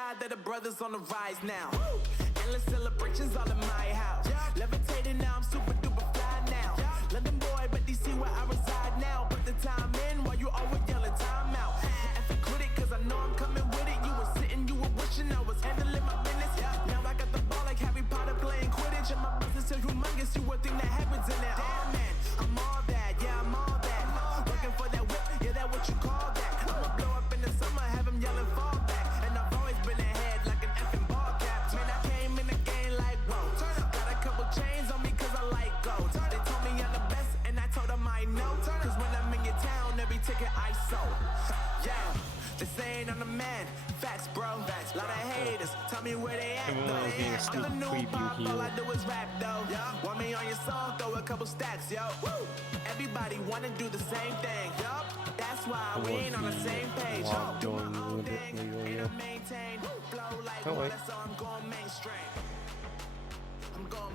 God that the brothers on the rise now. Endless celebrations all in my house. Levitating now, I'm super duper fly now. London boy, but DC where I reside now. Put the time in while you always yelling time out. And for quit it, cause I know I'm coming with it. You were sitting, you were wishing I was handling my business. Now I got the ball like Harry Potter playing Quidditch. And my business is humongous, you would think that happens in there. Damn man, I'm all that, yeah, I'm all that. Working for that whip, yeah, that what you call that. I'ma blow up in the summer, have him yelling fall back. And I've always been ahead like an effing ball cap. Man, I came in the game like, whoa. Got a couple chains on me cause I like gold. They told me I'm the best and I told them I know. Cause when I'm in your town, every ticket I sold. Yeah, they saying I'm the man. Facts, bro. Lot of haters, tell me where they at though. I'm the new pop, all I do is rap though. Want me on your song, throw a couple stacks, yo. Woo! Everybody wanna do the same thing, yup. That's why we ain't on the same page. Doing my own thing, ain't a maintain. Flow like water, so I'm going mainstream.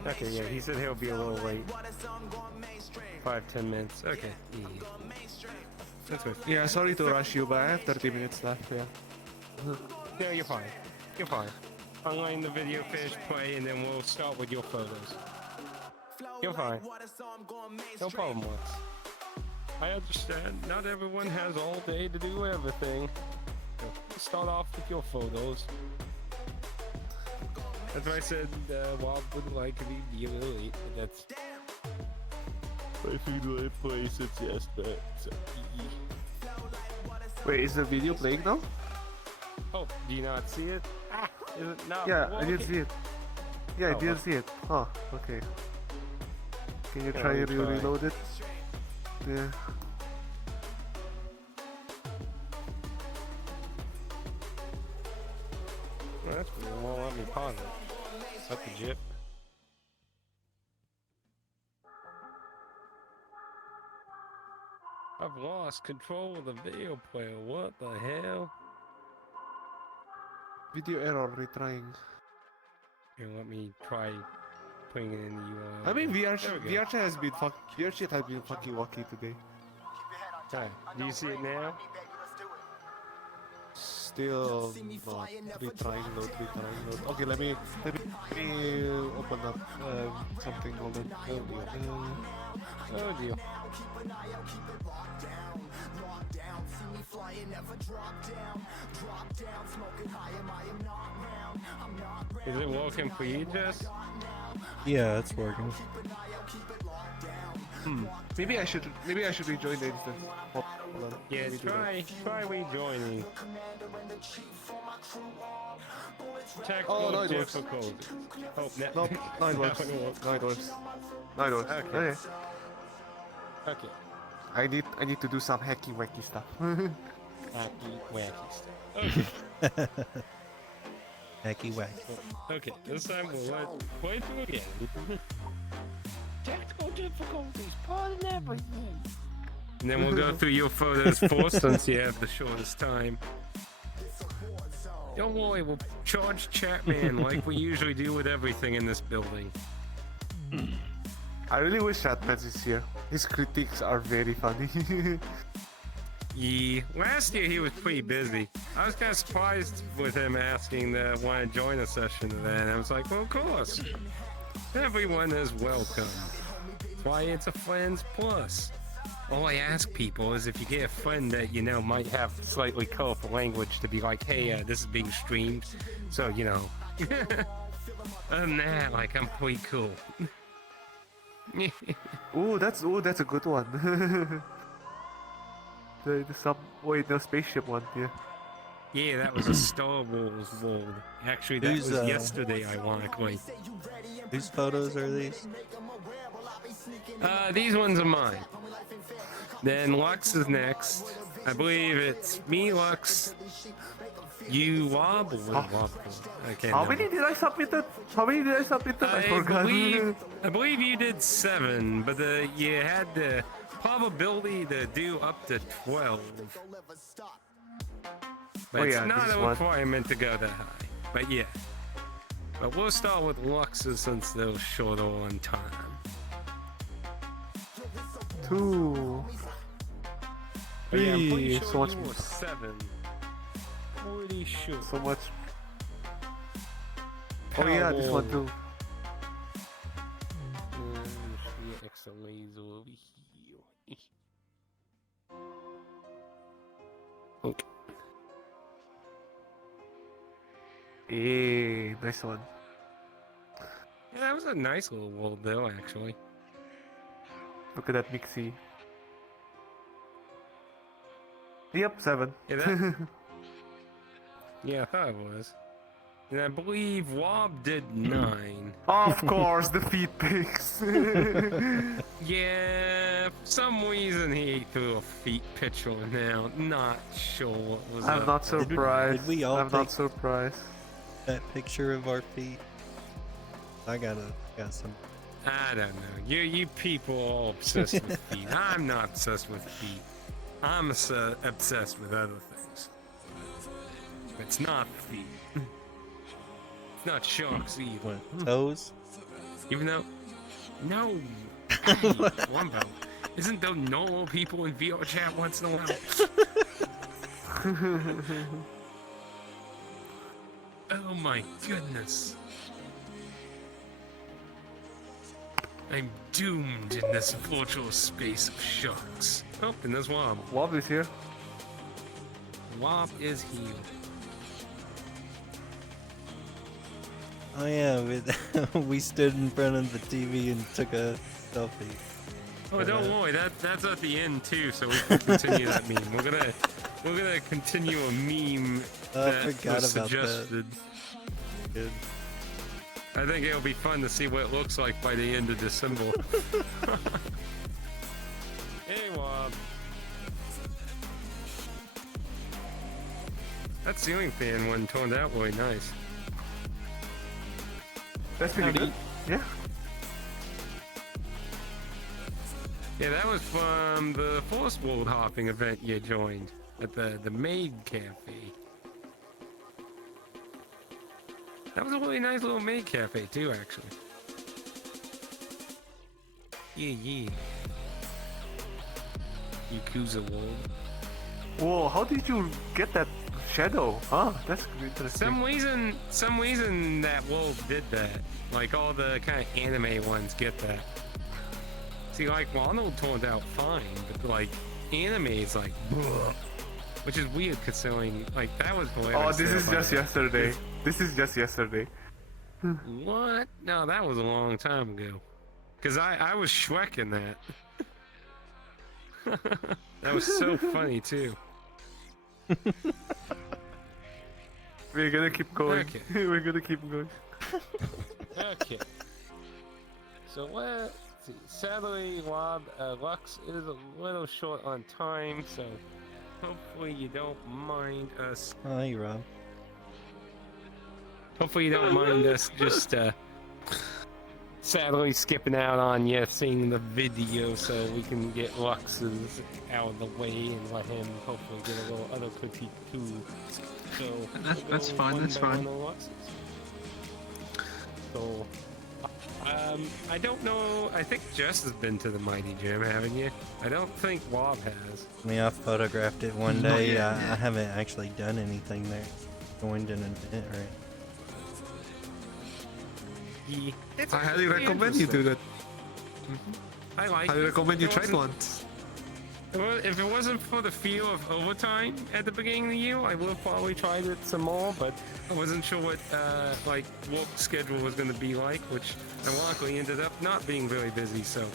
Okay, yeah, he said he'll be a little late. 5-10 minutes. Okay. That's good. Yeah, sorry to rush you, but I have 30 minutes left, yeah. No, you're fine. You're fine. I'm letting the video finish play and then we'll start with your photos. You're fine. No problem, Lex. I understand. Not everyone has all day to do everything. So start off with your photos. That's why I said Wild would like to be a little late, but that's... I feel like play since yesterday, so... Wait, is the video playing now? Oh, do you not see it? Ah, is it not? Yeah, I didn't working? see it. Yeah, I Oh, didn't see it. Huh, okay. Can you try to reload it? Yeah. Well, that's weird. It won't let me pause it. Is that the jip? I've lost control of the video player. What the hell? Video error, retrying. Here, let me try putting it in the URL. I mean, There we go. VRChat has been VRChat has been fucking wacky today. Hi. Do you see it now? Still not retrying load. Okay, let me open up something. Hold on. Oh dear. Is it working for you, Jess? Yeah, it's working. Maybe I should rejoin the instance. Hold on. Yeah, Let me do that. try rejoining. Technical Oh, no, it works. difficulties. Oh, No, no, it works. No, it works. No, it works. Okay. Okay. Okay. I need to do some hacky wacky stuff. Hacky wacky stuff. Okay. Hacky wacky. Okay, this time we'll play through again. Technical difficulties, pardon everything. And then we'll go through your photos first since you have the shortest time. Don't worry, we'll charge Chatman like we usually do with everything in this building. I really wish Chatman is here. His critiques are very funny. Yeah, last year he was pretty busy. I was kind of surprised with him asking to want to join a session today, and I was like, well, of course. Everyone is welcome. That's why it's a Friends Plus. All I ask people is if you get a friend that you know might have slightly colorful language to be like, hey, this is being streamed, so, you know. Other than that, like, I'm pretty cool. Ooh, that's a good one. Wait, the spaceship one, yeah. Yeah, that was a Star Wars world. Actually, that Who's, was yesterday, ironically. Whose photos are these? These ones are mine. Then Lux is next. I believe it's me, Lux, you, Wob, or Wob. Okay. How many did I submit? I forgot. I believe you did 7, but you had the probability to do up to 12. But it's not a requirement to go that high. But yeah. But we'll start with Lux's since they're shorter on time. 2, But yeah, I'm 3, pretty sure so much, you were 7. Pretty sure. so much Oh yeah, this one too. Extra laser over here. Okay. Hey, nice one. Yeah, that was a nice little world though, actually. Look at that Mixie. Yep, 7. Yeah, that, yeah, I thought it was. And I believe Wob did 9. Of course, the feet pics. Yeah, for some reason he threw a feet picture now. Not sure what was I'm up. not surprised. Did we all I'm not take- surprised. That picture of our feet. I got some. I don't know. You people are all obsessed with feet. I'm not obsessed with feet. I'm obsessed with other things. It's not feet. It's not sharks either. What, toes? Even though, no. Hey, Wumbo, isn't there normal people in VRChat once in a while? Oh my goodness. I'm doomed in this virtual space of sharks. Oh, and there's Wob. Wob is here. Wob is here. Oh yeah, we stood in front of the TV and took a selfie. Oh, don't worry, that's at the end too, so we can continue that meme. We're gonna continue a meme I that forgot was about suggested. that. Good. I think it'll be fun to see what it looks like by the end of December. Hey, Wob. That ceiling fan one turned out really nice. That's pretty good. Yeah. Yeah, that was from the Force World Hopping event you joined at the Maid Cafe. That was a really nice little maid cafe too, actually. Yeah. Yakuza World. Whoa, how did you get that shadow? Huh, that's interesting. Some reason that world did that. Like all the kind of anime ones get that. See, like Ronald turned out fine, but like anime is like, bleh, which is weird considering like that was hilarious. Oh, this is there, just by the way. yesterday. This is just yesterday. What? No, that was a long time ago. Cause I was Shreking that. That was so funny too. We're gonna keep going. Okay. We're gonna keep going. Okay. So let's see. Sadly, Wob, Lux is a little short on time, so hopefully you don't mind us. Oh, hey, Rob. Hopefully you don't mind us just sadly skipping out on you seeing the video, so we can get Lux's out of the way and let him hopefully get a little other critique too. So That's fine. That's fine. So, I don't know. I think Jess has been to the Mighty Gym, haven't you? I don't think Wob has. I mean, I photographed it one Not day. yet, I haven't actually done anything there. Joined an event, right? Yeah, it's I highly pretty recommend you do that. I like I it. recommend you It try it wasn't- once. Well, if it wasn't for the feel of overtime at the beginning of the year, I would have probably tried it some more, but I wasn't sure what like work schedule was going to be like, which ironically ended up not being very busy. So,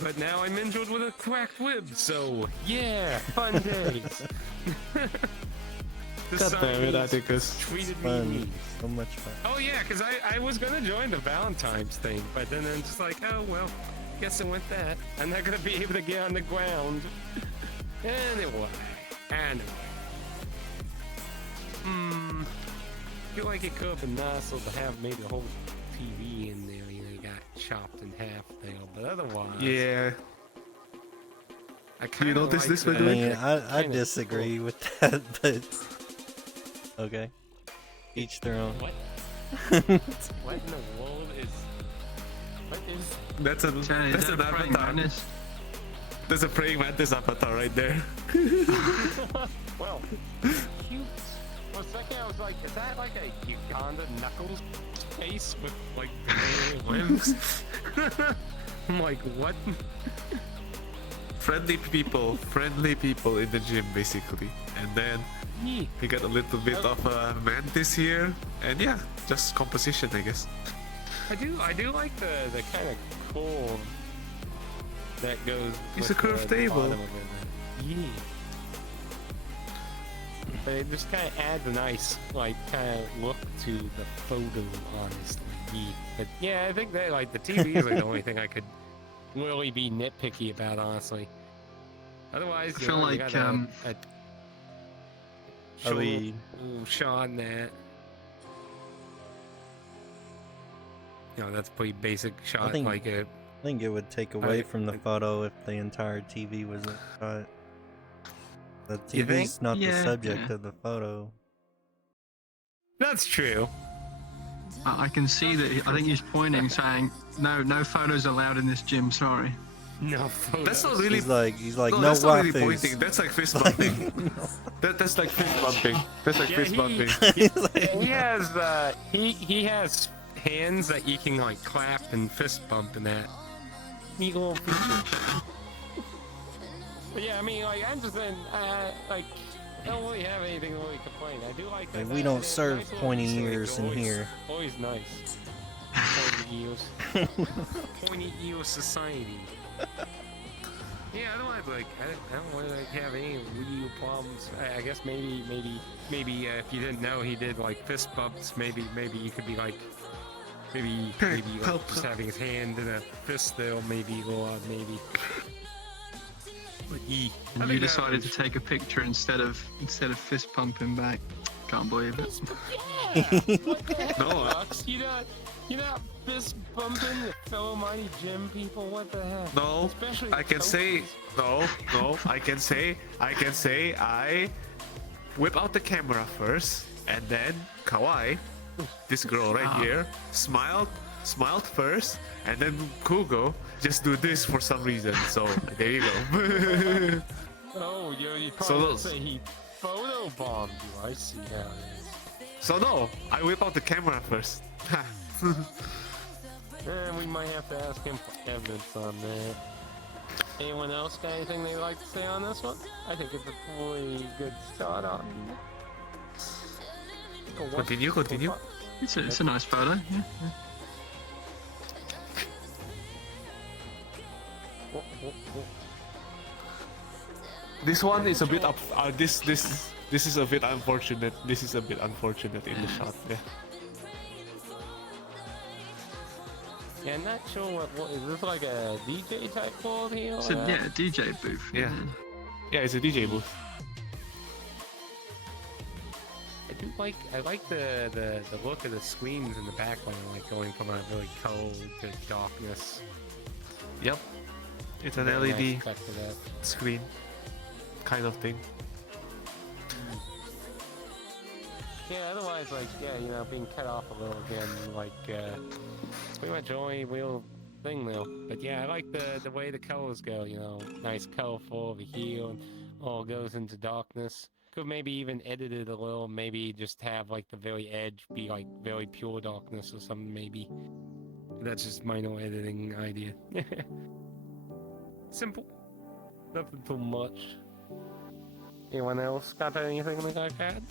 but now I'm injured with a cracked rib, so yeah, fun days. The God damn it, Science Atticus. treated me Fun. neat. So much fun. Oh yeah, because I was gonna join the Valentine's thing, but then I'm just like, oh well, guess I went that. I'm not gonna be able to get on the ground. Anyway. Feel like it could have been nicer to have maybe a whole TV in there, you know, you got chopped in half there, but otherwise. Yeah. I kind of notice like this, by the- the I way? mean, I Kinda disagree cool. with that, but okay. Each their own. What? What in the world is? What is? That's a Chan, that's is an that praying avatar. mantis? There's a praying mantis avatar right there. Well, cute. For a second, I was like, is that like a Uganda Knuckles face with like limbs? I'm like, what? Friendly people in the gym basically, and then Yeah. we got a little bit of a mantis here, and yeah, just composition, I guess. I do like the kind of curve that goes. It's with a curved the table. bottom of it. Yeah. But it just kind of adds a nice, like, kind of look to the photo, honestly. Yeah. But yeah, I think that, like, the TV is like the only thing I could really be nitpicky about, honestly. Otherwise, I feel you like, got a Are we- shot in that. You know, that's a pretty basic shot, think- like a. I think it would take away from the photo if the entire TV was a shot. The You think? TV's not the Yeah, subject yeah. of the photo. That's true. I can see that. I think he's pointing, saying, "No photos allowed in this gym." Sorry. No photos. That's not really. He's like, no that's not really waifus. pointing. That's like fist bumping. That's like fist bumping. That's like Yeah, fist bumping. He has he has hands that you can like clap and fist bump and that. Neat little feature. But yeah, I mean, like I'm just saying, like I don't really have anything to really complain. I do like that. Like, we don't that serve nice little pointy feature, like, ears in always- here. Always nice. Pointy ears. Pointy ear society. Yeah, otherwise, like, I don't really like, have any real problems. I guess maybe if you didn't know he did like fist bumps, maybe you could be like, maybe like, just having his hand in a fist still, maybe a little odd, maybe. But I And you think that decided was- to take a picture instead of fist pumping back. Can't believe it. What the heck, No, Lux? You're not fist bumping your fellow mighty gym people. What the heck? No, Especially I can say coaches. no. I can say I whip out the camera first, and then Kawaii, this girl right here, smiled first, and then Kugo just do this for some reason. So there you go. Oh, you So probably those- say he photobombed you. I see how it is. So no, I whip out the camera first. And we might have to ask him for evidence on that. Anyone else got anything they'd like to say on this one? I think it's a pretty good start on. Continue. It's a nice photo. Yeah. This one is a bit up. This is a bit unfortunate. This is a bit unfortunate in the shot. Yeah. Yeah, I'm not sure what is this like a DJ type board here? It's a DJ booth. Yeah. Yeah, it's a DJ booth. I like the look of the screens in the background, like going from a really cold to darkness. Yep. It's an Very nice LED effect to that. screen, kind of thing. Yeah, otherwise, like, yeah, you know, being cut off a little again, like, pretty much only real thing though. But yeah, I like the way the colors go, you know, nice colorful over here, and all goes into darkness. Could maybe even edit it a little, maybe just have like the very edge be like very pure darkness or something, maybe. That's just minor editing idea. Simple. Nothing too much. Anyone else got anything like that?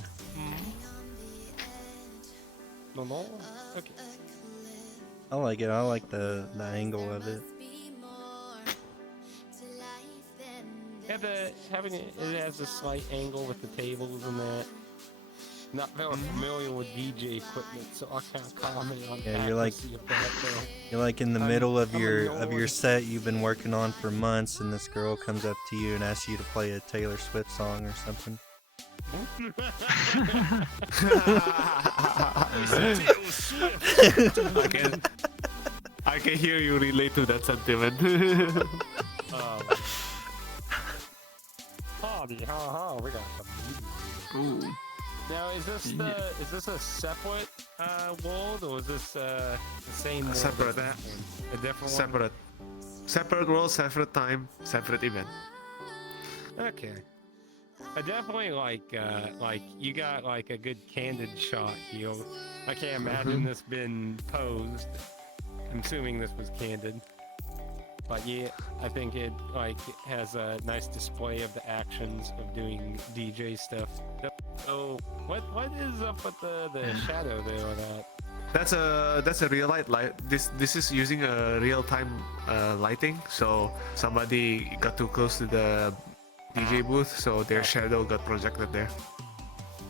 No? Okay. I like it. I like the angle of it. Having it has a slight angle with the tables and that. Not very familiar with DJ equipment, so I can't comment on Yeah, you're like- accuracy of that, though. You're like in the I'm- middle of I'm your annoyed. set you've been working on for months, and this girl comes up to you and asks you to play a Taylor Swift song or something. I can hear you relate to that sentiment. We got some. Ooh. Now, is this a separate world, or is this the same world? Separate. as that one? A different one? Separate world, separate time, separate event. Okay. I definitely like you got like a good candid shot here. I can't imagine this been posed. I'm assuming this was candid. But yeah, I think it has a nice display of the actions of doing DJ stuff. So what is up with the shadow there or that? That's a real light. This is using a real time lighting. So somebody got too close to the DJ booth, so their shadow got projected there.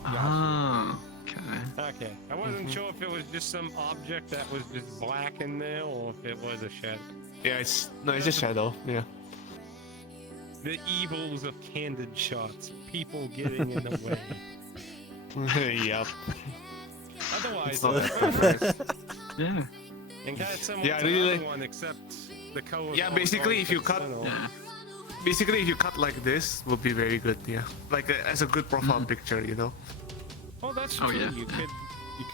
Oh, okay. Okay, I wasn't sure if it was just some object that was just black in there or if it was a shadow. Yeah, it's a shadow. Yeah. The evils of candid shots, people getting in the way. Yep. Otherwise, It's not that nice. Yeah. and kind of similar Yeah, to really. the other one, except the color. Yeah, basically, if you cut, Yeah. basically if you cut like this, would be very good. Yeah, like as a good profile picture, you know. Oh, that's Oh, true. yeah. You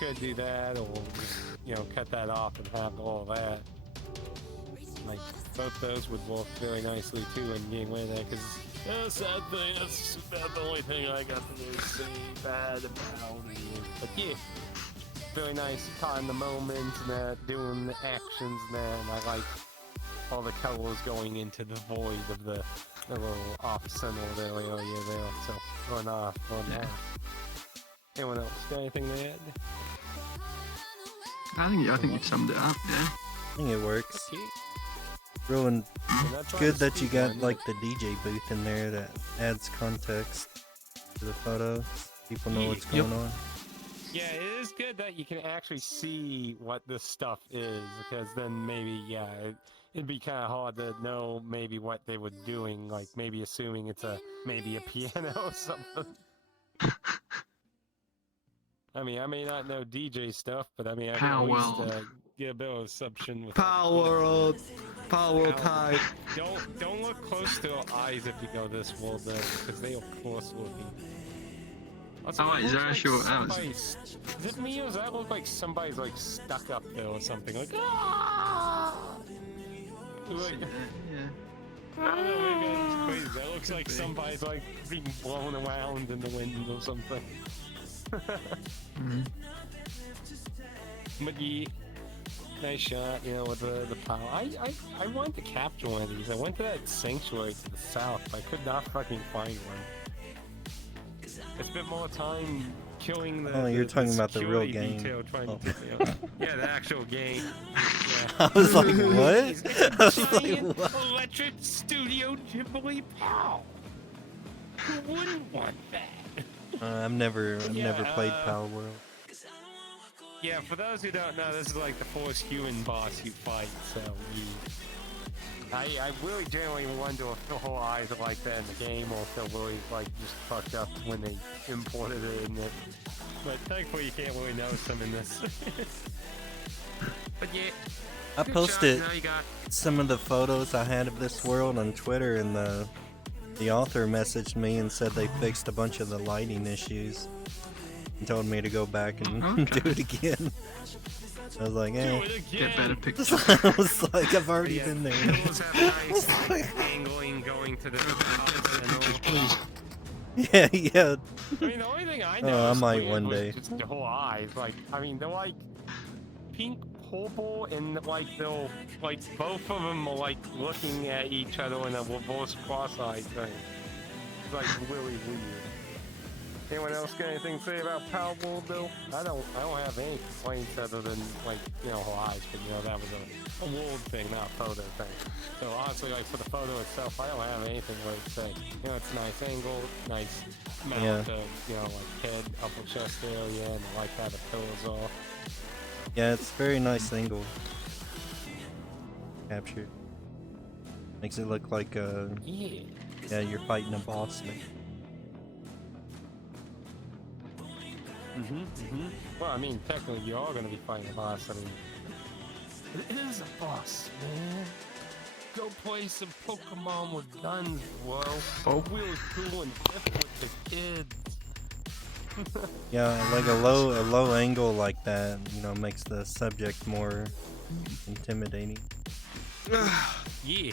could do that, or cut that off and have all that. Like both those would work very nicely too in game way there, because sad thing. That's about the only thing I got to really say bad about it. But yeah, very nice, caught in the moment and doing the actions there, and I like all the colors going into the void of the little off center there area there. So going off, going off. Anyone else got anything to add? I think you've summed it up. Yeah. I think it works. Okay. Real and And that's why good the that you speed got line- like the DJ booth in there that adds context to the photo. People know what's Yep. going on. Yeah, it is good that you can actually see what this stuff is, because then maybe, it'd be kind of hard to know maybe what they were doing, like maybe assuming it's maybe a piano or something. I mean, I may not know DJ stuff, but I mean, I can at least get a bit of assumption with Power World type. Don't look close to her eyes if you go this world though, because they are close looking. Also, Oh, it wait, is looks there like actual- somebody's- Is it me or does that look like somebody's like stuck up there or something? Like, ah! Like, Yeah. I don't know, maybe I'm just crazy. That looks like somebody's like being blown around in the wind or something. But yeah, nice shot, with the power. I wanted to capture one of these. I went to that sanctuary to the south. I could not fucking find one. I spent more time killing the. Oh, you're talking about the real security game. detail trying Oh. to yeah, the actual game. Yeah. I was like, what? I was like, Giant what? electric studio Ghibli pal. Who wouldn't want that? I've never played Yeah, Power World. Yeah, for those who don't know, this is like the first human boss you fight, so I really generally wonder if the whole eyes are like that in the game, or if they're really like just fucked up when they imported it in it. But thankfully you can't really notice them in this. But yeah. I good posted shot. Now you got some of the photos I had of this world on Twitter, and the author messaged me and said they fixed a bunch of the lighting issues and told me to go back and Okay. do it again. I was like, do eh. it again. Get better pictures. I was like, I've already Yeah, been there. Pillars have nice like, angling going to the top Pictures, center. please. Yeah, yeah. I mean, the only thing I Oh, know I might one day. just the whole eyes. Like, I mean, they're like pink, purple, and like they'll like both of them are like looking at each other in a reverse cross-eyed thing. It's like really weird. Anyone else got anything to say about Power World though? I don't have any complaints other than like her eyes, but that was a world thing, not a photo thing. So honestly, like for the photo itself, I don't have anything really to say. It's a nice angle, nice mount Yeah. of like head, upper chest area, and I like how the pillars are. Yeah, it's very nice angle. Captured. Makes it look like Yeah. you're fighting a boss. Well, I mean, technically, you are going to be fighting a boss. I mean, it is a boss, man. Go play some Pokemon with guns, bro. Oh. Really cool and hip with the kids. Yeah, like a low angle like that, makes the subject more intimidating. Yeah.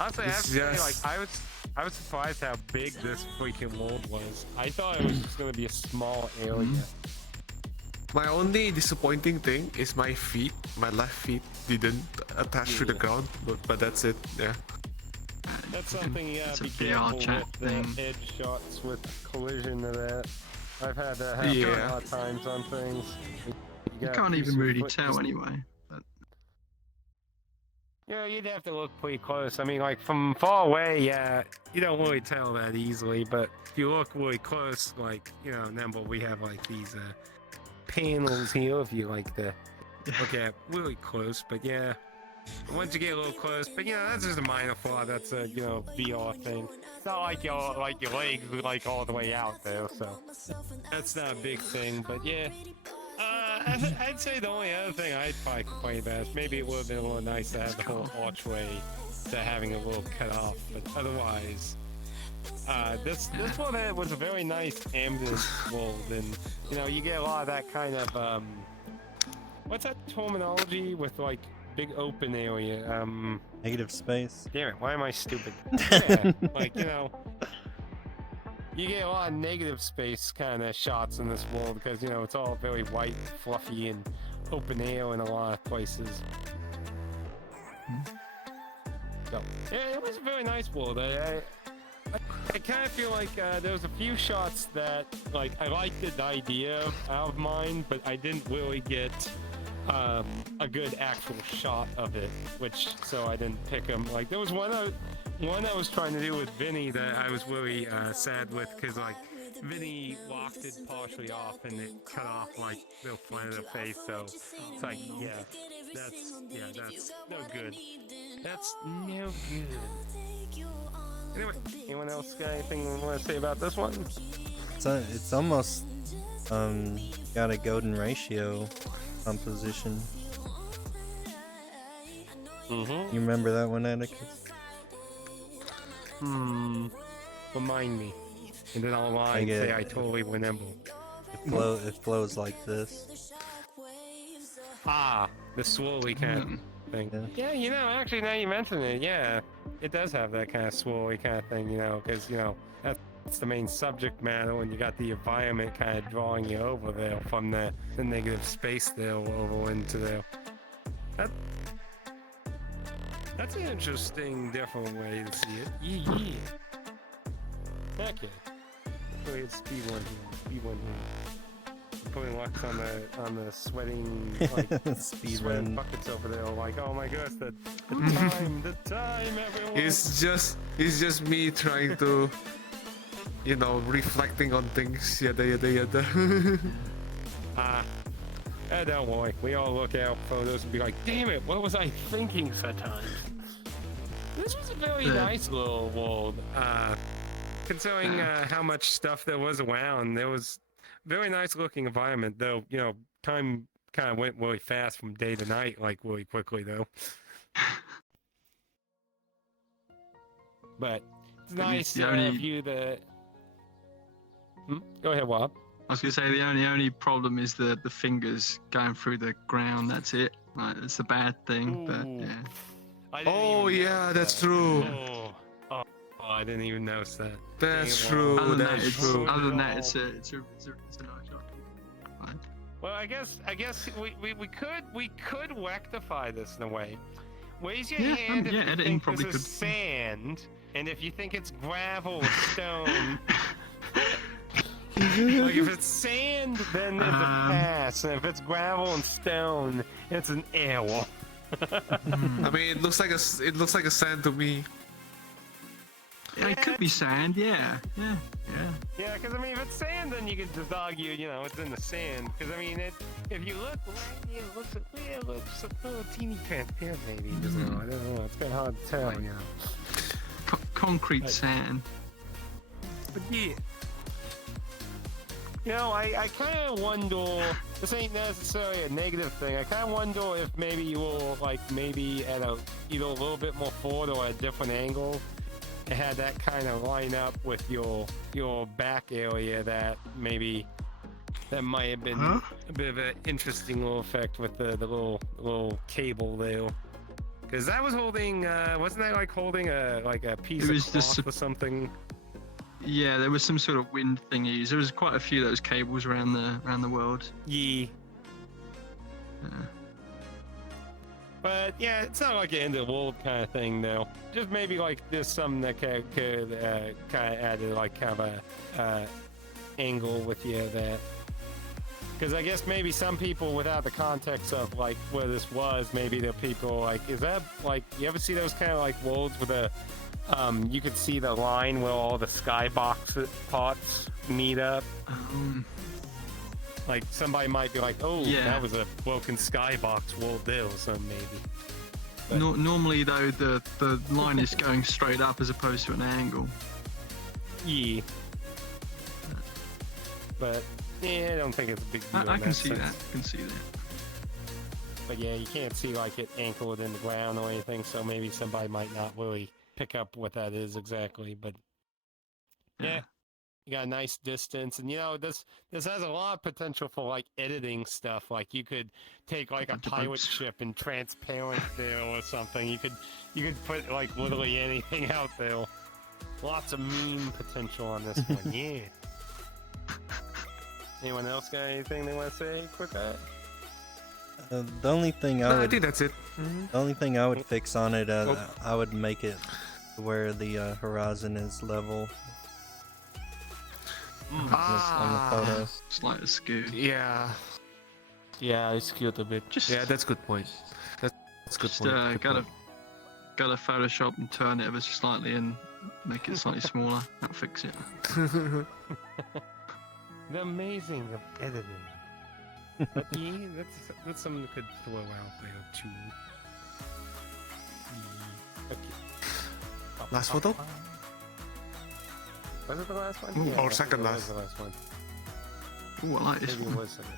Honestly, I have to say, like, I was surprised how big this freaking world was. I thought it was just gonna be a small area. My only disappointing thing is my feet, my left feet didn't attach to the ground, but that's it. Yeah. That's something you It's gotta a be careful VRChat with thing. edge shots with collision to that. I've had that happen a lot of times on things. You got can't a piece even of really foot tell just- anyway. But Yeah, you'd have to look pretty close. I mean, like from far away, yeah, you don't really tell that easily. But if you look really close, like remember we have like these panels here if you like to look at really close. But yeah, once you get a little close, but that's just a minor flaw. That's a VR thing. It's not like your legs are like all the way out there, so that's not a big thing. But yeah. I'd say the only other thing I'd probably complain about is maybe it would have been a little nice to have the whole archway to having a little cut off, but otherwise, this one was a very nice ambient world, and you get a lot of that kind of what's that terminology with like big open area? Negative space. Damn it! Why am I stupid? Yeah, like you get a lot of negative space kind of shots in this world because it's all very white, fluffy, and open air in a lot of places. So yeah, it was a very nice world. I kind of feel like there was a few shots that like I liked the idea of mine, but I didn't really get a good actual shot of it, so I didn't pick them. Like there was one I was trying to do with Vinny that I was really sad with because like Vinny locked it partially off and it cut off like the front of the face, so it's like that's no good. That's no good. Anyway, anyone else got anything you want to say about this one? It's almost got a golden ratio composition. You remember that one, Atticus? Remind me. And then I'll lie and say I totally remember. It flows like this. Ah, the swirly kind of thing. Yeah, actually now you mention it, yeah. It does have that kind of swirly kind of thing, because, that's the main subject matter, and you got the environment kind of drawing you over there from the negative space there over into there. That's an interesting, different way to see it. Yeah. Okay. Go ahead, speed one here. Putting Lux on the sweating Speed sweating run. buckets over there. Like, oh my gosh, the time, everyone. It's just me trying to, reflecting on things. Yada. Don't worry. We all look at photos and be like, damn it, what was I thinking sometimes? This was a very nice little world. Considering how much stuff there was around, there was very nice looking environment, though, time kind of went really fast from day to night, like really quickly, though. But it's nice to view the... Go ahead, Wob. I was gonna say the only problem is the fingers going through the ground. That's it. Like, it's a bad thing. But yeah. Oh yeah, that's true. Oh, I didn't even notice that. That's true. Other than That's true. that, it's a nice shot. Right. Well, I guess we could rectify this in a way. Raise your hand if you editing think this probably is could. sand, and if you think it's gravel or stone. Like if it's sand, then it's a pass, and if it's gravel and stone, it's an error. I mean, it looks like a sand to me. Yeah, it could be sand. Yeah. Yeah, because I mean, if it's sand, then you can just argue, it's in the sand. Because I mean, if you look, it looks a little teeny transparent, maybe. I don't know. It's kind of hard to tell, Concrete sand. But yeah. I kind of wonder, this ain't necessarily a negative thing, I kind of wonder if maybe you will, maybe at either a little bit more forward or a different angle, and had that kind of line up with your back area that might have been a bit of an interesting little effect with the little cable there. Because that was holding, wasn't that like holding a piece It of was just cloth or something? Yeah, there was some sort of wind thingies. There was quite a few of those cables around the world. Yeah. But yeah, it's not like an end of the world kind of thing, though. Just maybe like there's something that could kind of add like kind of a angle with you that. Because I guess maybe some people, without the context of like where this was, maybe the people like, is that like, you ever see those kind of like worlds with a, you could see the line where all the skybox pots meet up. Like somebody might be like, oh, Yeah. that was a broken skybox world there or something maybe. But, Normally though, the line is going straight up as opposed to an angle. yeah. But yeah, I don't think it's a big deal. I in can that see sense. that. I can see that. But yeah, you can't see like it anchored in the ground or anything, so maybe somebody might not really pick up what that is exactly. But yeah, you got a nice distance, and you know this has a lot of potential for like editing stuff. Like you could take like a Bunch of pirate boats. ship and transparent there or something. You could put like literally anything out there. Lots of meme potential on this one. Yeah. Anyone else got anything they want to say? Quick that. The only thing No, I would think that's it. the only thing I would fix on it, I would make it where the horizon is level on the photo. Slight askew. Yeah, Yeah, I skewed a bit. Just yeah, that's a good point. That's a good just point. Good gotta Photoshop and turn it ever so slightly and make it slightly smaller. That'll fix it. point. The amazing of editing. But yeah, that's something that could throw out there too. Yeah. Okay. Last photo? Was it the last one? Ooh, Yeah, or I think second it was last. the last one. Ooh, I like this Maybe it one. was second.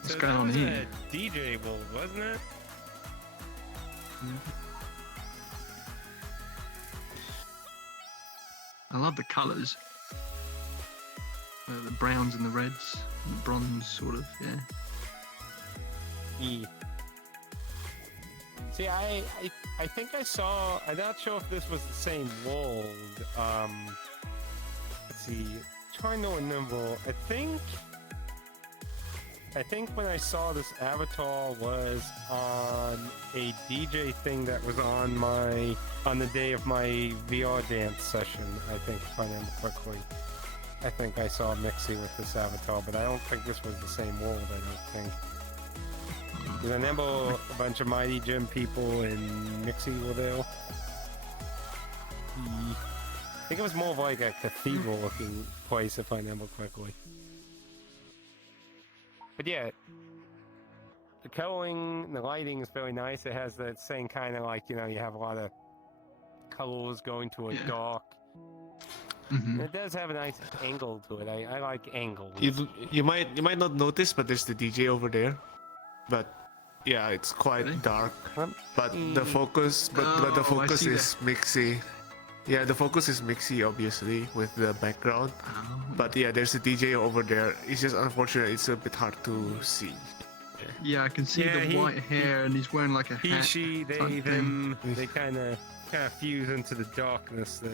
What's So going that on was here? a DJ world, wasn't it? I love the colours. The browns and the reds, and the bronze sort of, yeah. Yeah. See, I think I saw. I'm not sure if this was the same world. Let's see. Trying to remember. I think when I saw this avatar was on a DJ thing that was on the day of my VR dance session. I think, if I remember correctly. I think I saw Mixie with this avatar, but I don't think this was the same world. I don't think. Because I remember a bunch of Mighty Gym people and Mixie were there. I think it was more of like a cathedral-looking place, if I remember correctly. But yeah, the coloring, the lighting is very nice. It has that same kind of like, you know, you have a lot of colors going to a Yeah. dark. Mm-hmm. And it does have a nice angle to it. I like angles. you might not notice, but there's the DJ over there. But yeah, it's quite Really? dark. What? But the focus, but the Oh, I focus see is mixy. Yeah, the focus is mixy, obviously, with the background. But yeah, there's a DJ over there. It's just unfortunate. It's a bit hard to see. Yeah, I can see Yeah, the white hair, and he's wearing like a He, hat. she, they, type them, they kind of fuse into the darkness there.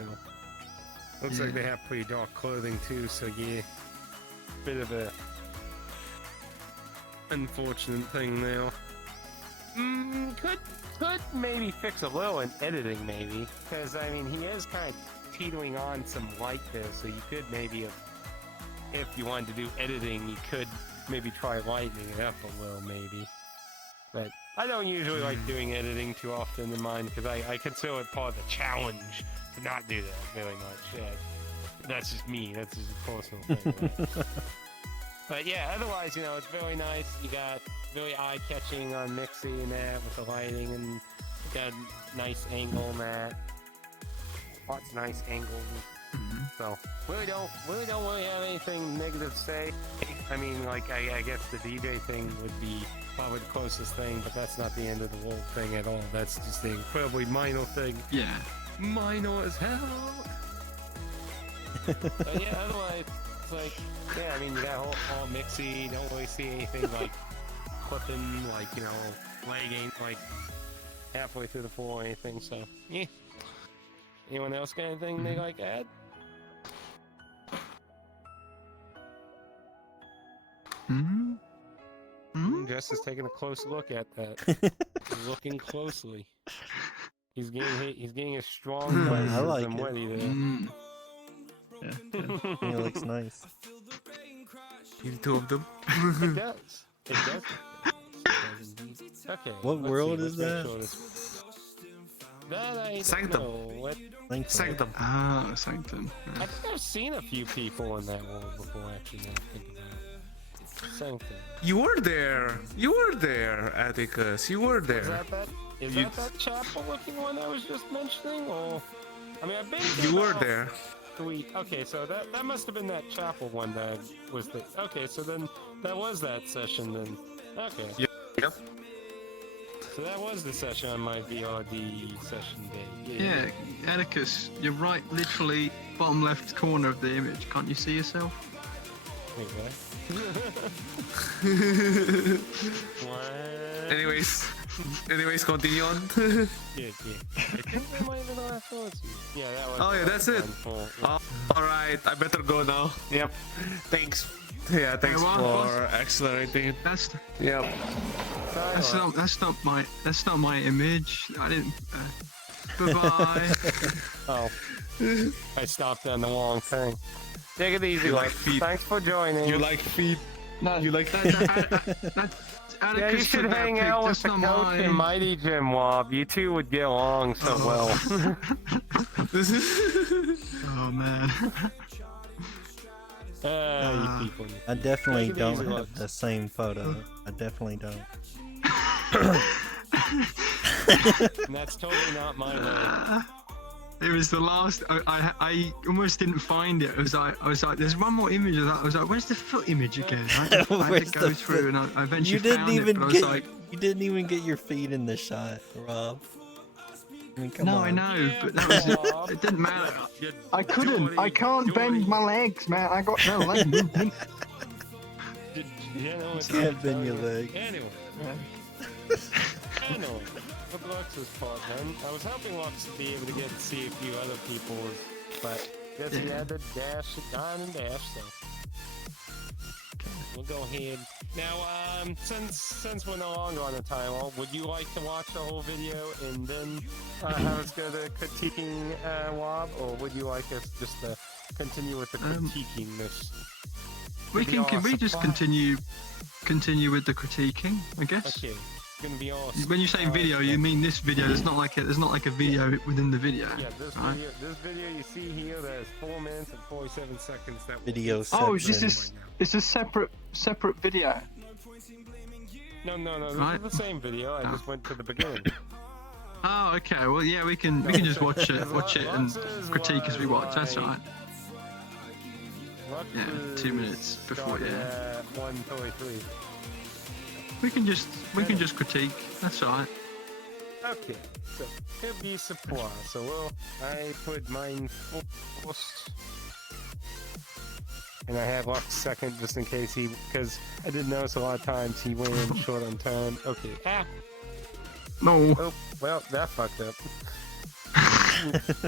Looks like Yeah. they have pretty dark clothing too, so yeah. Bit of a unfortunate thing there. Could maybe fix a little in editing maybe, because I mean he is kind of teetering on some light there, so you could maybe if you wanted to do editing, you could maybe try lightening it up a little maybe. But I don't usually like doing editing too often in mine because I consider it part of the challenge to not do that very much. Yeah, that's just me. That's just a personal thing. Right? But yeah, otherwise, you know, it's very nice. You got very eye-catching on Mixie and that with the lighting, and you got a nice angle and that. Lots of nice angles. Mhm. So really don't really have anything negative to say. I mean, like I guess the DJ thing would be probably the closest thing, but that's not the end of the world thing at all. That's just the incredibly minor thing. Yeah. Minor as hell. But yeah, otherwise it's like, yeah, I mean you got all Mixie. Don't really see anything like clipping, like, you know, leg ain't like halfway through the floor or anything, so yeah. Anyone else got anything they like to add? Jess is taking a close look at that. He's looking closely. He's getting a strong places I like and it. what he did. It looks nice. In two of them. It does. It does. Okay. What let's world see, is let's make that? sure this- That I don't Sanctum. know. What? Sanctum. Ah, Sanctum. I think I've seen a few people in that world before. Actually, now I think about it. Sanctum. You were there. You were there, Atticus. You were Is there. that chapel-looking one I was just mentioning, or? I mean, I've been. to You were about there. Okay, so that must have been that chapel one that was the. Okay, so then that was that session then. Okay. Yep. So that was the session on my VRD session day. Yeah, Atticus, you're right, literally bottom left corner of the image. Can't you see yourself? Wait, what? What? Anyways, continue on. Yeah. I think that might have been the last one. Yeah, that was. Oh, yeah, that's it. All right, I better go now. Yep. Thanks. Yeah, thanks Hey, for accelerating. That's Yep. that's not my image. I didn't. Bye bye. Oh. I stopped on the wrong thing. Take it easy, You like like. feet. Thanks for joining. You like feet? No, You like Yeah, you should hang out with the coach in Mighty Gym, Wob. You two would get along so well. Oh man. You people. I definitely Take it don't easy, have Lux. the same photo. I definitely don't. And that's totally not my way. It was the last. I almost didn't find it. I was like, there's one more image of that. I was like, where's the foot image again? I had Where's to go the through, and I eventually You didn't found even it. But I was get. like, You didn't even get your feet in the shot, Rob. I mean, come no, on. I know, but that was it. It didn't matter. I couldn't. I can't bend my legs, man. I got no leg movement. Can't bend your leg. Anyway. With Lux's part then, I was hoping Lux would be able to get to see a few other people's, but guess he had to dash, dine and dash, so. We'll go ahead. Now, since we're no longer on the timer, would you like to watch the whole video and then have us go to critiquing Wob, or would you like us just to continue with the critiquing this? We just continue with the critiquing, I guess. Okay. Gonna be all When you say video, you mean this video. There's not like a video within the video. Yeah, this video you see here, there's 4 minutes and 47 seconds. That Video Oh, section. it's a separate video. No, this Right. is the same video. I just went to the beginning. Oh, okay. Well, yeah, we can just watch it and critique as we watch. That's all right. Yeah, 2 minutes before, yeah. 1:43. We can just critique. That's all right. Okay, so could be surprise. So I put mine first, and I have Lux second just in case because I did notice a lot of times he went in short on time. Okay. No. Oh, well, that fucked up.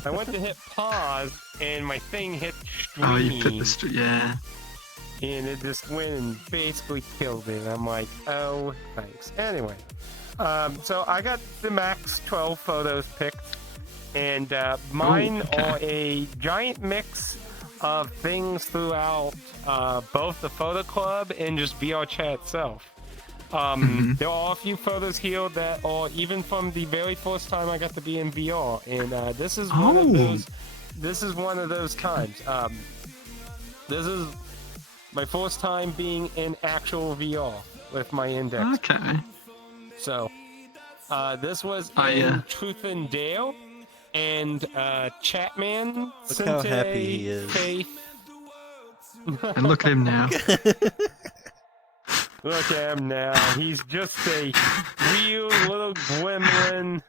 I went to hit pause, and my thing hit stream. Oh, you put the yeah. And it just went and basically killed it. I'm like, oh, thanks. Anyway, so I got the max 12 photos picked, and mine are a giant mix of things throughout both the photo club and just VRChat itself. There are a few photos here that are even from the very first time I got to be in VR, and this is one of those. This is one of those times. This is my first time being in actual VR with my index. Okay. So, this was in Truth and Dale, and Chatman Look sent how a happy he is. faith. And look at him now. Look at him now. He's just a real little gremlin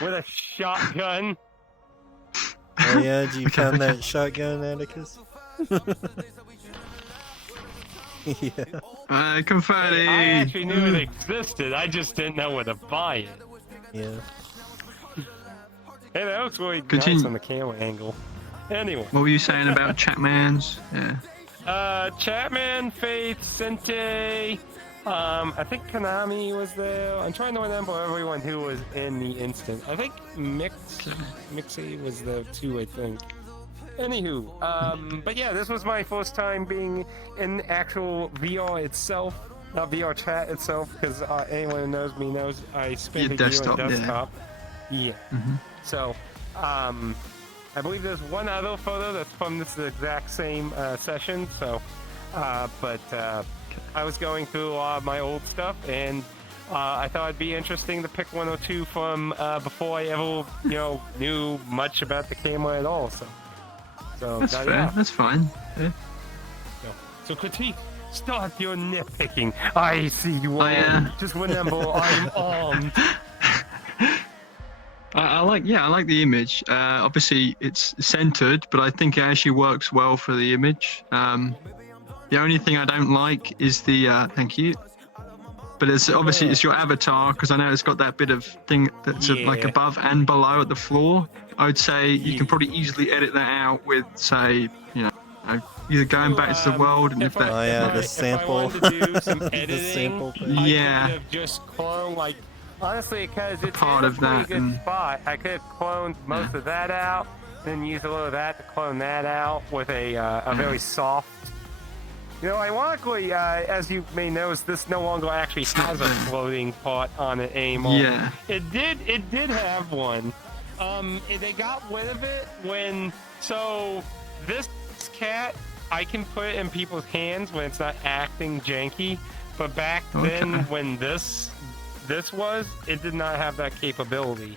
with a shotgun. Oh yeah, did you find that shotgun, Atticus? Yeah. Confetti. I actually knew it existed. I just didn't know where to buy it. Yeah. Hey, that looks really nice Continue. on the camera angle. Anyway. What were you saying about Chatmans? Yeah. Chapman, Faith, Sente, I think Konami was there. I'm trying to remember everyone who was in the instant. I think Mixie was there too, I think. Anywho, but yeah, this was my first time being in actual VR itself. Not VRChat itself, because anyone who knows me knows I spent Your a year desktop, on yeah. desktop. Yeah. So, I believe there's one other photo that's from this exact same session. So, but I was going through a lot of my old stuff, and I thought it'd be interesting to pick one or two from before I ever, knew much about the camera at all. So That's fair. yeah. That's fine. Yeah. So critique. Start your nitpicking. I see you all. Just remember, I'm armed. I like the image. Obviously, it's centered, but I think it actually works well for the image. The only thing I don't like is the thank you. But it's obviously it's your avatar, because I know it's got that bit of thing that's like above and below at the floor. I would say you can probably easily edit that out with, say, either going back to the world and if that. Oh yeah, the If I sample. wanted to do some The editing, sample thing. I Yeah. could have just cloned, like, honestly, because it's part in a of pretty that, good and- spot. I could have cloned most of that out, then use a little of that to clone that out with a very soft. Ironically, as you may notice, this no longer actually has a floating part on it anymore. Yeah. It did have one. They got rid of it so this cat, I can put it in people's hands when it's not acting janky, but back then when this was, it did not have that capability.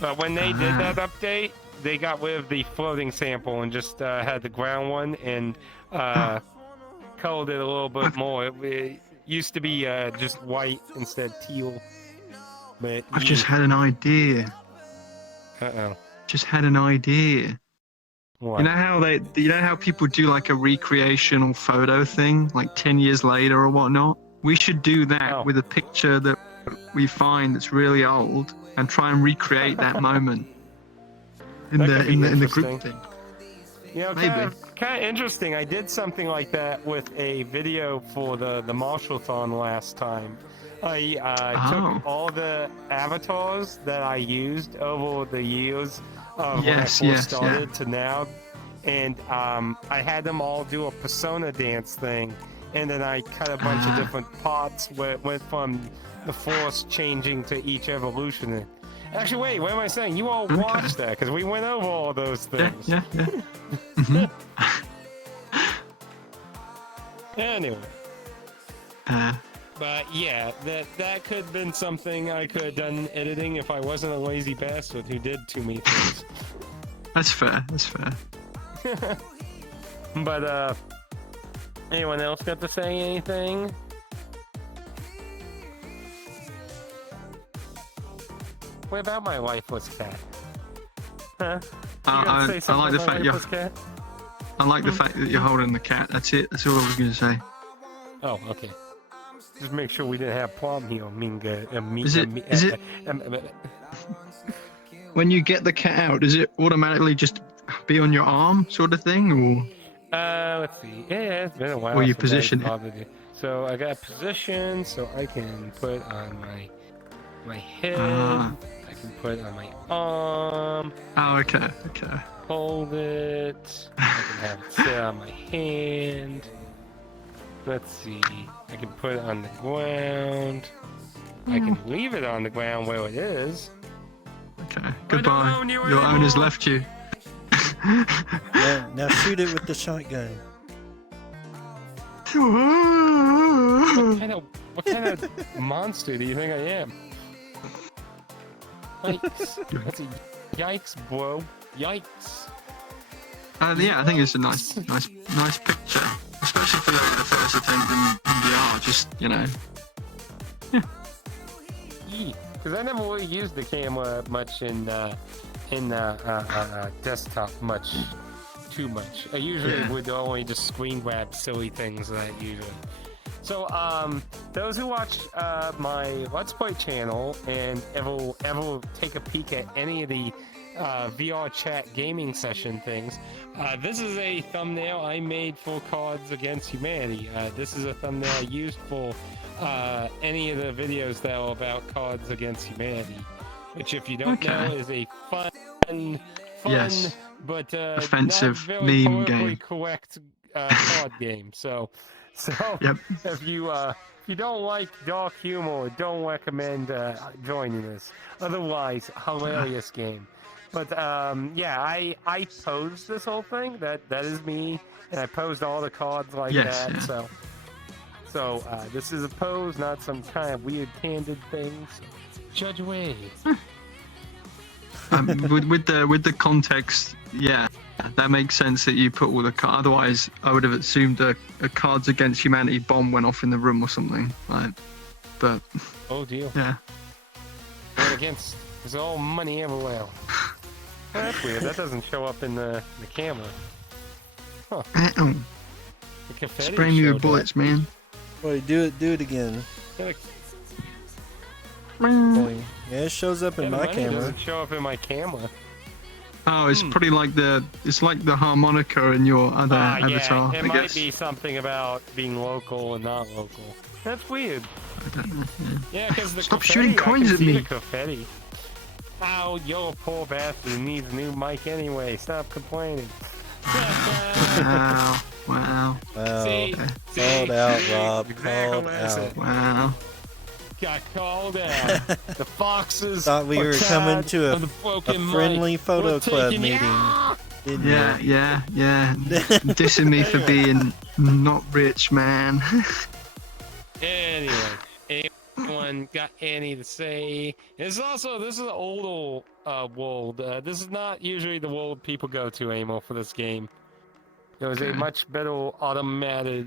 But when they did that update, they got rid of the floating sample and just had the ground one and colored it a little bit more. It used to be just white instead of teal. But I've just had an idea. Uh-oh. Just had an idea. What? You know how people do like a recreational photo thing, like 10 years later or whatnot? We should do that with a picture that we find that's really old and try and recreate that moment in the group thing. Kind of interesting. I did something like that with a video for the Marshall-thon last time. I took all the avatars that I used over the years when I first started to now, and I had them all do a persona dance thing, and then I cut a bunch of different parts where it went from the Force changing to each evolution. Actually, wait, what am I saying? You all watched that, because we went over all those things. Yeah. Anyway. But yeah, that could have been something I could have done editing if I wasn't a lazy bastard who did too many things. That's fair. But anyone else got to say anything? What about my lifeless cat? Huh? I like the fact I like the fact that you're holding the cat. That's it. That's all I was going to say. Oh, okay. Just make sure we didn't have problem here. When you get the cat out, does it automatically just be on your arm, sort of thing, or? Let's see. Yeah, it's been a while. Or you since position I it. bothered it. So I got position, so I can put on my head. I can put on my arm. Oh, okay. Hold it. I can have it sit on my hand. Let's see. I can put it on the ground. I can leave it on the ground where it is. Okay. Goodbye. Your owner's left you. Now shoot it with the shotgun. What kind of monster do you think I am? Yikes. That's a yikes, bro. Yikes. Yeah, I think it's a nice picture, especially for the first attempt in VR. Just Because I never really used the camera much in desktop much. too much. I usually would only just screen grab silly things that usually. So, those who watch my Let's Play channel and ever take a peek at any of the VRChat gaming session things, this is a thumbnail I made for Cards Against Humanity. This is a thumbnail I used for any of the videos that are about Cards Against Humanity, which, if you don't know, is a fun, Yes. but Offensive not very meme politically game. correct card game. So Yep. if you don't like dark humor, don't recommend joining this. Otherwise, hilarious game. But yeah, I posed this whole thing. That is me, and I posed all the cards like that. Yeah. So this is a pose, not some kind of weird candid thing. So judge away. With the context, yeah, that makes sense that you put all the cards. Otherwise, I would have assumed a Cards Against Humanity bomb went off in the room or something. Like, but Oh dear. yeah, Going against. There's all money everywhere. Oh, that's weird. That doesn't show up in the camera. Huh. The confetti spraying you showed with bullets, man. Wait, do it again. up. Boing. Yeah, it shows up in Yeah, my money camera. doesn't show up in my camera. Oh, it's probably like the harmonica in your other avatar. Yeah, it I might guess. be something about being local and not local. That's weird. I don't know. Yeah. Yeah, because the Stop confetti, shooting coins I can at see me. the confetti. Ow, yo, poor bastard needs a new mic anyway. Stop complaining. Wow. Wow. Wow. See, Called out, Rob. Exactly Called what I said. out. Wow. Got called out. The foxes Thought we are were coming tired to of the broken mic. friendly photo We're club taking meeting. ya! Didn't Yeah. Dissing me for being not rich, man. Anyway, anyone got any to say? This is an older world. This is not usually the world people go to anymore for this game. There was a much better automatic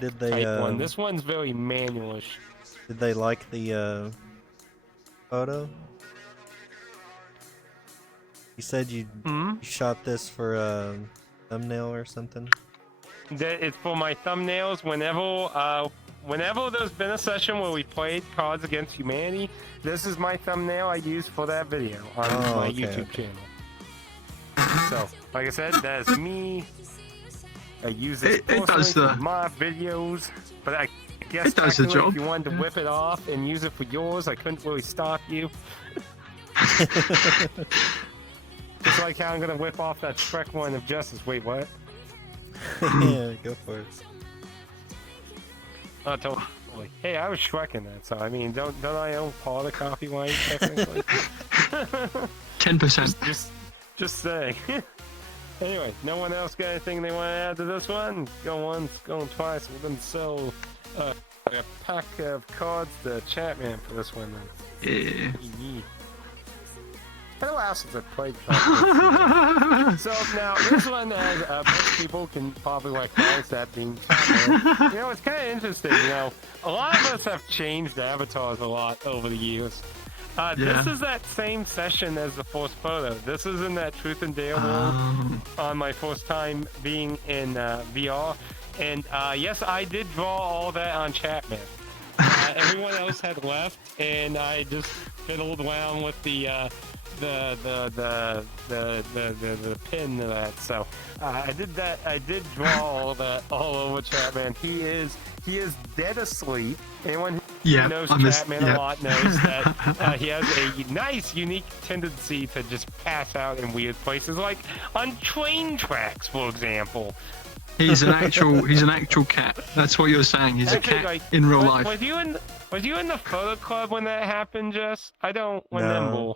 did they, type one. This one's very manualish. Did they like the photo? You said you shot this for a thumbnail or something? It's for my thumbnails. Whenever there's been a session where we played Cards Against Humanity, this is my thumbnail I use for that video on my YouTube channel. So, like I said, that's me. I use this personally for my videos, but I guess it does the technically job. if you wanted to whip it off and use it for yours, I couldn't really stop you. Just like how I'm gonna whip off that Shrek one of Justice. Wait, what? Yeah, go for it. Oh, totally. Hey, I was Shrek in that, so I mean, don't I own part of the copyright technically? 10%. Just saying. Anyway, no one else got anything they want to add to this one? Go once, going twice. We're gonna sell a pack of cards to Chatman for this one. Yeah. It's been a while since I played cards. So now this one, most people can probably recognize that being Chatman. You know, it's kind of interesting. You know, a lot of us have changed avatars a lot over the years. This is that same session as the first photo. This is in that Truth and Dare world on my first time being in VR. And yes, I did draw all that on Chatman. Everyone else had left, and I just fiddled around with the pin to that. So I did that. I did draw all that all over Chatman. He is dead asleep. Anyone who knows Chatman a lot knows that he has a nice, unique tendency to just pass out in weird places, like on train tracks, for example. He's an actual cat. That's what you're saying. He's a cat in real life. Was you in the photo club when that happened, Jess? I don't remember.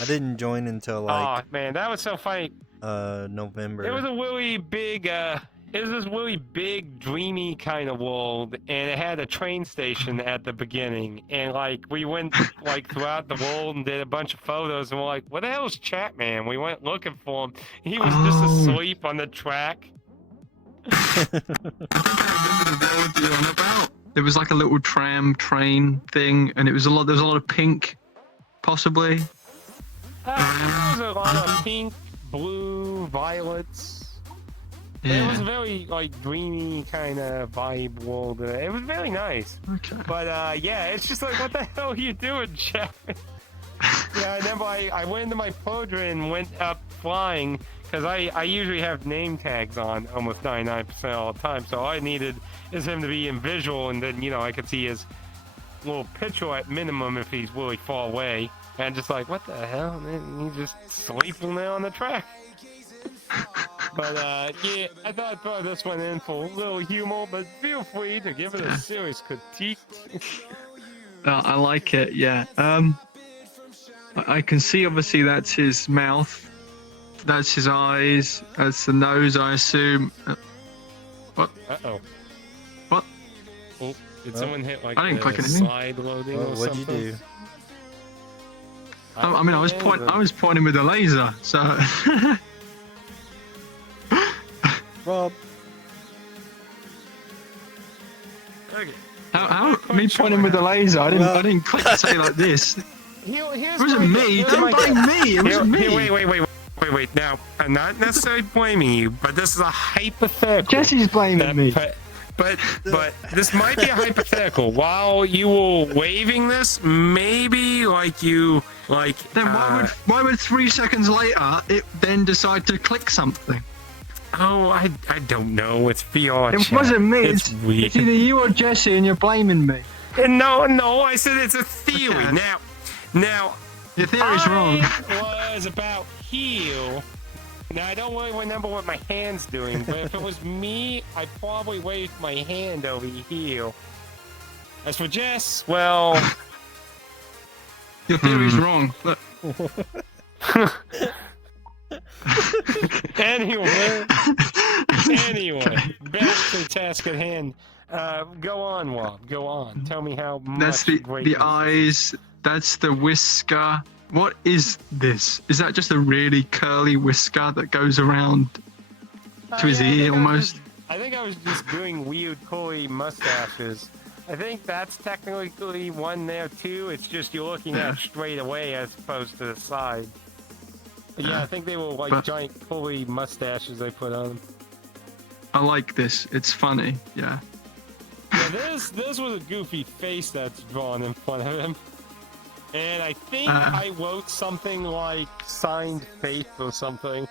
I didn't join until like. Oh man, that was so funny. November. It was a really big. It was this really big, dreamy kind of world, and it had a train station at the beginning. And like we went like throughout the world and did a bunch of photos, and we're like, "What the hell is Chatman?" We went looking for him. He was just asleep on the track. I think I remember the world you're on about. There was like a little tram train thing, and there was a lot of pink, possibly. There was a lot of pink, blue, violets. It was Yeah. very like dreamy kind of vibe world. It was very nice. Okay. But yeah, it's just like, what the hell are you doing, Jeff? Yeah, I remember I went into my podra and went up flying because I usually have name tags on almost 99% all the time. So all I needed is him to be in visual, and then I could see his little picture at minimum if he's really far away. And just like, what the hell? And he's just sleeping there on the track. But yeah, I thought I'd throw this one in for a little humor, but feel free to give it a serious critique. I like it. Yeah. I can see obviously that's his mouth, that's his eyes, that's the nose, I assume. What? Uh-oh. What? Oh, did someone hit like I didn't click the anything. slide loading Oh, or what'd something? you do? I mean, I was pointing with a laser, so. Rob. Okay. How me pointing with a laser? I didn't click to say like this. It wasn't me. Don't blame me. It wasn't me. Wait. Now, I'm not necessarily blaming you, but this is a hypothetical. Jesse's blaming me. But this might be a hypothetical. While you were waving this, maybe Then why would 3 seconds later it then decide to click something? Oh, I don't know. It's VRChat. It wasn't me. It's weird. It's either you or Jesse, and you're blaming me. No. I said it's a theory. Okay. Now. Your theory's wrong. I was about heel. Now, I don't really remember what my hand's doing, but if it was me, I'd probably wave my hand over heel. As for Jess, well... Your theory's wrong. Look. Anyway, back to the task at hand. Go on, Rob. Go on. Tell me how That's much the eyes. That's the whisker. What is this? Is that just a really curly whisker that goes around to his ear almost? I think I was just doing weird curly mustaches. I think that's technically one there too. It's just you're looking at it straight away as opposed to the side. But yeah, I think they were like giant curly mustaches they put on them. I like this. It's funny. Yeah. Yeah, this was a goofy face that's drawn in front of him. And I think I wrote something like signed faith or something.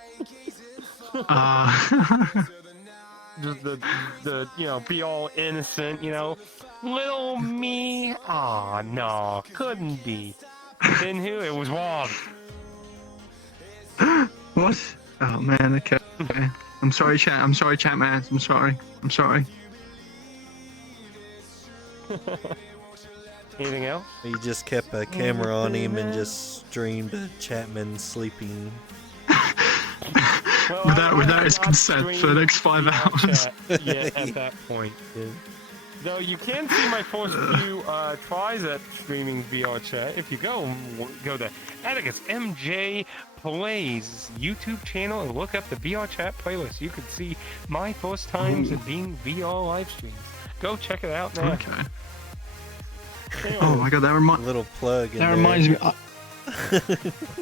Just the be all innocent, Little me. Aw, no, couldn't be. Then who? It was Rob. What? Oh man, okay. I'm sorry, chat. I'm sorry, chat man. I'm sorry. Anything else? You just kept a camera on him and just streamed Chapman sleeping. Well, without his consent for the next 5 hours. Yeah, at that point. Yeah. Though you can see my first few tries at streaming VRChat. If you go to Atticus MJ Plays YouTube channel and look up the VRChat playlist, you can see my first times at being VR live streams. Go check it out now. Okay. Oh my god, that little plug. That reminds me.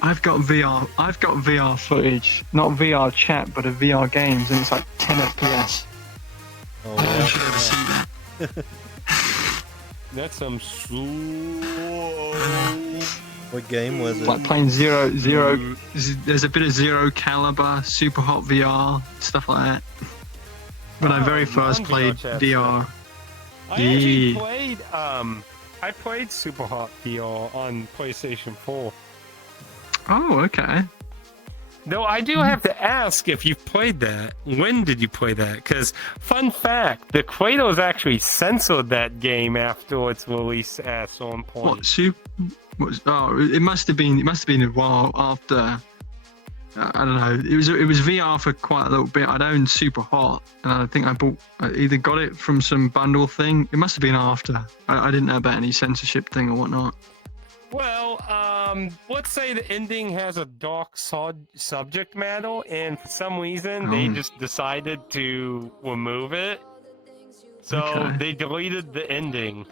I've got VR footage, not VR chat, but of VR games, and it's like 10 FPS. Oh, I don't know if you ever see that. That's some slow. What game was it? Like playing zero. There's a bit of Zero Caliber, Super Hot VR, stuff like that. When I very first played VR. I actually played I played Super Hot VR on PlayStation 4. Oh, okay. No, I do have to ask if you've played that. When did you play that? Because, fun fact, the Kratos actually censored that game after its release at some point. It must have been a while after. I don't know. It was VR for quite a little bit. I'd owned Super Hot, and I think I either got it from some bundle thing. It must have been after. I didn't know about any censorship thing or whatnot. Well, let's say the ending has a dark subject matter, and for some reason they just decided to remove it. So they deleted the ending.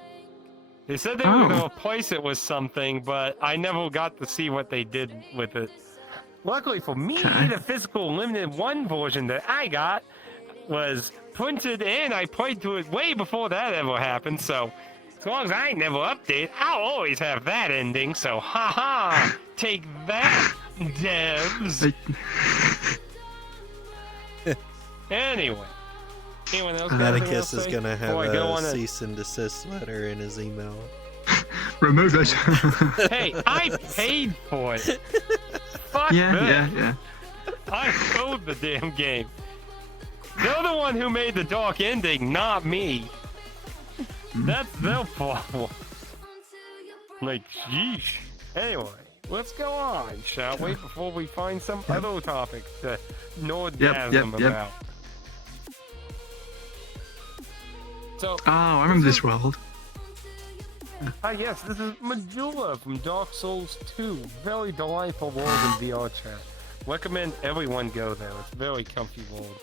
They said they were going to replace it with something, but I never got to see what they did with it. Luckily for me, the physical limited one version that I got was printed in. I played to it way before that ever happened, so as long as I never update, I'll always have that ending, so haha, take that, devs. Anyway, anyone else got anything else Atticus to is say gonna have before I go a on cease and desist letter in his email. Remove it. Hey, I paid for it. Fuck that. Yeah. I sold the damn game. They're the one who made the dark ending, not me. That's their problem. Like, sheesh. Anyway, let's go on, shall we? Before we find some other topic to nordgasm about. So, I remember this world. yes, this is Medulla from Dark Souls 2. Very delightful world in VRChat. Recommend everyone go there. It's a very comfy world.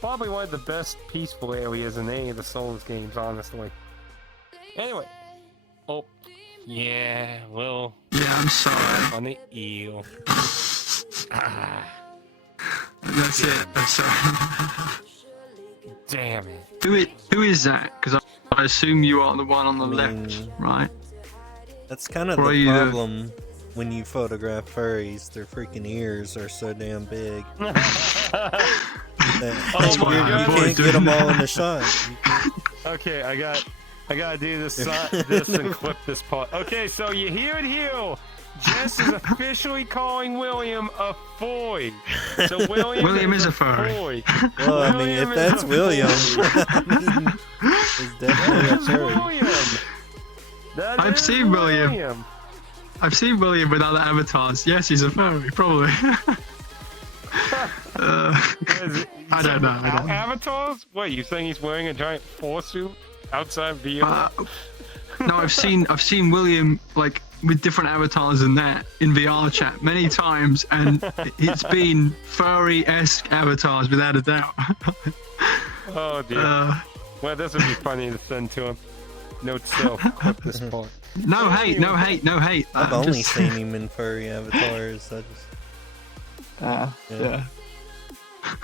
Probably one of the best peaceful areas in any of the Souls games, honestly. Anyway. Oh, yeah, well. Yeah, I'm sorry. On the eel. That's it. I'm sorry. Damn it. Who is that? Because I assume you are the one on the left, right? That's kind of Or are the you the- problem when you photograph furries. Their freaking ears are so damn big. That's why my I God. You avoid can't get doing them all that. in the shot. Okay, I gotta do this and clip this part. Okay, so you hear it here. Jess is officially calling William a foy. So William is a furry. foy. Well, I mean, William if is that's a William, foy. I mean, it's definitely a That's furry. William. That I've is seen William. I've seen William with other avatars. Yes, he's a furry, probably. I don't know. Avatars? What, you saying he's wearing a giant forsuit outside VR? No, I've seen William like with different avatars than that in VRChat many times, and it's been furry-esque avatars without a doubt. Oh dear. Well, this would be funny to send to him. Note self, clip this part. No hate. I've I'm only just- seen him in furry avatars. Yeah.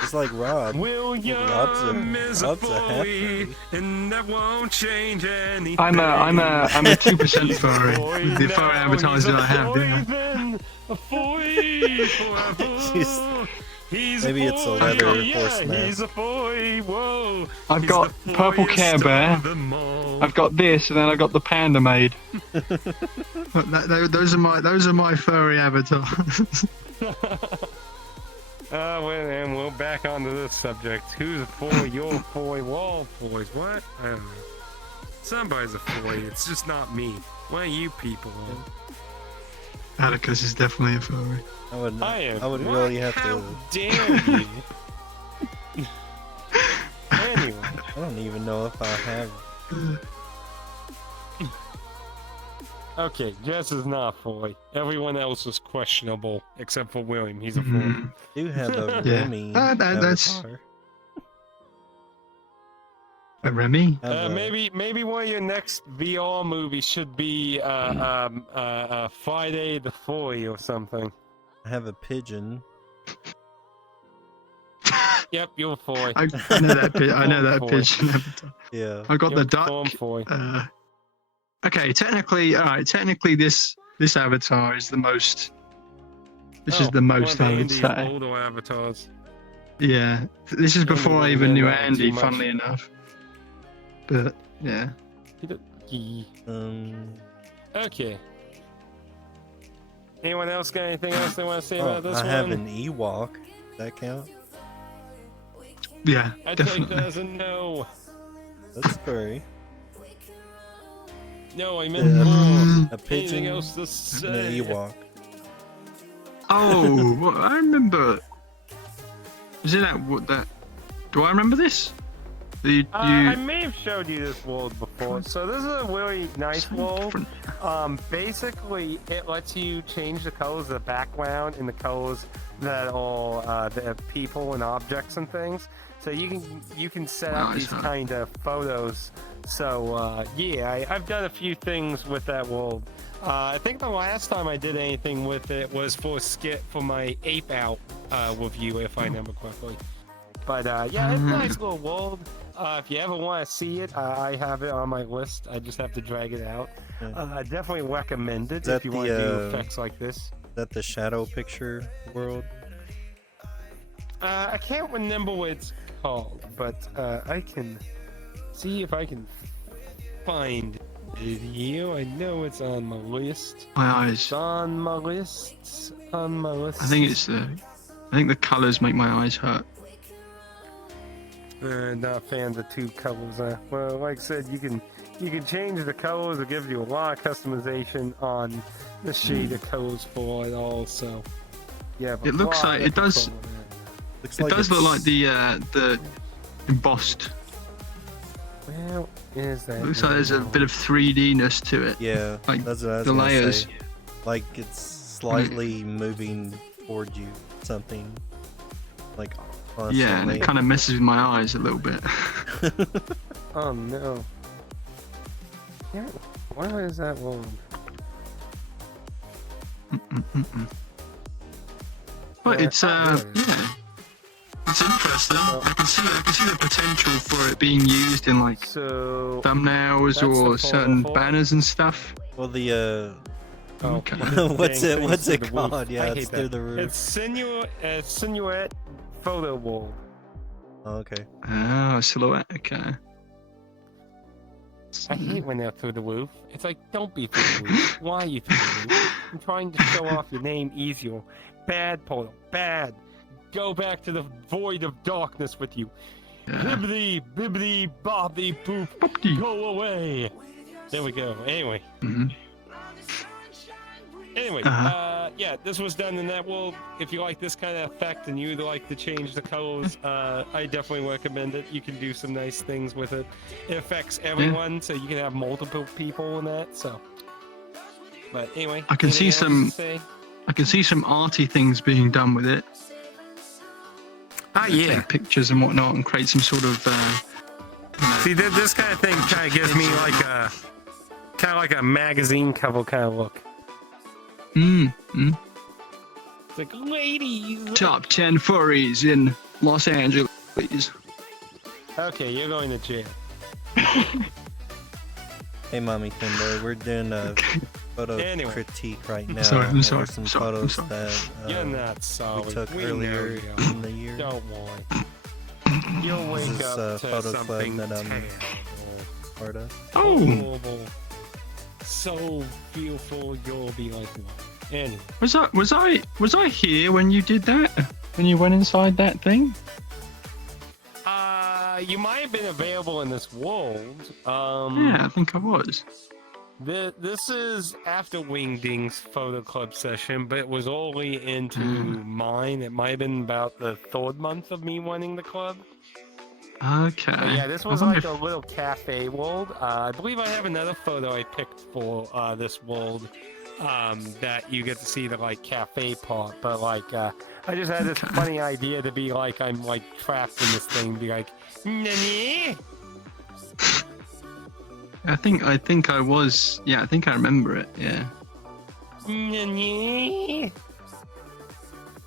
It's like Rob. William is a Rob's a half boy, furry. and that won't change anything. I'm a 2% furry with the Now furry avatars he's that I have. boy Yeah. then, a boy forever. Jeez. He's Maybe a it's a boy, leather yeah, horse mask. he's a boy, whoa. I've He's got the purple boyest Care Bear. of them all. I've got this, and then I got the Panda Maid. Those are my furry avatars. And we're back onto this subject. Who's a boy? You're a boy. We're all boys. What? I don't know. Somebody's a boy. It's just not me. What are you people on? Atticus is definitely a furry. I would really have How to. dare you? Anyway. I don't even know if I have. Okay, Jess is not a boy. Everyone else is questionable, except for William. He's a boy. Mhm. I do have a Yeah. Remy That's- avatar. A Remy? I have a- Maybe one of your next VR movies should be Friday the 40 or something. I have a pigeon. Yep, you're a boy. I know that. I know that Boy. pigeon avatar. Yeah. I got You're the duck. a boy. Okay, technically, this avatar is the most. This is the most, one I of would Andy's say. older avatars. Yeah, this is before I really even knew know that Andy, too much. funnily enough. But yeah, Okay. Anyone else got anything else they want to say about this I one? have an Ewok. Does that count? yeah, I take definitely. that as a no. That's furry. No, I meant Yeah. no. A pigeon Anything else to and say? an Ewok. Oh, well, I remember. Is it that? Do I remember this? I may have showed you this world before. So this is a really nice world. Basically, it lets you change the colors of the background and the colors that are the people and objects and things. So you can set up these kind of photos. So yeah, I've done a few things with that world. I think the last time I did anything with it was for a skit for my Ape Out review, if I remember correctly. But yeah, it's a nice little world. If you ever want to see it, I have it on my list. I just have to drag it out. I definitely recommend it that if you want to do effects like this. Is that the shadow picture world? I can't remember what it's called, but I can see if I can find it here. I know it's on my list. My eyes. It's on my list. On my list. I think the colours make my eyes hurt. Not fans of two colors. Well, like I said, you can change the colors. It gives you a lot of customization on the shade of colors for it all. So yeah, It looks like it does. It does look like the embossed. Well, is that? It looks like there's a bit of 3D-ness to it. Yeah, like that's what I was the gonna layers. say. Like it's slightly moving toward you, something. Like constantly. Yeah, and it kind of messes with my eyes a little bit. Oh no. Yeah, why is that long? But Yeah, it's it's interesting. I can see the potential for it being used in like So thumbnails that's the or certain photo. banners and stuff. Well, the Okay. what's Dang it things through the called? roof. Yeah, I it's hate through that. the roof. It's silhouette photo wall. Oh, okay. Oh, silhouette. Okay. I hate when they're through the roof. It's like, don't be through the roof. Why are you through the roof? I'm trying to show off your name easier. Bad photo. Bad. Go back to the void of darkness with you. Yeah. Bibbidi, bibbidi, bobbidi, boop. Boppity. Go away. There we go. Anyway. Mhm. Anyway, Uh-huh. yeah, this was done in that world. If you like this kind of effect and you'd like to change the colors, I definitely recommend it. You can do some nice things with it. It affects everyone, so you can have multiple people in that. So, but anyway, I can see anything else to say? I can see some arty things being done with it. Yeah. Take pictures and whatnot and create some sort of. See, this kind of thing kind of gives me like a magazine cover kind of look. It's like, ladies. Top 10 furries in Los Angeles. Okay, you're going to jail. Hey, Mommy Thunder, we're doing a photo Anyway. critique right now. sorry, I'm over sorry, some I'm sorry, I'm photos sorry. that You're not sorry. we took We earlier know you. in the year. Don't worry. You'll wake This is up a to photo club something that I'm terrible. part of. Oh, Horrible. So beautiful, you'll be like, what? Anyway. was I here when you did that? When you went inside that thing? You might have been available in this world. Yeah, I think I was. This is after Wingding's photo club session, but it was only into mine. It might have been about the third month of me running the club. Okay. But yeah, this was I wonder like a little cafe world. I believe I have another photo I picked for this world that you get to see the like cafe part. But like, I just had this funny idea to be like I'm like trapped in this thing, be like, Nani? I think I was. Yeah, I think I remember it. Yeah. Nani?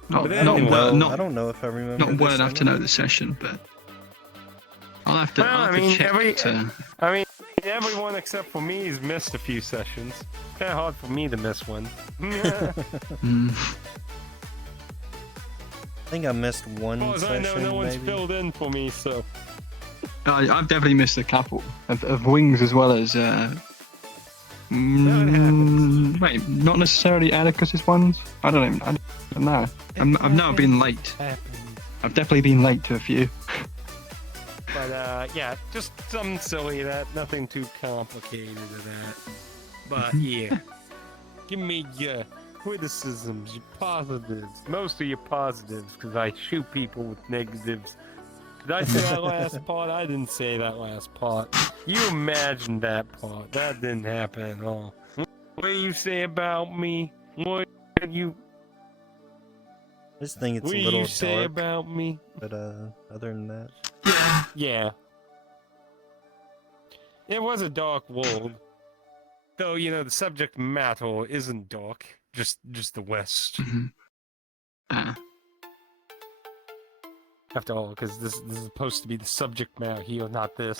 Not, But not anyway. well, I not don't know if I remember. not well this enough or to not. know the session, but I'll have to. Well, I'll have I mean, to check. I mean, everyone except for me has missed a few sessions. Kind of hard for me to miss one. I think I missed one As far as I session, know, no one's maybe. filled in for me, so. I've definitely missed a couple of wings as well as. happens. Wait, not necessarily Atticus's ones. I don't know. I've now been late. Happens. I've definitely been late to a few. But yeah, just something silly that, nothing too complicated to that. But yeah, give me your criticisms, your positives, most of your positives, because I shoot people with negatives. Did I say that last part? I didn't say that last part. You imagined that part. That didn't happen at all. What do you say about me? What do you, I just think it's what a do little you say dark, about me? but other than that, Yeah. It was a dark world. Though, you know, the subject matter isn't dark. Just the West. Mhm. After all, because this is supposed to be the subject matter here, not this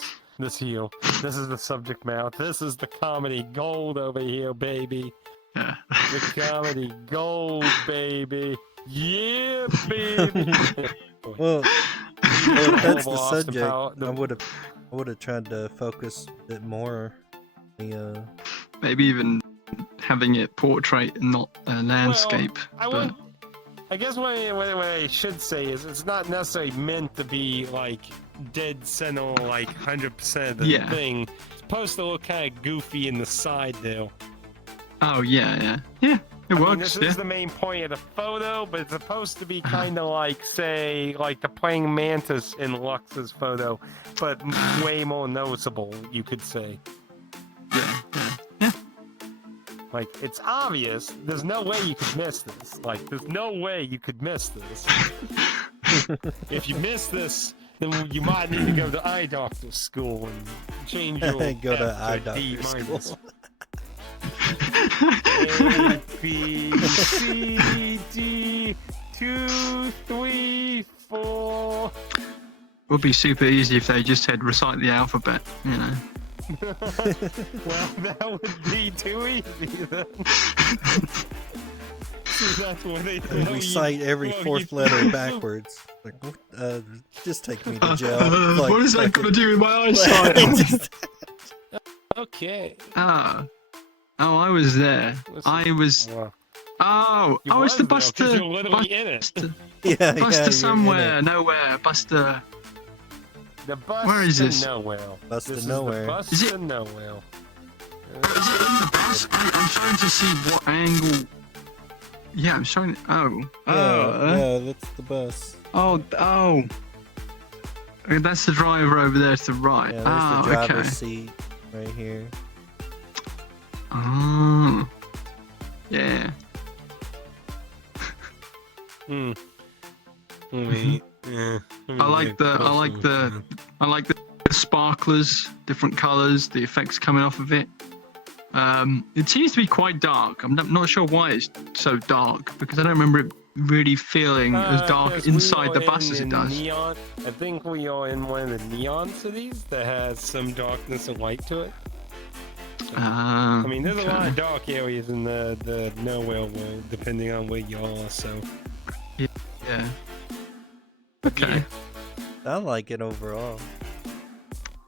here. This is the subject matter. This is the comedy gold over here, baby. Yeah. The comedy gold, baby. Yeah, baby. Well, if that's the Horrible Austin subject, Powers- I would have tried to focus a bit more. The Maybe even having it portrait and not landscape. I guess what I should say is it's not necessarily meant to be like dead center, like 100% of the thing. It's supposed to look kind of goofy in the side though. Oh yeah. It works. This is the main point of the photo, but it's supposed to be kind of like, say, like the praying mantis in Lux's photo, but way more noticeable, you could say. Yeah. Like, it's obvious. There's no way you could miss this. Like, there's no way you could miss this. If you miss this, then you might need to go to eye doctor school and change your go to F eye D doctor minus. school. A, B, C, D, 2, 3, 4. Would be super easy if they just said recite the alphabet, you know. Well, that would be too easy then. That's what they do. Recite every fourth letter backwards. Like, just take me to jail. Like, what is that got to do with my eyesight? Okay. Oh, I was there. I was. Oh, I was the Buster. You're literally in it. Buster somewhere, nowhere. Buster. The Buster Where is this? Nowhere. Buster This Nowhere. Is the Is Buster it- Nowhere. Is it in the bus? I'm trying to see what angle. Yeah, I'm trying. Yeah, that's the bus. Oh. Okay, that's the driver over there to the right. Yeah, there's the driver's okay. seat right here. Oh. Yeah. I like the sparklers, different colors, the effects coming off of it. It seems to be quite dark. I'm not sure why it's so dark, because I don't remember it really feeling as dark inside the bus as it does. Neon. I think we are in one of the neon cities that has some darkness and light to it. I mean, there's a lot of dark areas in the nowhere world, depending on where you are. So. Yeah. Okay. I like it overall.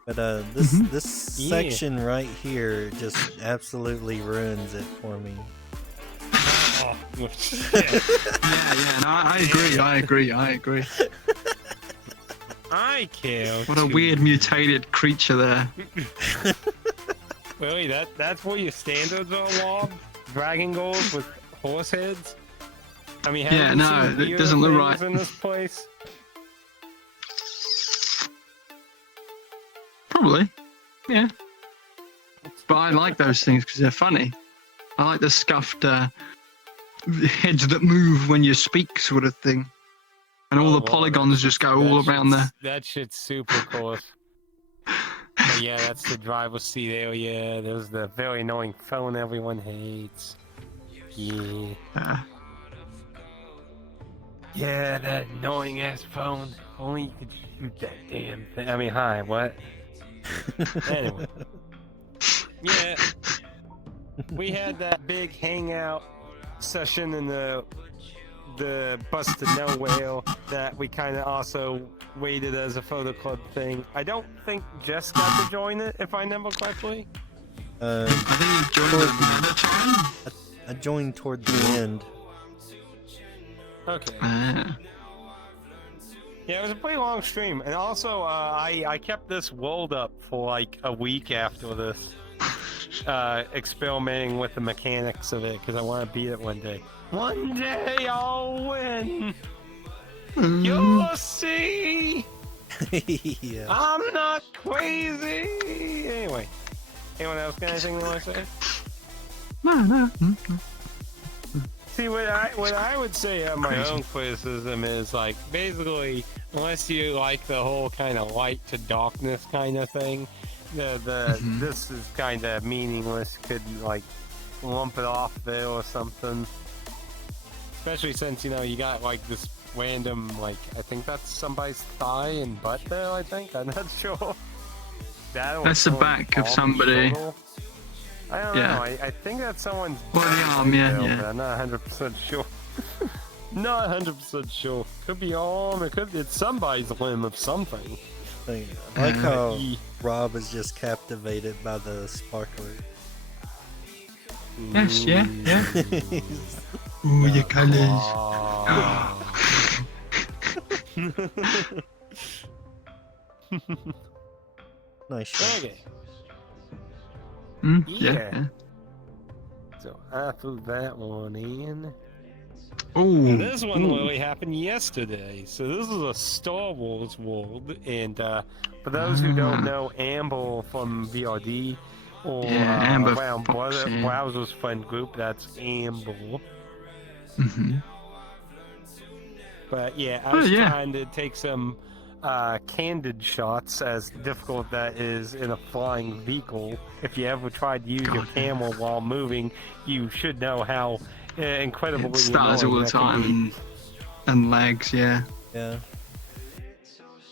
But this section right here just absolutely ruins it for me. Oh, Yeah. No, I agree. I care. What a weird mutated creature there. Really, that's what your standards are, Wob? Dragon goals with horse heads? I mean, Yeah, no, it doesn't look right. In this place? Probably. Yeah. But I like those things because they're funny. I like the scuffed heads that move when you speak sort of thing. And all the polygons just go all around there. That shit's super cool. But yeah, that's the driver's seat area. There's the very annoying phone everyone hates. Yeah. Yeah, that annoying ass phone. Only you could shoot that damn thing. I mean, hi, what? Anyway. Yeah. We had that big hangout session in the bus to nowhere that we kind of also waited as a photo club thing. I don't think Jess got to join it, if I remember correctly. I think you joined another time. I joined toward the end. Okay. Yeah, it was a pretty long stream, and also I kept this rolled up for like a week after this, experimenting with the mechanics of it because I want to beat it one day. One day I'll win. You'll see. Yeah. I'm not crazy. Anyway, anyone else got anything they want to say? No. See, what I would say on my own criticism is, like, basically, unless you like the whole kind of light to darkness kind of thing, this is kind of meaningless. Could, like, lump it off there or something. Especially since, you know, you got, like, this random, like, I think that's somebody's thigh and butt there, I think. I'm not sure. That or That's the someone's back of arm and somebody. shoulder. I don't Yeah. know. I think that's someone's Or the back arm, yeah, leg there, yeah. but I'm not 100% sure. Not 100% sure. Could be arm, it's somebody's limb of something. I like how E. Rob is just captivated by the sparkler. Yes, yeah, yeah. He's- Ooh, your colours. Oh. nice shot. Okay. Yeah. Yeah. yeah. So I threw that one in. Ooh. And this one ooh. literally happened yesterday. So this is a Star Wars world, and for those who don't know Amber from VRD or Yeah, Amber around Fox, yeah. Browser's friend group, that's Amber. Mhm. But yeah, I Oh, was yeah. trying to take some candid shots, as difficult that is in a flying vehicle. If you ever tried to use your camera while moving, you should know how incredibly It stutters all annoying the that can be. time and lags, yeah. Yeah.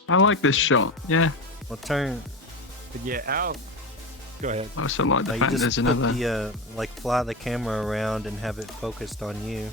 I like this shot, yeah. Well, turn. But yeah, out. Go ahead. I also like the Like, fact you there's just put another. the like fly the camera around and have it focused on you.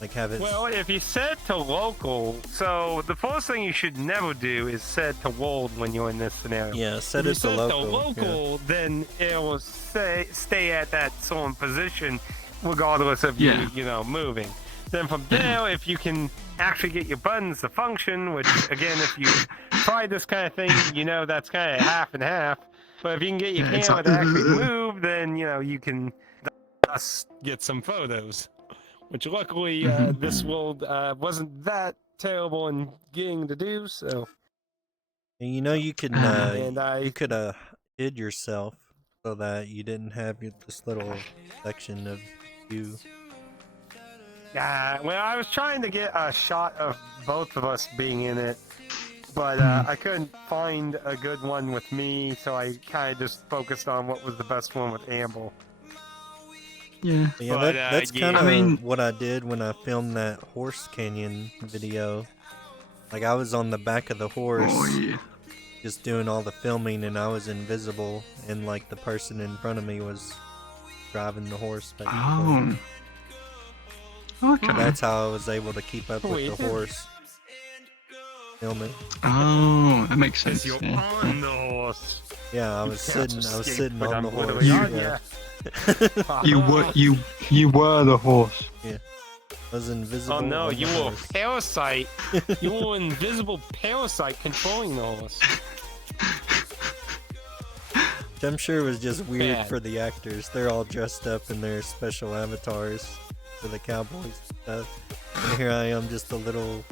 Like have it. Well, if you set to local, so the first thing you should never do is set to world when you're in this scenario. yeah, set If you it to set local. to local, then it will stay at that certain position, regardless of Yeah. you know, moving. Then from there, if you can actually get your buttons to function, which again, if you try this kind of thing, you know that's kind of half and half. But if you can get your Yeah, it's camera like, to actually move, then you know you can thus get some photos. Which luckily this world wasn't that terrible in getting to do. So And you know you can and I you could hid yourself so that you didn't have this little section of you. well, I was trying to get a shot of both of us being in it, but I couldn't find a good one with me, so I kind of just focused on what was the best one with Amble. Yeah. Yeah, But, that's yeah. kind of I mean- what I did when I filmed that horse canyon video. Like I was on the back of the horse, Oh, yeah. just doing all the filming, and I was invisible, and like the person in front of me was driving the horse. Basically. Oh. Okay. That's how I was able to keep up with Wait. the horse. Filming. Oh, that makes sense. You're Yeah. on the horse. Yeah, I was sitting but on I'm the horse. literally on Yeah. You were the horse. Was invisible. Oh no, on you the were a horse. parasite. You were an invisible parasite controlling the horse. Which I'm sure was just weird Bad. for the actors. They're all dressed up in their special avatars for the cowboys and stuff. And here I am, just a little.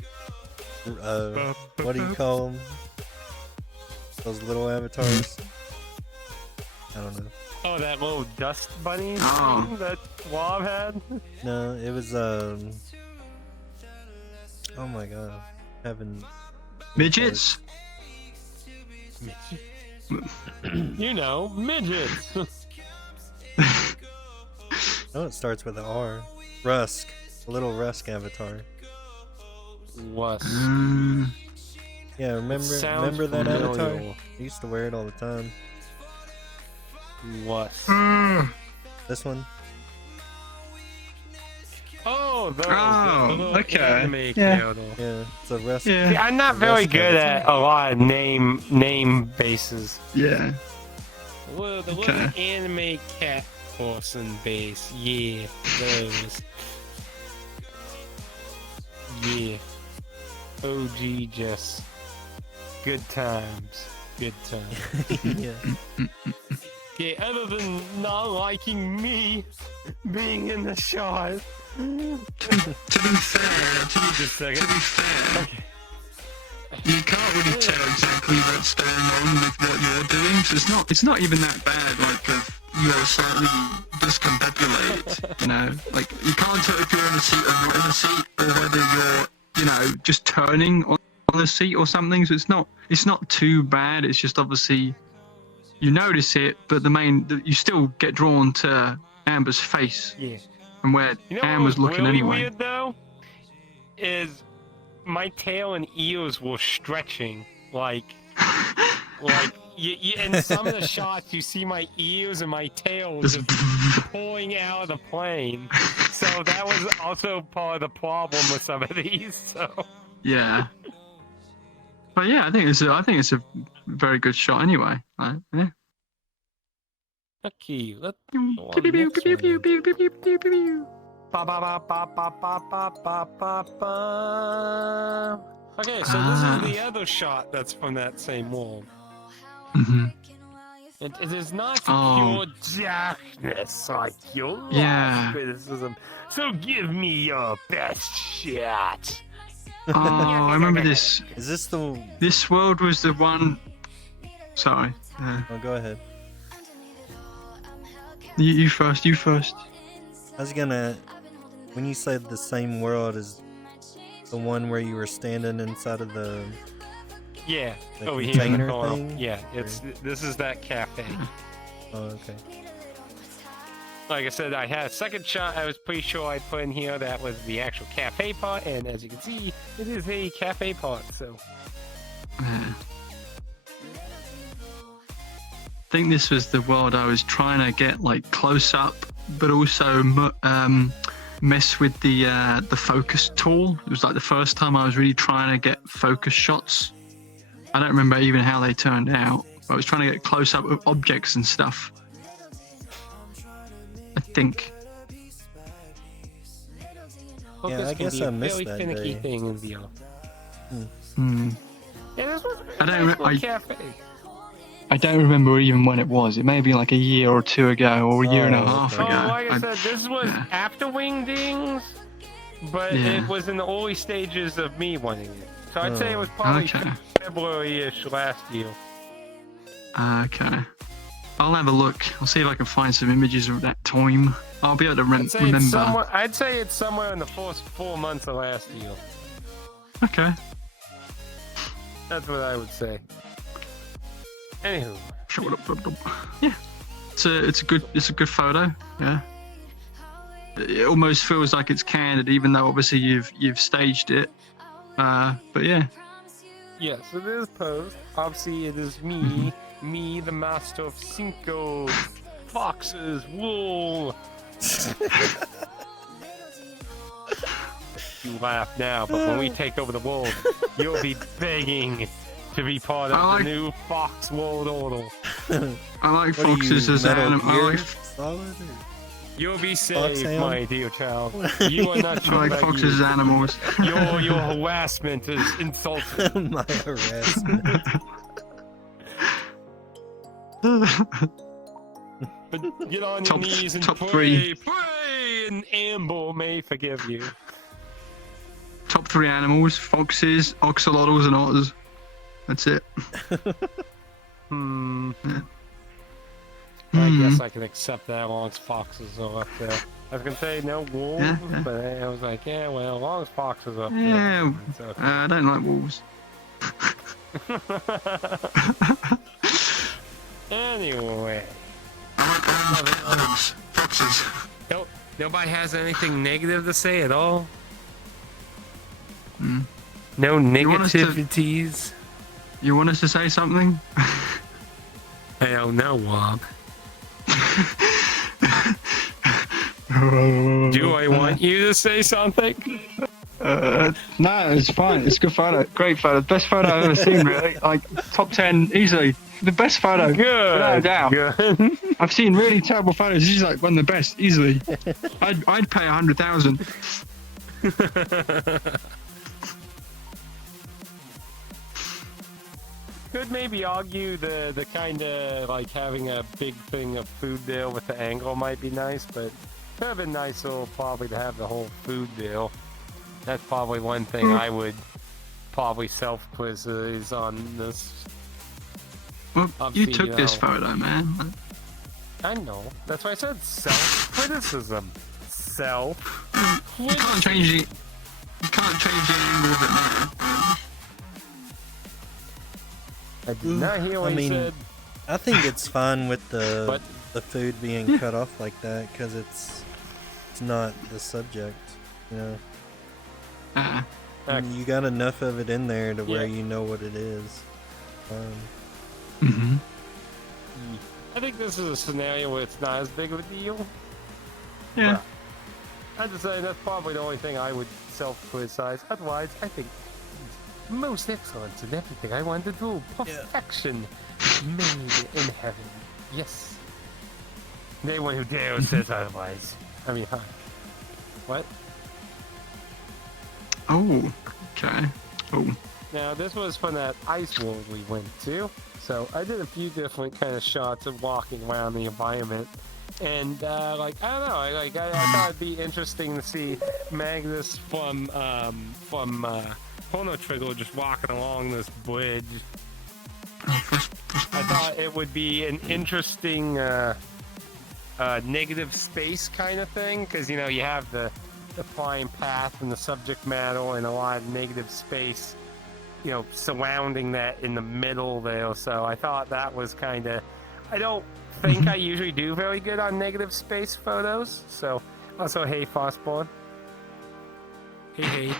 What do you call them? Those little avatars? I don't know. Oh, that little dust bunny Oh. thing that Wob had? No, it was oh my god. Having Midgets? You know, midgets. Oh, it starts with an R. Rusk. A little Rusk avatar. Was. Yeah, remember that avatar? I used to wear it all the time. Was. This one? Oh, those. Oh, the little okay. anime Yeah. character. Yeah, it's a Rusk. See, Yeah. I'm not very Rusk good avatar. at a lot of name bases. Yeah. Well, the Okay. little anime cat person base. Yeah, those. Yeah. OG just good times. Good times. Yeah. Yeah, other than not liking me being in the shot. To be fair, Just a second. Okay. you can't really tell exactly what's going on with what you're doing. So it's not even that bad. Like you're slightly discombobulated. You know, like you can't tell if you're in a seat or not in a seat, or whether you're, you know, just turning on the seat or something. So it's not too bad. It's just obviously you notice it, but you still get drawn to Amber's face Yeah. and where You know what Amber's was looking really anyway. weird though? is my tail and ears were stretching like in some of the shots you see my ears and my tail just pulling out of the plane. So that was also part of the problem with some of these. So Yeah. But yeah, I think it's a very good shot anyway. Right? Yeah. okay, let's Pew, go pew, on pew, next pew, one. pew, pew, pew, pew, pew, pew. Ba, ba, ba, ba, ba, ba, ba, ba, ba, ba. Okay, so this is the other shot that's from that same wall. Mhm. It is not Oh. pure darkness like your Yeah. criticism. So give me your best shot. Oh, I remember this. Is this the? This world was the one. Sorry. Oh, go ahead. You first. You first. I was gonna. When you said the same world as the one where you were standing inside of the Yeah, The over here in the container corner. thing? Yeah, this is that cafe. Oh, okay. Like I said, I had a second shot. I was pretty sure I put in here that was the actual cafe part, and as you can see, it is a cafe part. So I think this was the world I was trying to get like close up, but also mess with the focus tool. It was like the first time I was really trying to get focus shots. I don't remember even how they turned out, but I was trying to get close up with objects and stuff. I think. focus I can guess be I a missed very that finicky day. thing in VR. Hmm. Yeah, this was I don't a re- cafe. I don't remember even when it was. It may have been like a year or two ago, or a year and a Oh, half okay. Oh, ago. like I said, this was yeah. after Wingdings, but Yeah. it was in the early stages of me wanting it. So I'd say it was Oh, probably okay. February-ish last year. Okay. I'll have a look. I'll see if I can find some images of that time. I'll be able to I'd say it's remember. somewhere. I'd say it's somewhere in the first 4 months of last year. Okay. That's what I would say. Anywho, Yeah. It's a good photo. Yeah. It almost feels like it's candid, even though obviously you've staged it. But yeah. yes, it is posed. Obviously, it is me, me, the master of Cinco, foxes, wool. You laugh now, but when we take over the world, you'll be begging to be part of the new Fox World Order. I like What are foxes you, as Metal animals. I Gear like, Solid? Or- You'll be saved, Foxhound? my dear child. You are not I sure like about foxes as you. animals. Your harassment is insulting. My harassment. But get on your Top- knees and top pray, three. pray, and Amber may forgive you. Top 3 animals: foxes, oxalotls, and otters. That's it. I guess I can accept that as long as foxes are up there. I was gonna say no wolves, Yeah, yeah. but I was like, yeah, well, as long as foxes are up Yeah. there. It's okay. I don't like wolves. Anyway, Foxes. nobody has anything negative to say at all. Mm. No want us to- negativities. You want us to say something? I don't know, Wob. Do I want you to say something? No, it's fine. It's a good photo. Great photo. Best photo I've ever seen, really. Like, top 10 easily. The best photo. Good. Without a doubt. Good. I've seen really terrible photos. This is like one of the best, easily. I'd pay 100,000. Could maybe argue the kind of like having a big thing of food there with the angle might be nice, but it would have been nicer probably to have the whole food deal. That's probably one thing I would probably self-quiz on this. Well, Obviously, you took you this know. photo, man. I know. That's why I said self-criticism. You can't change the. You can't change the angle of it now. I did not hear what I you mean, said. I think it's fine with the But- food being cut off like that because it's not the subject, you know. You got enough of it in there to where Yeah. you know what it is. Mm-hmm. I think this is a scenario where it's not as big of a deal. Yeah. I'd just say that's probably the only thing I would self-criticize. Otherwise, I think most excellence in everything I want to do. Perfection made in heaven. Yes. Anyone who dares says otherwise. I mean, huh? What? Oh, okay. Oh. Now, this was from that ice world we went to. So I did a few different kind of shots of walking around the environment. And, like, I don't know, I thought it'd be interesting to see Magnus from Chrono Trigger just walking along this bridge. I thought it would be an interesting, negative space kind of thing, because, you know, you have the prime path and the subject matter and a lot of negative space, you know, surrounding that in the middle there. So I thought that was kind of, I don't think I usually do very good on negative space photos. So also, hey, Frostborn. Hey.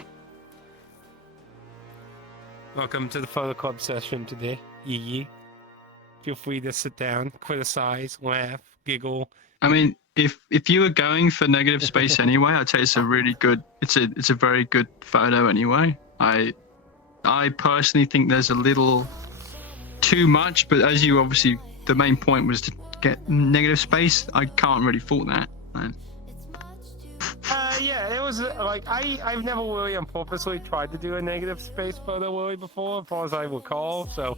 Welcome to the photo club session today. Yee. Feel free to sit down, criticize, laugh, giggle. I mean, if you were going for negative space anyway, I'd say it's a really good. It's a very good photo anyway. I personally think there's a little too much, but as you obviously, the main point was to get negative space. I can't really fault that. Yeah, it was like I've never really purposely tried to do a negative space photo really before, as far as I recall. So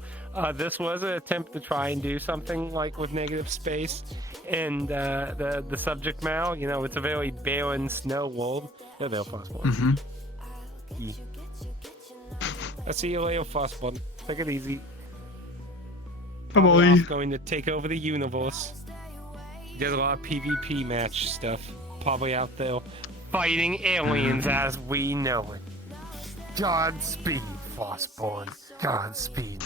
this was an attempt to try and do something like with negative space, and the subject matter. You know, it's a very barren snow world. Yeah, they'll Frostborn. Mm-hmm. I see you later, Frostborn. Take it easy. Bye-bye. Going to take over the universe. There's a lot of PvP match stuff. Probably out there fighting aliens as we know it. Godspeed, Frostborn. Godspeed.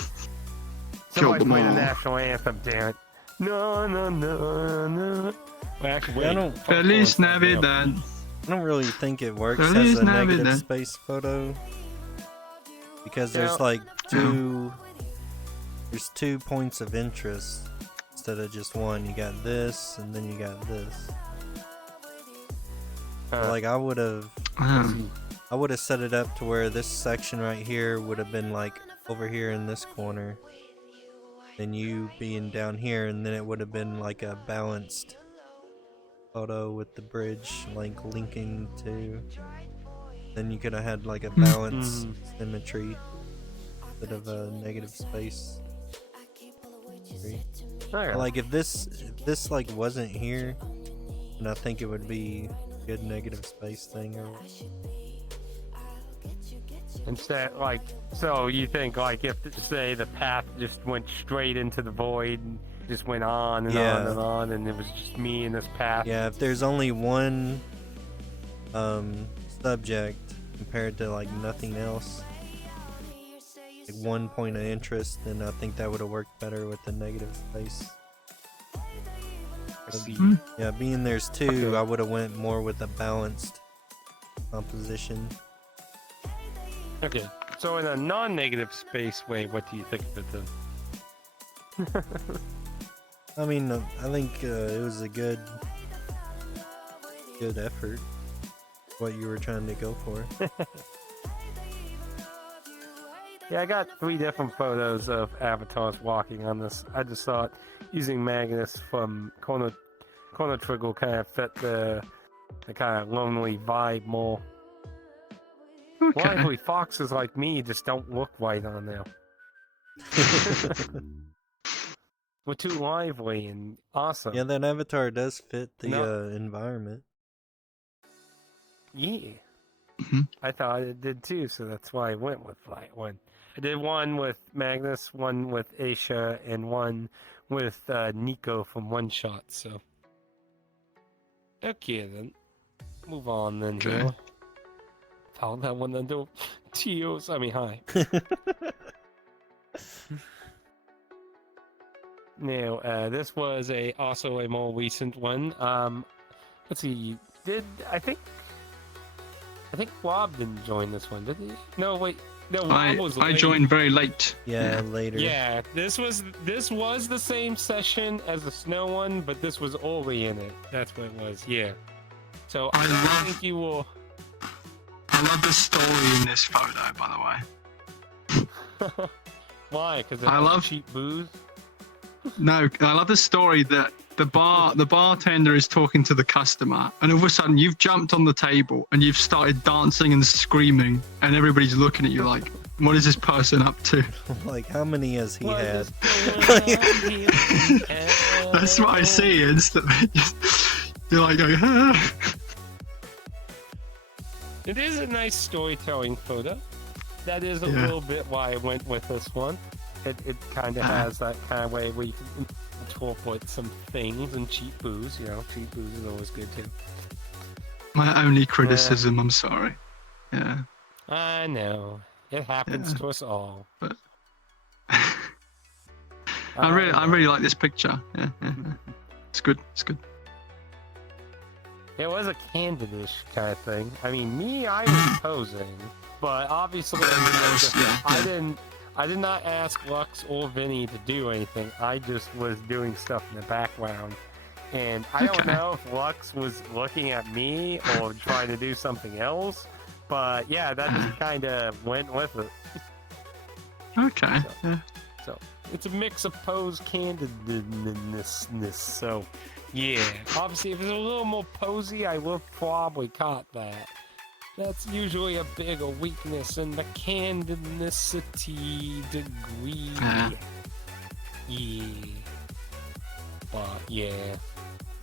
Somebody play the national anthem, damn it. No. Well, actually, I wait. don't- Feliz Navidad. I don't really think it works Feliz as a negative Navidad. space photo because there's Yeah. like there's 2 points of interest instead of just one. You got this and then you got this. Like I would have set it up to where this section right here would have been like over here in this corner, and you being down here, and then it would have been like a balanced photo with the bridge like linking to. Then you could have had like a balanced symmetry instead of a negative space. Okay. Like if this like wasn't here, then I think it would be a good negative space thing. Or Instead, like, so you think, like, if, say, the path just went straight into the void and just went on and on and on, and it was just me in this path. yeah, if there's only one subject compared to like nothing else, like 1 point of interest, then I think that would have worked better with the negative space. I see. Yeah, being there's two, I would have went more with a balanced composition. Okay, so in a non-negative space way, what do you think of it then? I mean, I think it was a good effort. What you were trying to go for. Yeah, I got 3 different photos of avatars walking on this. I just thought using Magnus from Chrono Trigger kind of fit the kind of lonely vibe more. Okay. Lively foxes like me just don't look right on there. We're too lively and awesome. Yeah, that avatar does fit the No. environment. Yeah. Mhm. I thought it did too, so that's why I went with that one. I did one with Magnus, one with Aisha, and one with Nico from One Shot, so. Okay then. Move on then Okay. here. Found that one under tears. I mean, hi. Now, this was also a more recent one. Let's see. I think I think Blob didn't join this one, did he? No, wait. No, Blob I was I late. joined very late. Yeah, later. Yeah, this was the same session as the snow one, but this was Oli in it. That's what it was. Yeah. So I don't think you will. I love the story in this photo, by the way. Why? Because I love- cheap booze. No, I love the story that the bartender is talking to the customer, and all of a sudden you've jumped on the table and you've started dancing and screaming, and everybody's looking at you like, "What is this person up to?" Like, how many has he What had? is going on here? That's what I see instantly. You're like, going, "Ah." It is a nice storytelling photo. That is a Yeah. little bit why I went with this one. It kind of has that kind of way where you can incorporate some things and cheap booze. You know, cheap booze is always good too. My only criticism. I'm sorry. Yeah. I know. It happens Yeah. to us all. But I really like this picture. Yeah, yeah, yeah. It's good. It's good. It was a candid-ish kind of thing. I mean, I was posing, but obviously I did not ask Lux or Vinny to do anything. I just was doing stuff in the background. And I don't Okay. know if Lux was looking at me or trying to do something else, but yeah, that just kind of went with it. Okay. Yeah. So it's a mix of pose candidness. So yeah, obviously if it's a little more posy, I will probably caught that. That's usually a bigger weakness in the candidnessity degree. Yeah. But yeah.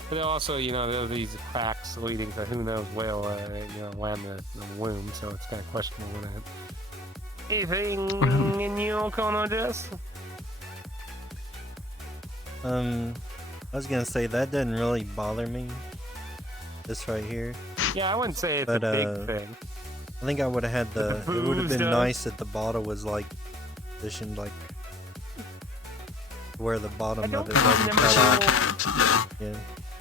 But also, you know, there are these cracks leading to who knows where, around the womb, so it's kind of questionable that. Anything in your corner, Jess? I was gonna say that doesn't really bother me. This right here. Yeah, I wouldn't say it's But, a big thing. I think I would have had the. The It would have booze, been though. nice if the bottle was like positioned like where the bottom I of don't it wasn't remember. cut out. Yeah.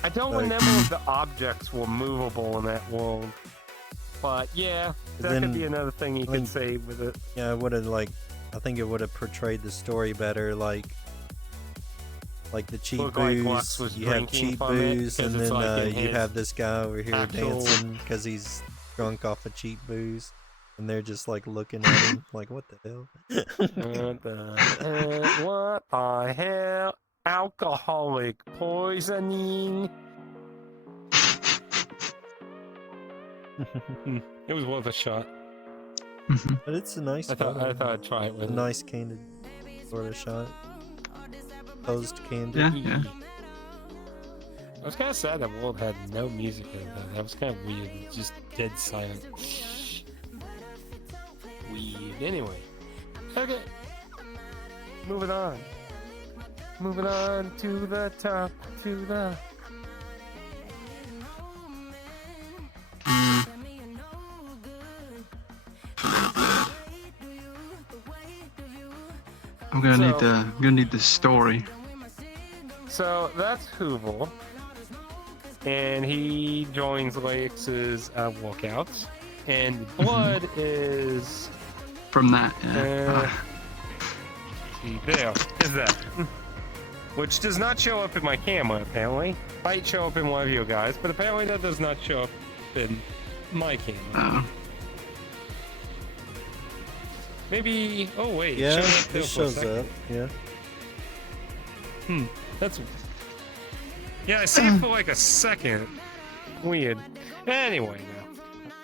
I don't Like- remember if the objects were movable in that world. But yeah, that Then- could be another thing you I could mean- say with it. Yeah, I would have like. I think it would have portrayed the story better. Like the cheap Looked like booze. Lux was You have drinking cheap from it, booze, 'cause and it's then like in you his have this guy over here actual- dancing because he's drunk off of cheap booze, and they're just like looking at him like, "What the hell?" What the hell? Alcoholic poisoning. It was worth a shot. Mhm. But it's a nice. I thought photo. I'd try it with A it. nice candid sort of shot. Posed candid. Yeah, yeah. I was kind of sad that world had no music in it. That was kind of weird. It's just dead silent. Weird. Anyway. Okay. Moving on. Moving on to the top. To the. I'm gonna need the story. So that's Hoovel. And he joins Laix's walkouts. And Blood is. From that. Yeah. There is that. Which does not show up in my camera, apparently. Might show up in one of you guys, but apparently that does not show up in my camera. Oh. Maybe. Oh, wait. Yeah, showed up there it for a shows second. up. Yeah. That's. Yeah, I see it for like a second. Weird. Anyway, now.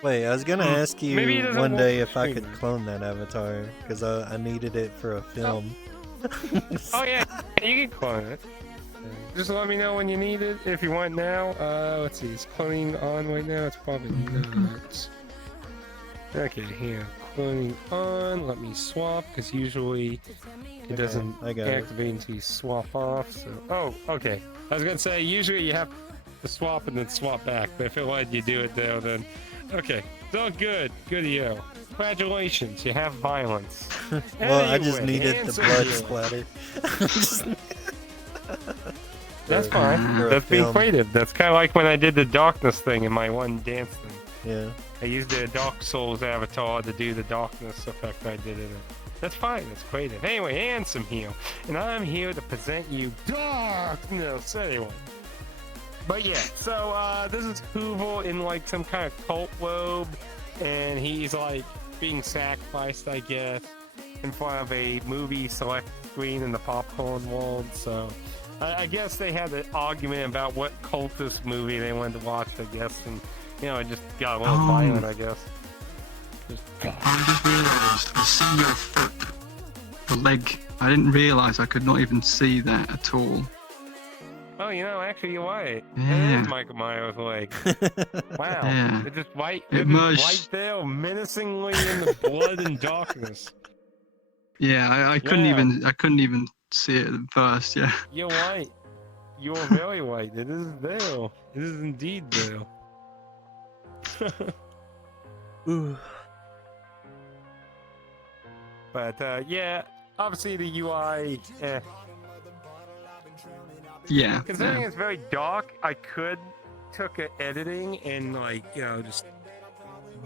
Wait, I was gonna ask Maybe he you doesn't one want day the if I could streamer. clone that avatar because I needed it for a film. Oh, yeah. You can clone it. Just let me know when you need it. If you want now. Let's see. Is cloning on right now? It's probably not. Okay, here. Cloning on. Let me swap, because usually it doesn't I got it. activate until you swap off. So, oh, okay. I was gonna say usually you have to swap and then swap back, but if it let you do it though, then okay. So good, good to you. Congratulations, you have violence. Well, I just Anyway, needed the answer blood you. splatter. That's For- fine. for a That's being film. creative. That's kind of like when I did the darkness thing in my one dance thing. Yeah. I used the Dark Souls avatar to do the darkness effect I did in it. That's fine, that's creative. Anyway, Ansem here, and I'm here to present you darkness. Anyway. But yeah, so this is Hoover in like some kind of cult robe, and he's like being sacrificed, I guess, in front of a movie select screen in the popcorn world. So I guess they had an argument about what cultist movie they wanted to watch, I guess, and you know, it just got a little violent, I guess. I just realised I see your foot, the leg. I didn't realise I could not even see that at all. Oh, you know, actually, you're right. Yeah. It is Michael Myers' leg. Wow. Yeah. It's just right, It it's merged. right there, menacingly in the blood and darkness. Yeah, I couldn't Yeah. I couldn't even see it at first. Yeah. You're right. You're very right. It is there. It is indeed there. Ooh. But yeah, obviously the UI, Yeah. considering Yeah. it's very dark, I could took a editing and like, you know, just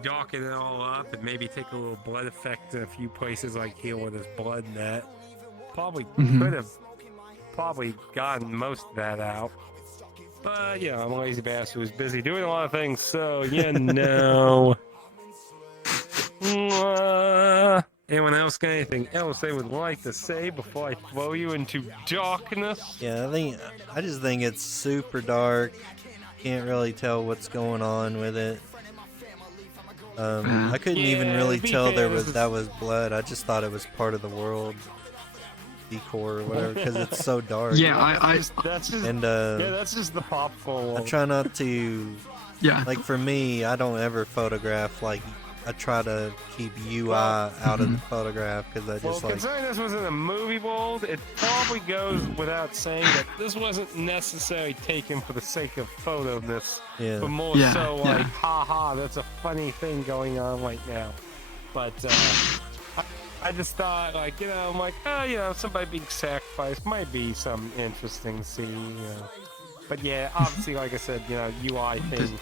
darken it all up and maybe take a little blood effect in a few places like here where there's blood and that. Probably could have probably gotten most of that out. But, you know, I'm a lazy bastard who's busy doing a lot of things, so, you know. Anyone else got anything else they would like to say before I throw you into darkness? Yeah, I just think it's super dark. Can't really tell what's going on with it. I couldn't even Yeah, really to be tell fair, that was blood. I just thought it was part of the world decor or whatever because it's so dark. Yeah, That's just And yeah, that's just the popcorn. I try not to, yeah. like for me, I don't ever photograph, like I try to keep UI out of the photograph because I Well, just like, considering this was in a movie world, it probably goes without saying that this wasn't necessarily taken for the sake of photo-ness, yeah. but more Yeah, so yeah. like, haha, that's a funny thing going on right now. But I just thought, like, you know, I'm like, oh, you know, somebody being sacrificed might be some interesting to see, you know. But yeah, obviously, like I said, you know, UI thing,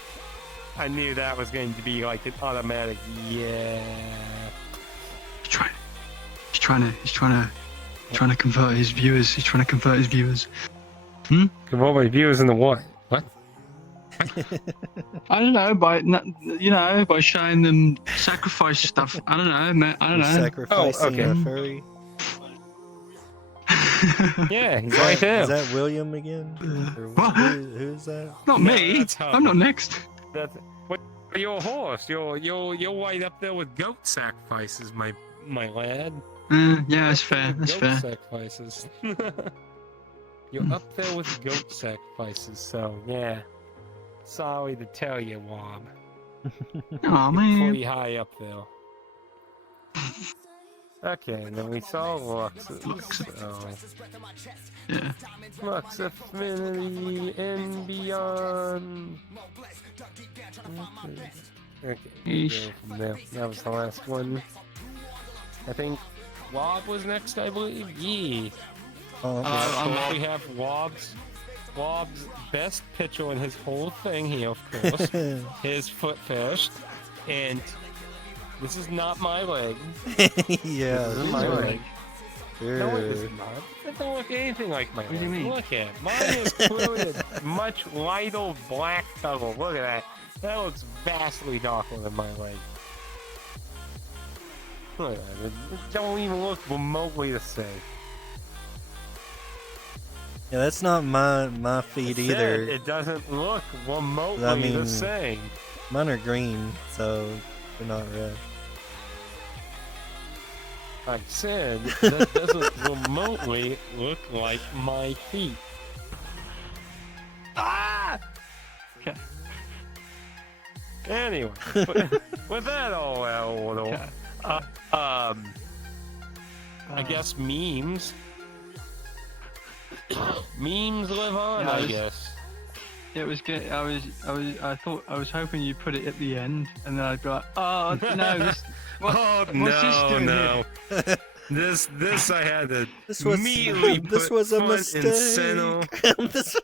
I knew that was going to be like an automatic, yeah. He's trying to convert his viewers. He's trying to convert his viewers. Convert my viewers into what? What? I don't know, by showing them sacrifice stuff. I don't know, man. I don't You're know. sacrificing okay. a furry. Yeah, he's right there. Is that William again? Or What? who's that? Not No, me. that's Hub. I'm not next. That's what. You're a horse. You're right up there with goat sacrifices, my lad. Yeah, that's fair. That's goat fair. sacrifices. You're up there with goat sacrifices, so yeah. Sorry to tell you, Wob. Oh man. Pretty high up there. Okay, and then we saw Luxus. Yeah. Lux Affinity and Beyond. Okay, we'll go from there. That was the last one. I think Wob was next, I believe. Yeah. We have Wob's best picture in his whole thing here, of course. His foot first. And this is not my leg. Yeah, This is my leg. No, it sure. is not. It doesn't look anything like my leg. What do you mean? Look at it. Mine is clearly a much lighter black color. Look at that. That looks vastly darker than my leg. Look at that. It don't even look remotely the same. Yeah, that's not my feet I said either. it doesn't look remotely I mean- the same. Mine are green, so they're not red. I said that doesn't remotely look like my feet. Ah! Okay. Anyway, with that all out, Okay. I guess memes. Memes live on, Yeah, I I was- guess. It was good. I was hoping you'd put it at the end, and then I'd be like, oh no, this. Oh what's this doing no! here? This I had to This was immediately this put was a front mistake. and center. This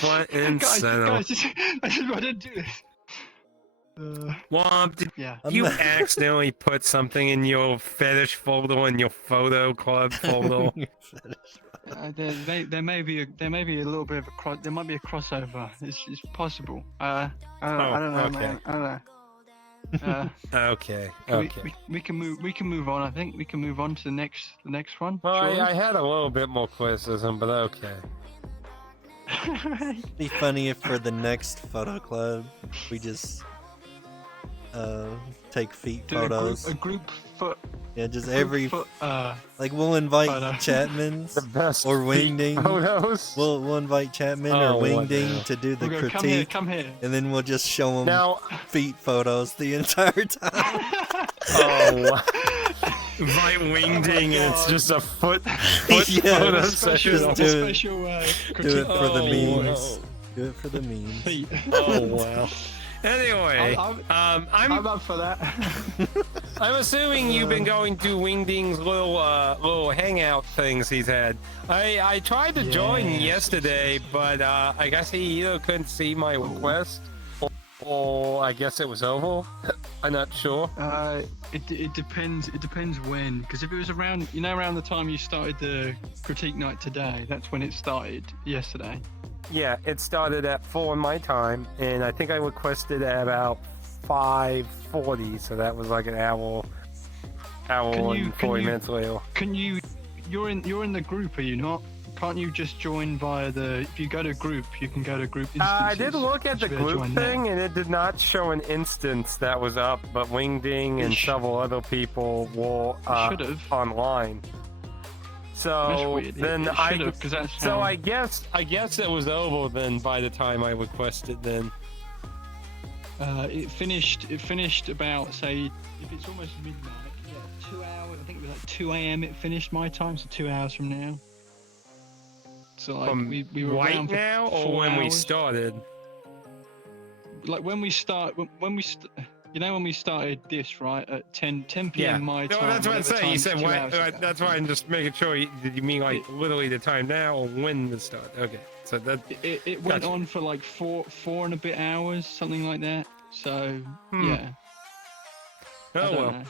Front and center. Guys, I just wanted to do this. Womp, did Yeah. you I'm not- accidentally put something in your fetish folder in your photo club folder? There may be a little bit of there might be a crossover. It's possible. I don't know, okay. man. I don't know. Okay, We, okay. we can move on. I think we can move on to the next one. Well, surely? I had a little bit more criticism, but okay. Be funny if for the next photo club we just take feet Do photos. a group foot. Yeah, just group every foot, like we'll invite photo. Chapman's The best or feet Wingding. photos. We'll invite Chapman Oh, or Wingding whatever. to do the We'll go, come here, critique, come here. and then we'll just show them Now, feet photos the entire time. oh, invite Wingding, and it's just a foot Yeah, photo just session. just do it. Special Do it critique for the Oh, memes. Do it for the memes. feet. Oh wow. Anyway, I'm I'm up for that. I'm assuming you've been going to Wingding's little hangout things he's had. I tried to join yesterday, but I guess he either couldn't see my request, or I guess it was over. I'm not sure. It depends. It depends when, because if it was around the time you started the critique night today, that's when it started yesterday. Yeah, it started at 4 my time, and I think I requested at about 5:40, so that was like an hour and 40 minutes later. Can you? You're in the group, are you not? Can't you just join via the? If you go to group, you can go to group instances. I did look at the You should be able to group join thing, now. and it did not show an instance that was up, but Wingding and several other people were should've. online. That's So weird. then It should've, 'cause that's so how- I guess it was over then by the time I requested then. It finished about, say, if it's almost midnight, yeah, 2 hours. I think it was like 2 a.m. It finished my time, so 2 hours from now. So like we were right around for now or 4 when we hours. started? Like when we started this, right, at 10 p.m. Yeah. my No, time. that's what I'm whatever saying. time, You said 2 what? hours ago. That's why I'm just making sure. Did you mean like literally the time now or when the start? Okay, so that. It went Gotcha. on for like four and a bit hours, something like that. So yeah. I Oh don't well. know.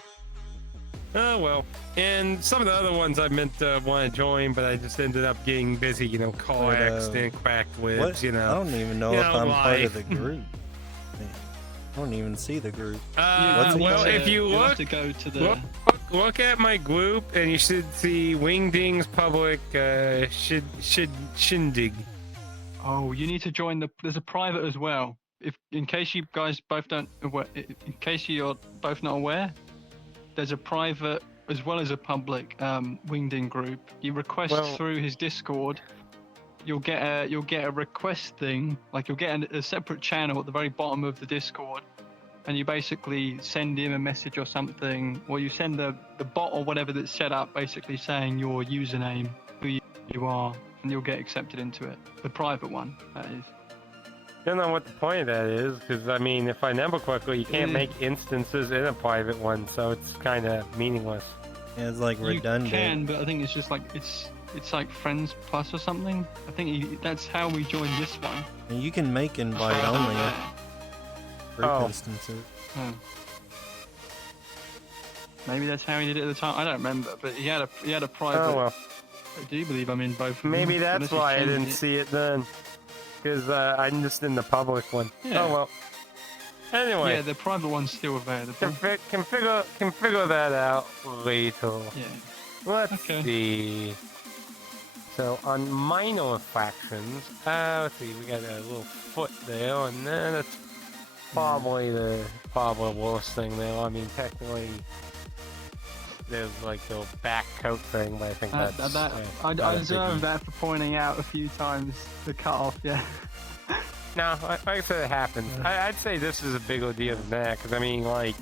Oh well. And some of the other ones I meant to want to join, but I just ended up getting busy. Car But, accident, cracked What? ribs. I don't even know if I'm part of the life. group. I don't even see the group. You Well, need if you you'll have look, to go to the. look at my group, and you should see Wingding's public shindig. Oh, you need to join there's a private as well. If in case you guys both don't, in case you're both not aware, there's a private as well as a public Wingding group. You request through his Discord. You'll get a request thing, like you'll get a separate channel at the very bottom of the Discord, and you basically send him a message or something, or you send the bot or whatever that's set up, basically saying your username, who you are, and you'll get accepted into it. The private one, that is. I don't know what the point of that is, because I mean, if I remember correctly, you can't make instances in a private one, so it's kind of meaningless. Yeah, it's like redundant. You can, but I think it's just like it's like Friends Plus or something. I think that's how we joined this one. And you can make invite only group Oh. instances. Oh. Maybe that's how he did it at the time. I don't remember, but he had a private. Oh well. I do believe I'm in both. of them, Maybe that's unless he why I changed didn't it. see it then. Because I'm just in the public one. Yeah. Oh well. Anyway, Yeah, the private one's still available. can figure that out later. Yeah. Let's Okay. see. So on minor fractions, let's see, we got a little foot there, and then that's probably the worst thing there. I mean, technically, there's like the back coat thing, but I think that's. I not a deserve biggie. that for pointing out a few times the cut off. Yeah. No, like I said, it happens. I'd say this is a bigger deal than that, because I mean, like,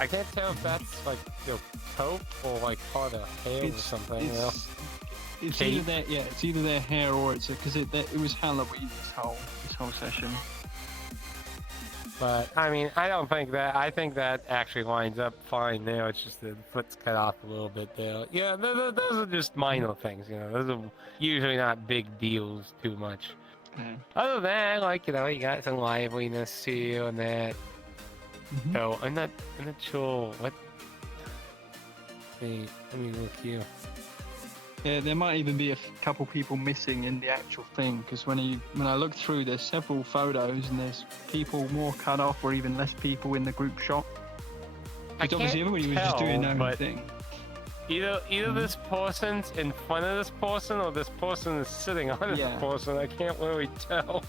I can't tell if that's like the coat or like part of the hair or something. You know? It's Cape. either their hair or it's because it was Halloween this whole session. But I mean, I don't think that. I think that actually lines up fine there. It's just the foot's cut off a little bit there. Yeah, those are just minor things. Those are usually not big deals too much. Yeah. Other than that, like you got some liveliness here and that. So I'm not sure what. Wait, let me look here. Yeah, there might even be a couple people missing in the actual thing, because when I look through, there's several photos and there's people more cut off or even less people in the group shot. Because obviously everybody was just doing their own thing. Either this person's in front of this person or this person is sitting on this person. I can't really tell.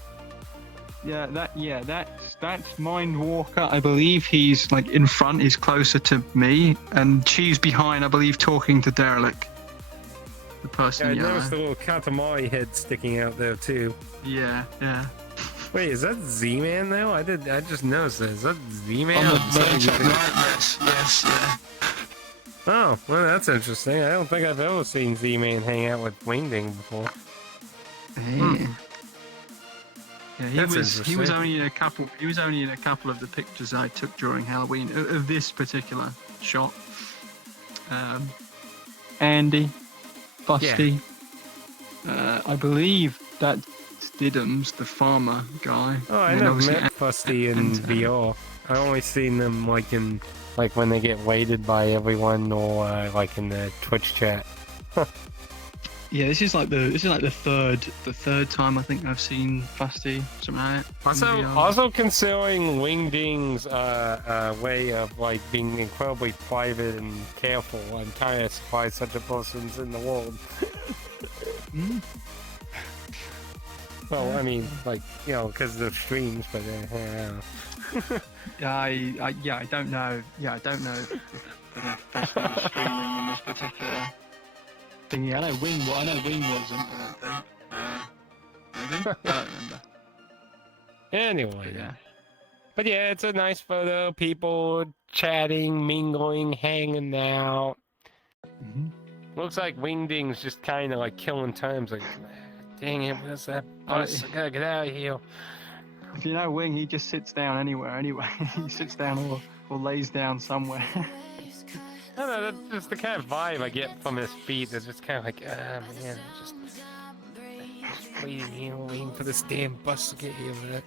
Yeah, that's Mind Walker. I believe he's like in front, he's closer to me, and she's behind, I believe, talking to Derelict. The person. Yeah, I noticed the little Katamari head sticking out there too. Yeah. Wait, is that Z-Man now? I just noticed that. Is that Z-Man? On the right, yes, yeah. Oh, well, that's interesting. I don't think I've ever seen Z-Man hang out with Wingding before. Yeah, he was only in a couple. He was only in a couple of the pictures I took during Halloween of this particular shot. Andy, Busty. Yeah. I believe that's Diddums, the farmer guy. Oh, I never met Busty in VR. I only seen them like when they get waited by everyone, or like in the Twitch chat. Yeah, this is like the third time I think I've seen Busty, something like that. Also considering Wingding's way of like being incredibly private and careful, I'm kind of surprised such a person's in the world. Well, I mean, like, you know, because of the streams, but I don't know. Yeah, I don't know if the streaming in this particular thing. Yeah, I know Wing wasn't. I don't remember. Anyway, but yeah, it's a nice photo. People chatting, mingling, hanging out. Looks like Wingding's just kind of like killing times. Like, dang it, where's that bus? I gotta get out of here. If you know Wing, he just sits down anywhere. Anyway, he sits down or lays down somewhere. I don't know, that's just the kind of vibe I get from his feet. It's just kind of like, man, just waiting here, waiting for this damn bus to get here with it.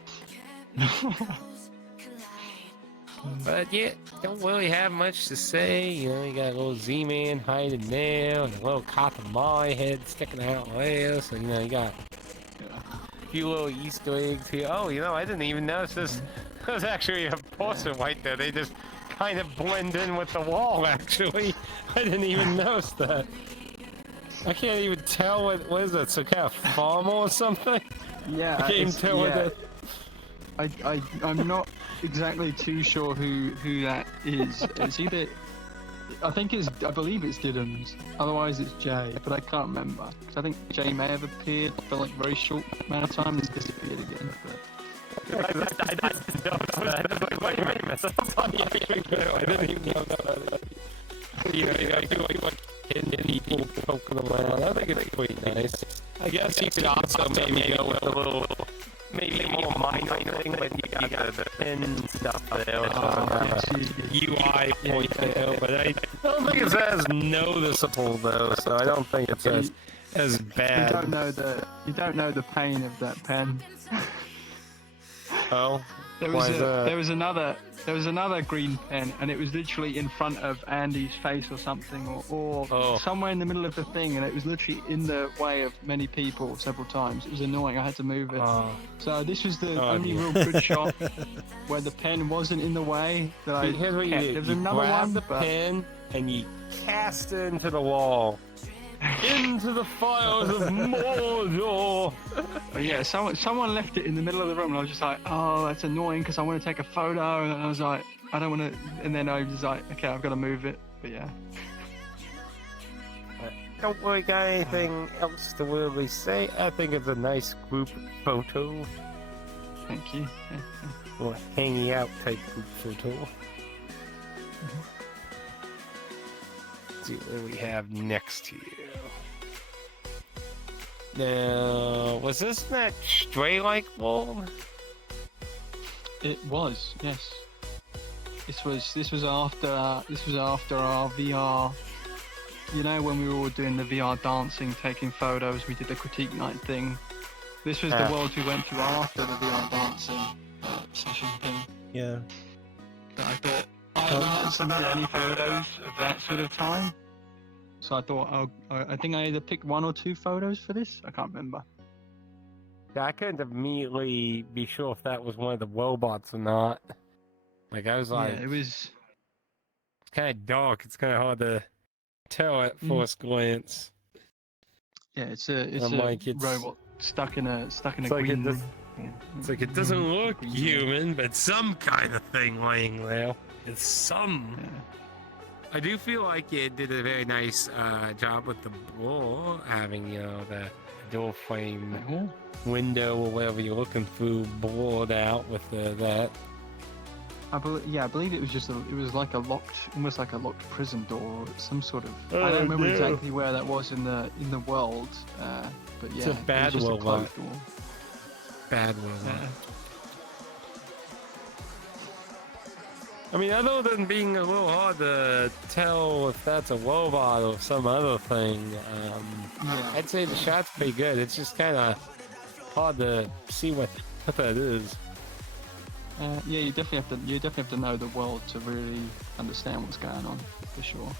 But yeah, don't really have much to say. You know, you got a little Z-Man hiding there, and a little Katamari head sticking out there. So, you know, you got a few little Easter eggs here. Oh, you know, I didn't even notice this. There's actually a person right there. They just kind of blend in with the wall, actually. I didn't even notice that. I can't even tell what is it, some kind of farmer or something? Yeah, I can't even tell what that... I'm not exactly too sure who that is. It's either, I believe it's Diddums. Otherwise it's Jay, but I can't remember. Because I think Jay may have appeared for like a very short amount of time and disappeared again. But... I didn't even know that. You know, I feel like people poking around. I think it's pretty nice. I guess you could also maybe go with a little, maybe more minor thing, but you got the pin and stuff there. UI point there, but I don't think it's as noticeable though, so I don't think it's as bad. You don't know the pain of that pen. Oh, there was another green pen, and it was literally in front of Andy's face or something, or somewhere in the middle of the thing, and it was literally in the way of many people several times. It was annoying. I had to move it. So this was the only real good shot where the pen wasn't in the way that I Here's what you do. There's You another grab one, the pen and you cast it into the wall. Into the fires of Mordor! But yeah, someone left it in the middle of the room, and I was just like, oh, that's annoying because I want to take a photo, and I was like, I don't want to, and then I was like, okay, I've got to move it, but yeah. Don't really got anything else to really say. I think it's a nice group photo. Thank you. Or hanging out type group photo. Let's see what we have next here. Now, was this that Stray-like world? It was, yes. This was after our VR. You know, when we were all doing the VR dancing, taking photos, we did the critique night thing. This was the world we went to after the VR dancing session thing. Yeah. That I thought I haven't submitted any photos of that sort of time. So I thought I think I either picked 1 or 2 photos for this. I can't remember. Yeah, I couldn't immediately be sure if that was one of the robots or not. Like, I was like, Yeah, it was. it's kind of dark. It's kind of hard to tell at first glance. Yeah, it's a I'm like, it's- robot stuck in a It's like green it does- room. Yeah. It's like it doesn't look Green room. human, but some kind of thing laying there. It's some. Yeah. I do feel like it did a very nice job with the door, having, you know, the door frame Oh. window or whatever you're looking through blurred out with that. I believe it was just it was like a locked, almost like a locked prison door, some sort of. I Oh, don't remember no. exactly where that was in the world, but yeah, It's a bad it was just a world, closed door. Bad one. Yeah. I mean, other than being a little hard to tell if that's a robot or some other thing, Yeah. I'd say the shot's pretty good. It's just kind of hard to see what that is. Yeah, you definitely have to know the world to really understand what's going on, for sure.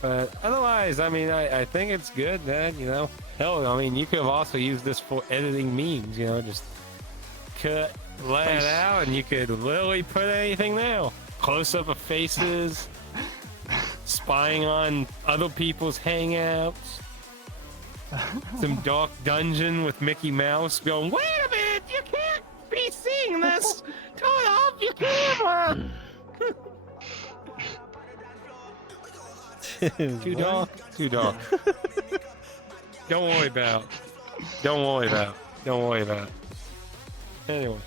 But otherwise, I mean, I think it's good, man. You know, hell, I mean, you could have also used this for editing memes. You know, just cut, lay it out, and you could literally put anything there. Close up of faces, spying on other people's hangouts. Some dark dungeon with Mickey Mouse going, "Wait a minute, you can't be seeing this. Turn off your camera." Too dark. Too dark. Don't worry about. Don't worry about. Don't worry about. Anyway.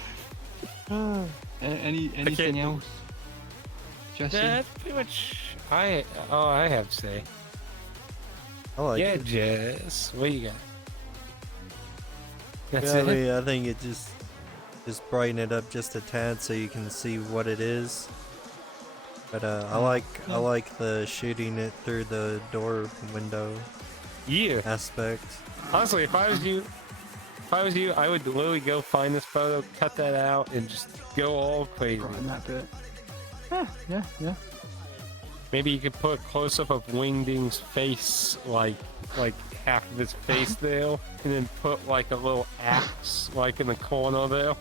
Anything else, Jesse? That's pretty much I have to say. I like Yeah, it. Jess. What you got? That's Yeah, I it. mean, I think it just brighten it up just a tad so you can see what it is. But I like the shooting it through the door window Yeah. aspect. Honestly, if I was you, I would literally go find this photo, cut that out, and just go all crazy. Brighten that bit. Yeah. Maybe you could put a close up of Wingding's face, like half of his face there, and then put like a little axe like in the corner there.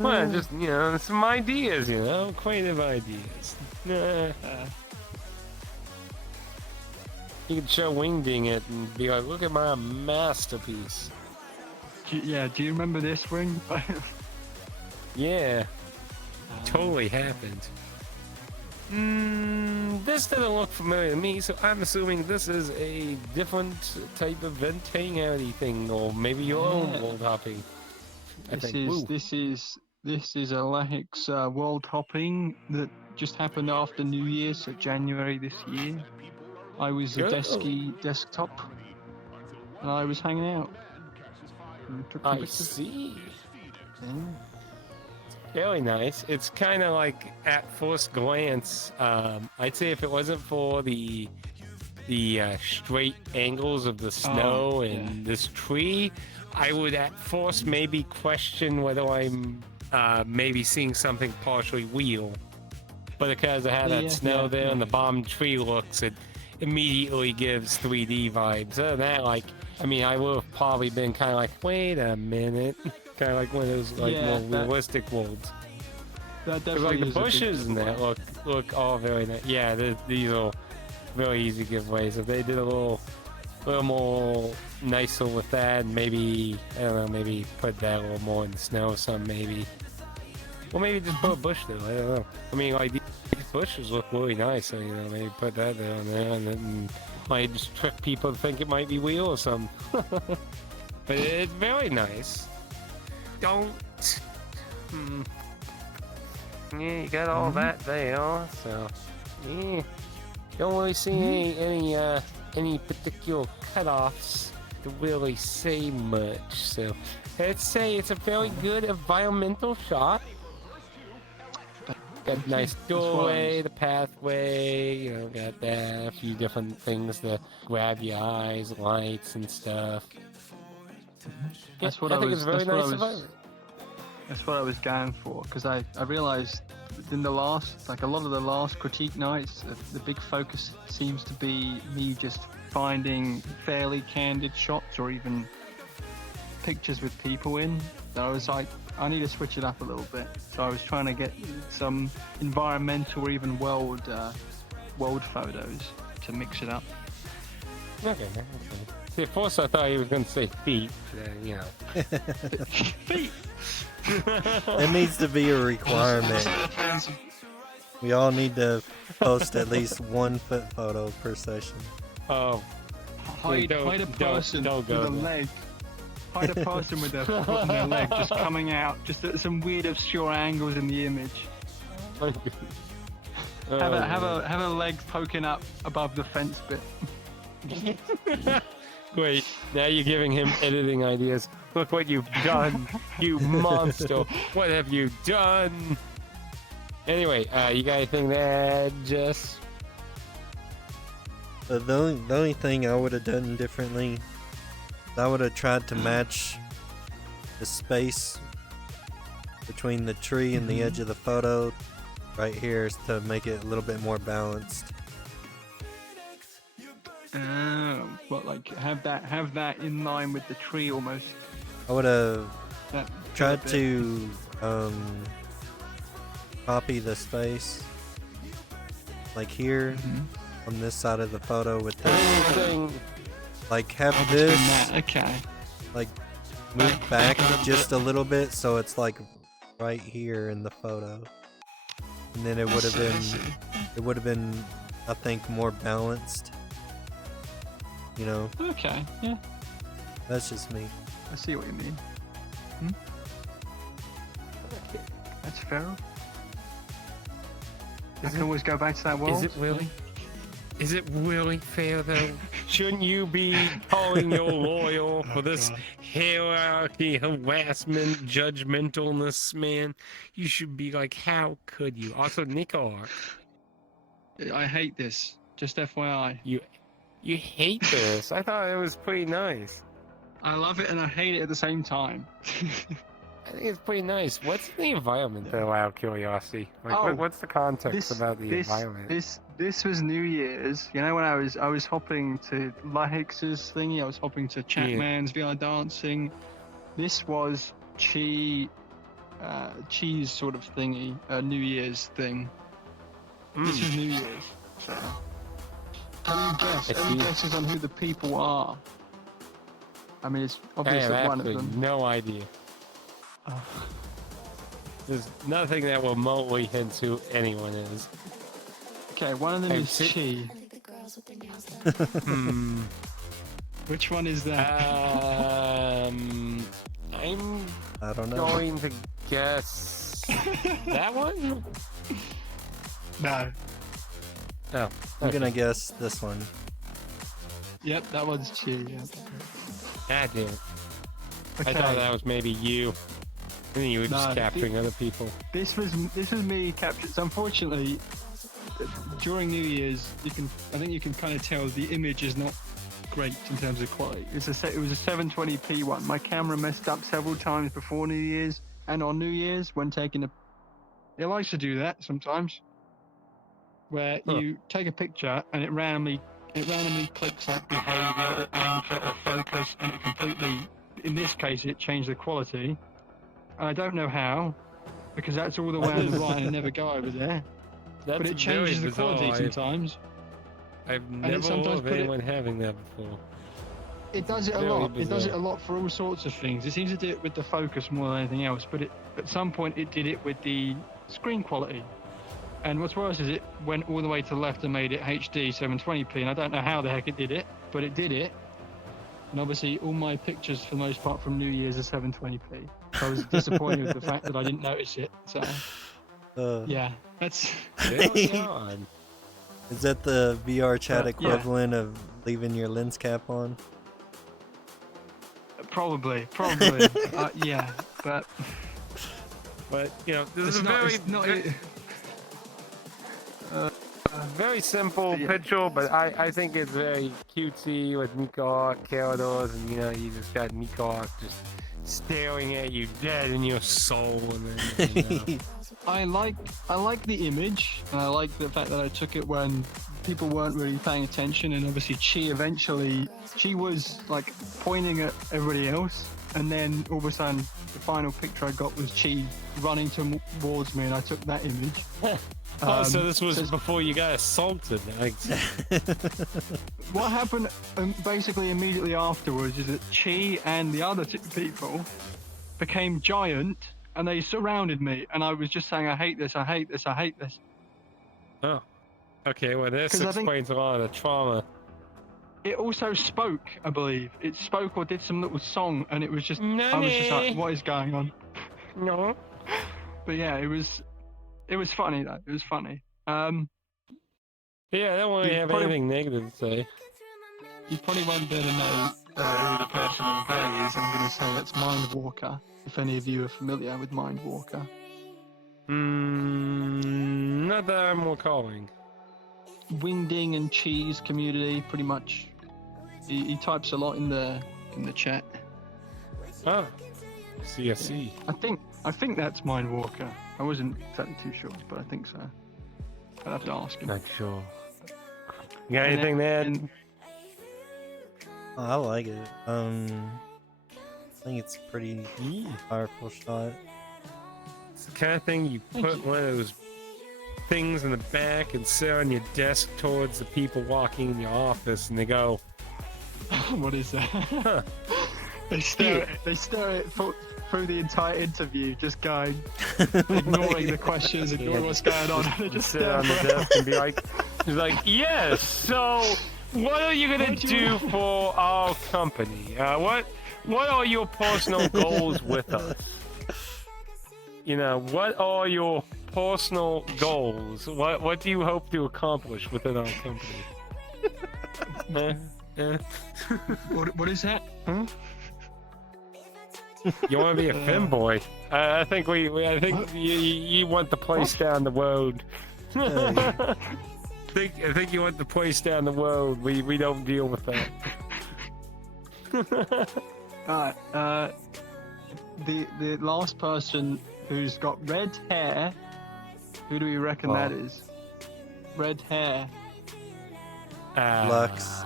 Well, just, you know, some ideas, you know, creative ideas. You could show Wingding it and be like, look at my masterpiece. Do you remember this, Wing? Yeah, totally happened. This doesn't look familiar to me, so I'm assuming this is a different type of vent hangouty thing, or maybe your own world hopping. This is a Lahex world hopping that just happened after New Year, so January this year. I was a desktop, and I was hanging out. And took some I pictures. see. Yeah. Very nice. It's kind of like, at first glance, I'd say if it wasn't for the straight angles of the snow and this tree, I would at first maybe question whether I'm maybe seeing something partially real. But because I had that snow there and the bottom tree looks, it immediately gives 3D vibes. Other than that, like, I mean, I would have probably been kind of like, wait a minute. Kind of like one of those like more realistic worlds. That Like definitely the is a big bushes and that look all very nice. Yeah, these are very easy giveaways. If they did a little more nicer with that, and maybe, I don't know, maybe put that a little more in the snow or something, maybe. Or maybe just put a bush there. I don't know. I mean, like, these bushes look really nice, so, you know, maybe put that there and then might just trick people to think it might be real or something. But it's very nice. Don't. Yeah, you got all that there, so yeah. Don't really see any particular cutoffs to really say much. So let's say it's a very good environmental shot. Got a nice doorway, the pathway, you know, got that, a few different things to grab your eyes, lights and stuff. That's what I think it's very nice environment. That's what I was going for, because I realized in the last, like a lot of the last critique nights, the big focus seems to be me just finding fairly candid shots or even pictures with people in. So I was like, I need to switch it up a little bit. So I was trying to get some environmental or even world photos to mix it up. Okay. See, at first I thought he was going to say feet, you know. Feet. It needs to be a requirement. We all need to post at least 1 foot photo per session. Oh. Hide a person with a leg. Hide a person with their foot and their leg just coming out, just at some weird obscure angles in the image. Have a leg poking up above the fence bit. Wait, now you're giving him editing ideas. Look what you've done, you monster. What have you done? Anyway, you got anything there, Jess? The only thing I would have done differently, I would have tried to match the space between the tree and the edge of the photo right here to make it a little bit more balanced. What, like have that in line with the tree almost? I would have That tried to copy the space like here on this side of the photo with this, like have this Okay. like move back just a little bit so it's like right here in the photo, and then it would have been I think more balanced, you know. Okay, yeah. That's just me. I see what you mean. That's fair. I can always go back to that world. Is it really? Is it really fair though? Shouldn't you be calling your lawyer for this hierarchy, harassment, judgmentalness, man? You should be like, how could you? Also, Nico, I hate this. Just FYI. you hate this? I thought it was pretty nice. I love it and I hate it at the same time. I think it's pretty nice. What's the environment though, out of curiosity? Like, what's the context about the environment? This was New Year's. You know, when I was hopping to Lahix's thingy, I was hopping to Chatman's VR dancing. This was cheese sort of thingy, New Year's thing. This was New Year's. So. Can you guess? Any guesses on who the people are? I mean, it's obvious that one of them. No idea. There's nothing that remotely hints who anyone is. Okay, one of them is Chi. Which one is that? I'm I don't know. going to guess that one. No. Oh, I'm gonna guess this one. Yep, that one's Chi. Yeah. God damn it. Okay. I thought that was maybe you. And then you were just capturing other people. This was me captured. So unfortunately, during New Year's, I think you can kind of tell the image is not great in terms of quality. It was a 720p one. My camera messed up several times before New Year's and on New Year's when taking it likes to do that sometimes, where you take a picture and it randomly clicks like behavior, anchor, or focus, and it completely. In this case, it changed the quality. I don't know how, because that's all the way on the right and I never go over there. But it changes the quality sometimes. I've never heard of anyone having that before. It does it a lot. It does it a lot for all sorts of things. It seems to do it with the focus more than anything else, but at some point it did it with the screen quality. And what's worse is it went all the way to the left and made it HD 720p, and I don't know how the heck it did it, but it did it. And obviously all my pictures, for the most part, from New Year's are 720p. So I was disappointed with the fact that I didn't notice it. So, yeah, that's... Is that the VRChat equivalent of leaving your lens cap on? Probably. Yeah, but you know, this is a very simple picture, but I think it's very cutesy with Nico characters, and you know, you just got Nico just staring at you dead in your soul. And then, I like the image, and I like the fact that I took it when people weren't really paying attention, and obviously she was like pointing at everybody else, and then all of a sudden the final picture I got was Chi running towards me, and I took that image. so this was before you got assaulted. What happened basically immediately afterwards is that Chi and the other two people became giant, and they surrounded me, and I was just saying, I hate this, I hate this, I hate this. Oh. Okay, well this 'Cause I think- explains a lot of the trauma. It also spoke, I believe. It spoke or did some little song, and it was just, I was just like, what is going on? No. But yeah, it was funny though. It was funny. Yeah, I don't want to You have probably- anything negative to say. You probably won't be able to know who the person of the day is. I'm going to say it's Mindwalker, if any of you are familiar with Mindwalker. Not that I'm recalling. Wingding and Cheese community, pretty much. He types a lot in the chat. Oh. CSC. I think that's Mindwalker. I wasn't exactly too sure, but I think so. I'd have to ask him. Not sure. You got anything there? Oh, I like it. I think it's a pretty powerful shot. It's the kind of thing you put one of those things in the back and sit on your desk towards the people walking in your office, and they go, What is that? Huh. They stare at it through the entire interview, just going, ignoring the questions, ignoring what's going on. They just sit stare on the forever. desk and be like, yes, so what are you gonna do for our company? What are your personal goals with us? You know, what are your personal goals? What do you hope to accomplish within our company? What is that? Hmm? You want to be a femboy? I think I think you want the place down the road. I think you want the place down the road. We don't deal with that. Alright, the last person who's got red hair, who do we reckon that is? Red hair. Lux.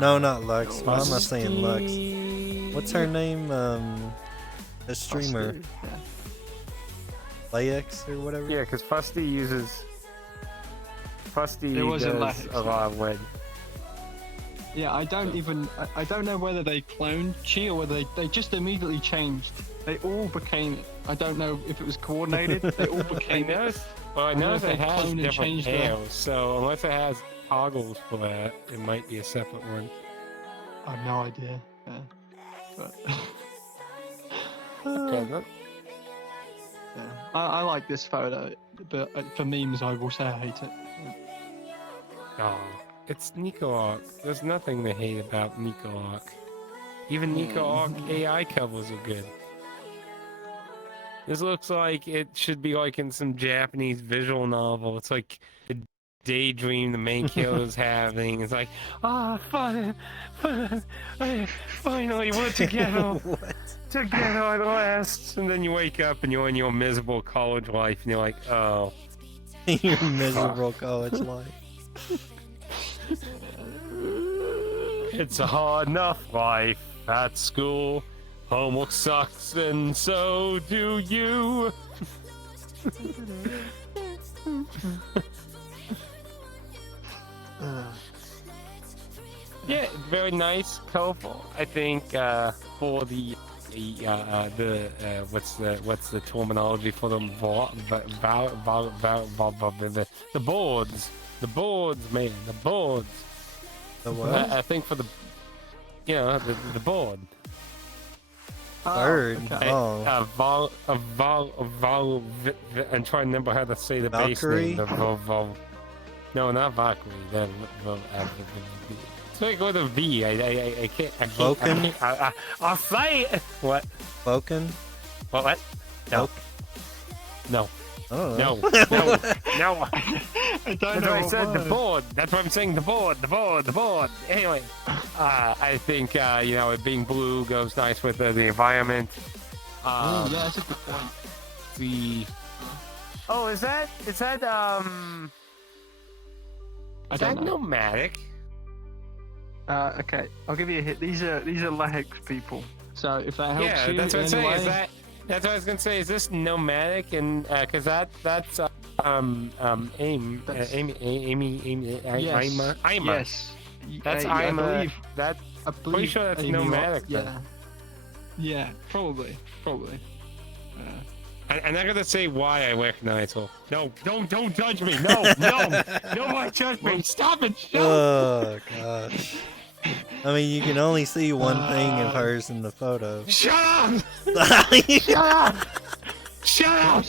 No, not Lux. Why am I saying Lux? What's her name? The streamer. Layex or whatever? Yeah, because Fusty uses. Fusty It wasn't does Lax, a lot of red. Yeah, I don't know whether they cloned Chi or whether they just immediately changed. They all became it. I don't know if it was coordinated. They all became it. I know if it they has cloned and different changed their- tails, so unless it has toggles for that, it might be a separate one. I have no idea. Yeah. But Okay, yeah. I like this photo, but for memes, I will say I hate it. oh, it's Nico Arc. There's nothing to hate about Nico Arc. Even Nico Arc AI covers are good. This looks like it should be like in some Japanese visual novel. It's like a daydream the main killer's having. It's like, fun, finally we're together. What? Together at last. And then you wake up and you're in your miserable college life and you're like, oh. Your miserable college life. It's a hard enough life at school. Homework sucks and so do you. Yeah, very nice, colorful. I think for the what's the terminology for them? The boards, man, the boards. The what? I think for the the board. Bird. okay. Oh. I'm trying to remember how to say the base Valkyrie? name. No, not Valkyrie. So I go to V. I can't. Vulcan? I'll say it. What? Vulcan? What? No. Vulc- No. I don't No, know. no. I don't That's know why I what said the word. board. That's why I'm saying the board. Anyway, I think it being blue goes nice with the environment. Yeah, that's a good point. Is that I is that don't know. nomadic? Okay, I'll give you a hint. These are Lahex people. So if that helps Yeah, you that's what I'm in saying. any way, That's what I was gonna say. Is this nomadic? And because that's aim That's- Amy yes, Ima. yes. That's I Ima. believe. That's I pretty believe sure that's Amy nomadic. Yeah. then. Yeah, probably. I'm not gonna say why I recognize her. No, don't judge me. No, nobody judge me. Stop it. Oh gosh. I mean, you can only see one thing of hers in the photo. Shut up! Shut up! Shut up!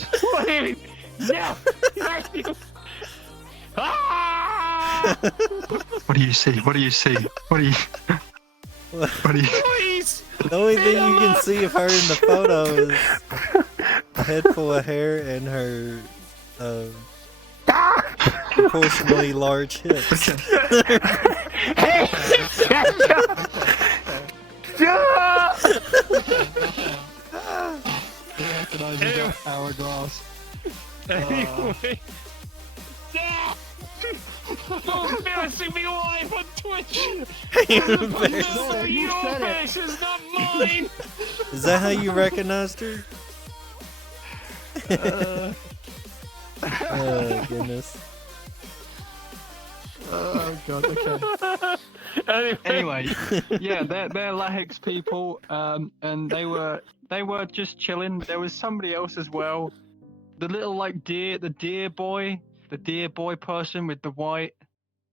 Wait! No! Thank you! Ah! What do you see? What do you see? What do you? What do you? Please! The only thing you can see of her in the photo is a head full of hair and her proportionally large hips. Hey! Shut up! Anyway. Hourglass. Anyway. You're embarrassing me live on Twitch! No, your face is not mine! Is that how you recognized her? Oh goodness. Oh god. Okay. Anyway, yeah, they're Lahex people, and they were just chilling. There was somebody else as well. The little the deer boy person with the white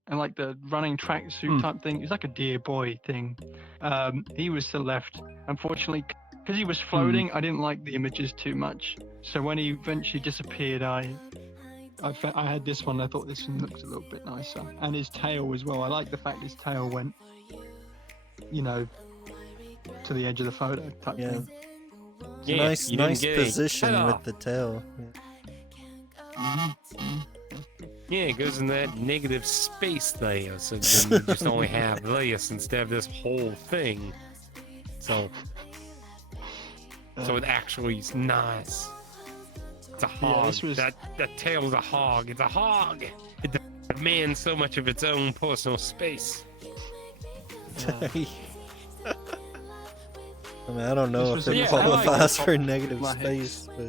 and like the running tracksuit type thing. It's like a deer boy thing. He was to the left. Unfortunately, because he was floating, I didn't like the images too much. So when he eventually disappeared, I had this one. I thought this one looks a little bit nicer, and his tail as well. I like the fact his tail went, to the edge of the photo type Yeah. thing. Yeah, Nice you didn't get a position cut with off. the tail. Yeah, it goes in that negative space there, so then you just only have this instead of this whole thing. So it actually is nice. It's a hog. this was- That tail's a hog. It's a hog. It demands so much of its own personal space. I mean, I don't know This if was- it yeah, I like qualifies the for negative Lahex. space, but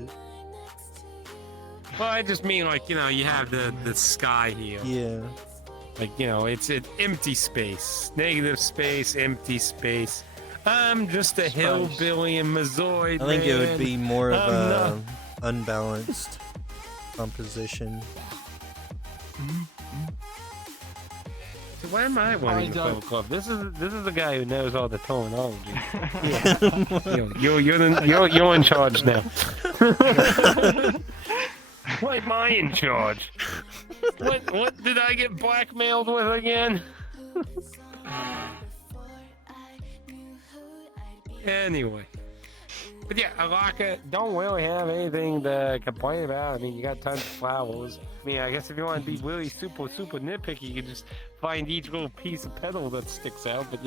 Well, I just mean you have the sky here. yeah. It's an empty space. Negative space, empty space. I'm just a hillbilly in Missouri. I think it would man. be more of I'm a unbalanced composition. So why am I winning the don't- photo club? This is the guy who knows all the terminology. You're in charge now. Why am I in charge? What did I get blackmailed with again? Anyway. But yeah, Alaka don't really have anything to complain about. I mean, you got tons of flowers. I mean, I guess if you want to be really super nitpicky, you can just find each little piece of petal that sticks out. But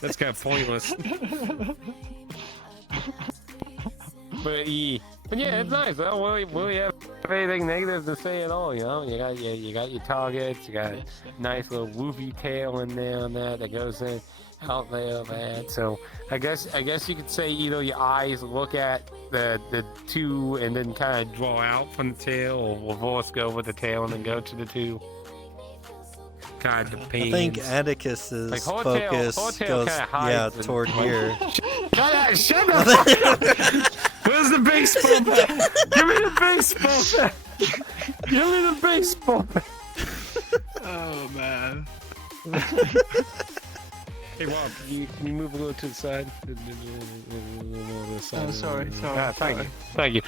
that's kind of pointless. But yeah, it's nice. I don't really have anything negative to say at all. You got your targets. You got a nice little woofy tail in there on that goes in. Out there, man. So I guess you could say either your eyes look at the two and then kind of draw out from the tail, or reverse go with the tail and then go to the two. Kind of depends. I think Atticus's Like, her focus tail goes kinda hides toward here. Shut up! Where's the baseball bat? Give me the baseball bat! Give me the baseball bat! Oh man. Hey Rob, can you move a little to the side? Oh, sorry. Ah, thank you.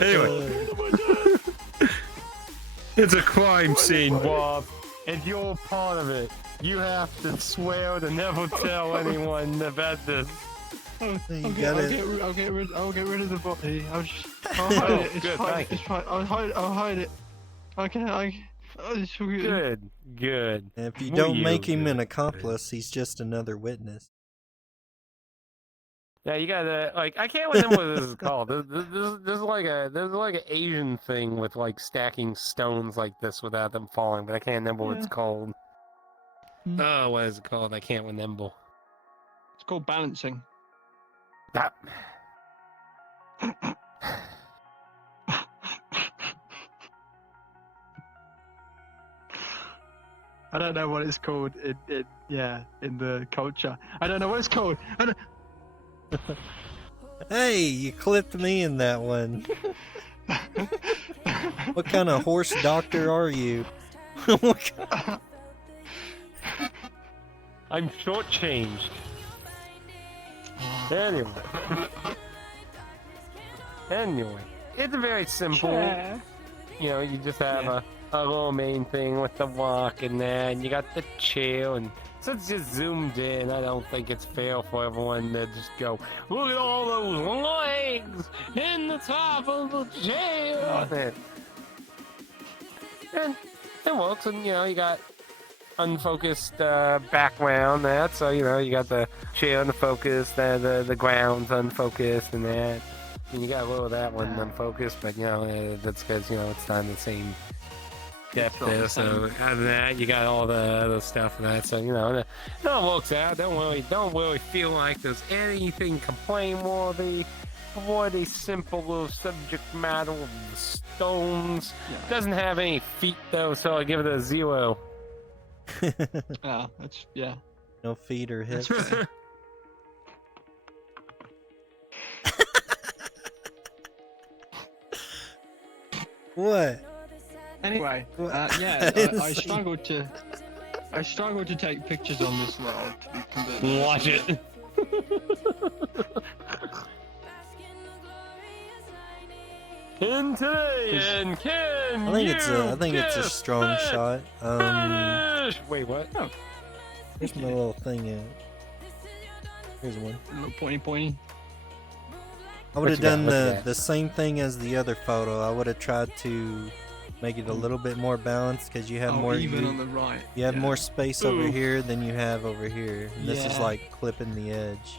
Anyway, it's a crime scene, Rob, and you're part of it. You have to swear to never tell anyone about this. You got it. I'll get rid of the body. I'll hide it. It's good, fine. thank It's fine. I'll hide it. It's all good. Good. And if you Well, don't make him an good. accomplice, he's just another witness. Yeah, you gotta like. I can't remember what this is called. There's like an Asian thing with like stacking stones like this without them falling, but I can't remember what it's Yeah. called. Hmm. Oh, what is it called? I can't remember. It's called balancing. That. I don't know what it's called in the culture. I don't know what it's called. Hey, you clipped me in that one. What kind of horse doctor are you? What kind- I'm shortchanged. Anyway, it's very simple. You know, you just have a little main thing with the walk and there, and you got the chair, and so it's just zoomed in. I don't think it's fair for everyone to just go, look at all those legs in the top of the chair. And it works, and you know, you got unfocused background there, so you know, you got the chair unfocused, the ground's unfocused, and that. And you got a little of that one unfocused, but you know, that's because you know it's not in the same depth there. So other than that, you got all the other stuff and that. So you know, it all works out. Don't really feel like there's anything complain worthy. What a simple little subject matter of the stones. Doesn't have any feet though, so I give it a 0. No feet or hips. That's right. What? Anyway, What? I struggled to take pictures on this world. To be completely Watch it. And today, and can I think it's a strong shot. Wait, what? Oh. Here's my little thing in. Here's one. A little pointy. I would have done What's that? the same thing as the other photo. I would have tried to make it a little bit more balanced because you have more even you, on the right. you have more space over Ooh. here than you have over here. And this is Yeah. like clipping the edge.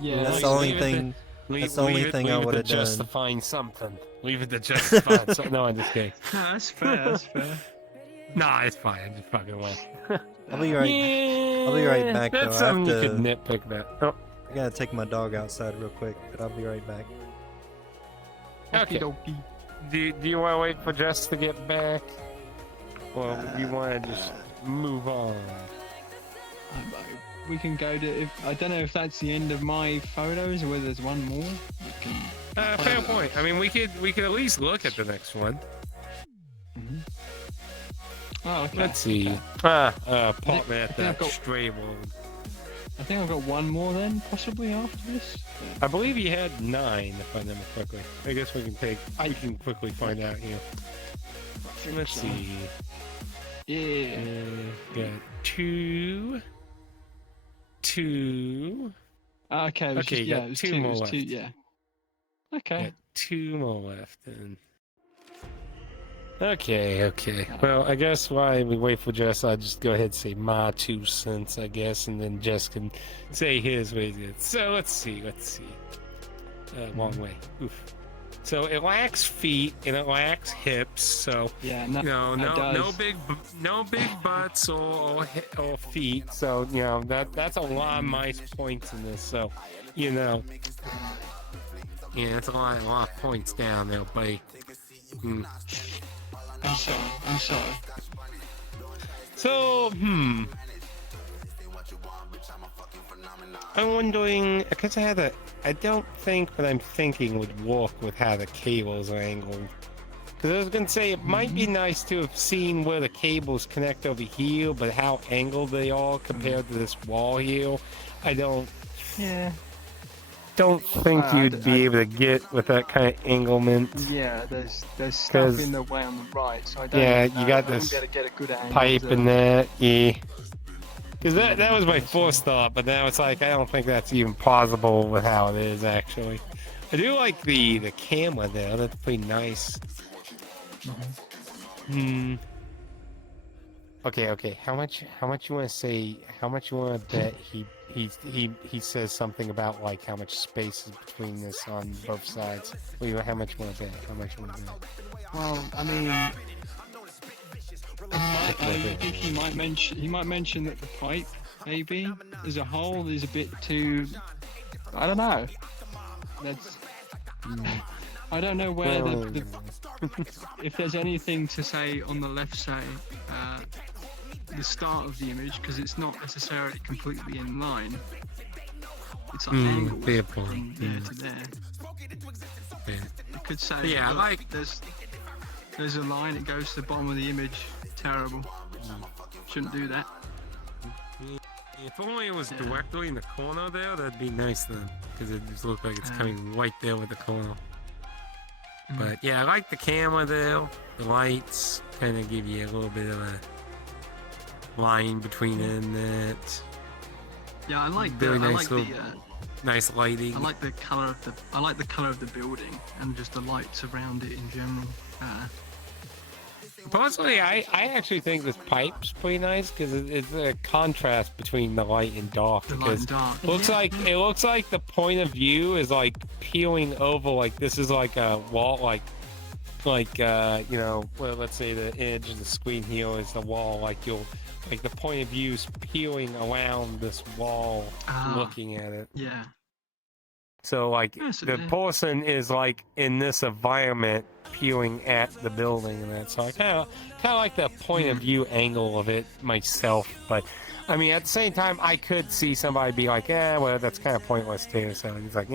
Yeah, That's Leave the only it thing. That's the only thing I leave it would to have done. justifying something. Leave it to justify something. No, I'm just kidding. That's fair. Nah, it's fine. I'm just fucking away. I'll be right. I'll be right back, That's though. I have something you to- could nitpick that. Oh, I gotta take my dog outside real quick, but I'll be right back. okay. Do you want to wait for Jess to get back? Or do you want to just move on? We can go to. I don't know if that's the end of my photos or whether there's one more. We can. Fair point. I mean, we could at least look at the next one. Oh, okay. Let's see. Okay. Pop I at think that I've got- stray one. I think I've got one more then, possibly after this. I believe you had 9, if I remember correctly. I guess we can quickly find out here. Let's see. Yeah. Got 2. Okay. It was Okay, just, you yeah, got it was two two. more It was left. two. Yeah. Okay. Got 2 more left. And... Okay. Well, I guess while we wait for Jess, I'll just go ahead and say my 2 cents, I guess, and then Jess can say his way. So let's see. Wrong way. Oof. So it lacks feet and it lacks hips. So Yeah. you know, no big butts or feet. So you know that's a lot of nice points in this. So you know, yeah, that's a lot of points down there, buddy. I'm sorry. So I'm wondering because I don't think what I'm thinking would work with how the cables are angled. Because I was going to say it might be nice to have seen where the cables connect over here, but how angled they are compared to this wall here, I don't think you'd be able to get with that kind of anglement. Yeah, there's stuff 'Cause- in the way on the right, so I don't. Yeah, know, you got I won't this be able to get a good angle pipe to- and that, yeah. Because that was my first thought, but now it's like, I don't think that's even plausible with how it is, actually. I do like the camera there. That's pretty nice. Okay. How much you want to say? How much you want to bet he says something about like how much space is between this on both sides? How much you want to bet? How much you want to bet? Well, I mean, I think he might mention that the pipe maybe as a whole is a bit too. I don't know. That's. I don't know where the if there's anything to say on the left side, the start of the image, because it's not necessarily completely in line. It's on angles from there to there. I could say, yeah, like there's a line, it goes to the bottom of the image. Terrible. Shouldn't do that. If only it was directly in the corner there, that'd be nice then, because it just looks like it's coming right there with the corner. But yeah, I like the camera there. The lights kind of give you a little bit of a line between it and that. Yeah, I like nice lighting. I like the color of the building and just the lights around it in general. Personally, I actually think this pipe's pretty nice because it's a contrast between the light and dark. The light and dark. It looks like the point of view is like peeling over, like this is like a wall, like you know, well, let's say the edge of the screen here is the wall, like the point of view is peeling around this wall, looking at it. Yeah. So like the person is like in this environment peering at the building and that. So I kind of like the point of view angle of it myself. But I mean, at the same time, I could see somebody be like, well, that's kind of pointless too. So it's like,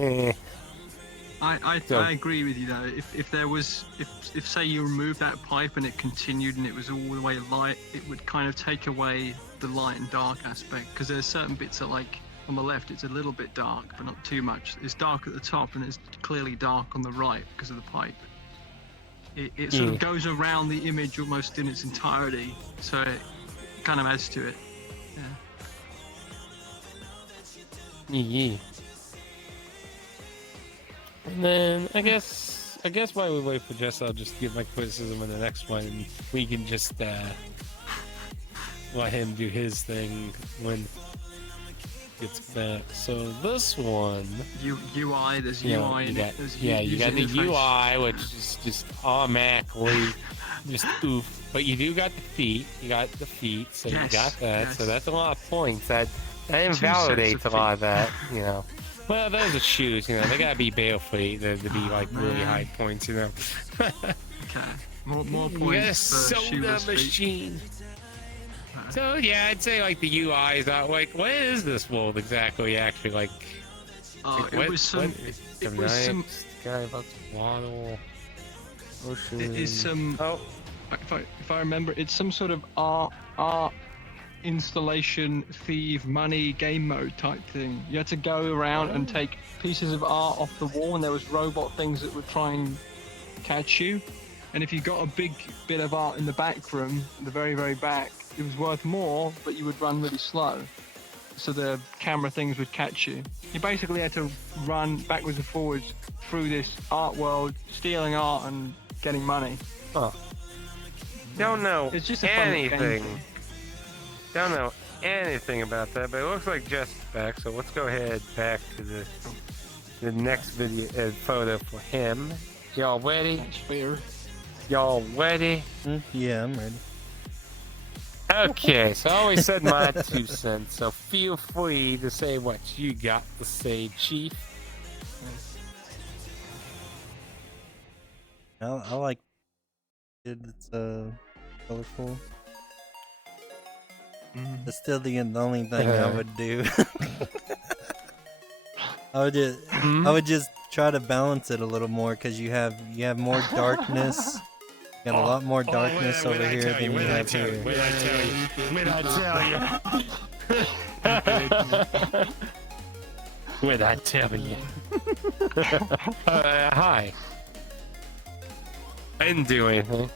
I agree with you though. If there was, if say you removed that pipe and it continued and it was all the way light, it would kind of take away the light and dark aspect, because there's certain bits that, like on the left it's a little bit dark but not too much. It's dark at the top and it's clearly dark on the right because of the pipe. It sort of goes around the image almost in its entirety, so it kind of adds to it. Yeah. And then I guess while we wait for Jess, I'll just give my criticism on the next one, and we can just let him do his thing when he gets back. So this one, UI, there's UI in it. You got the UI, which is just automatically just oof. But you do got the feet. You got the feet, so you got that. So that's a lot of points. That invalidates a lot of that, you know. Well, those are shoes, you know. They gotta be barefoot to be like really high points, you know. Okay, more points. You gotta for sew the machine. So yeah, I'd say like the UI is out. Like, what is this world exactly? Actually, like, it was some skybox waddle, ocean. It is some. If I remember, it's some sort of art installation, thief, money, game mode type thing. You had to go around and take pieces of art off the wall, and there was robot things that would try and catch you. And if you got a big bit of art in the back room, the very, very back, it was worth more, but you would run really slow. So the camera things would catch you. You basically had to run backwards and forwards through this art world, stealing art and getting money. Don't know It's just a anything. fun game. Don't know anything about that, but it looks like Jess is back. So let's go ahead back to the next video photo for him. Y'all ready? That's fair. Y'all ready? Yeah, I'm ready. Okay, so I always said my 2 cents, so feel free to say what you got to say, Chief. I like it. It's colorful. It's still the only thing I would do. I would just try to balance it a little more, because you have more darkness. You got a lot more darkness over here than you have here. Wait, I tell you. Hi. I didn't do anything.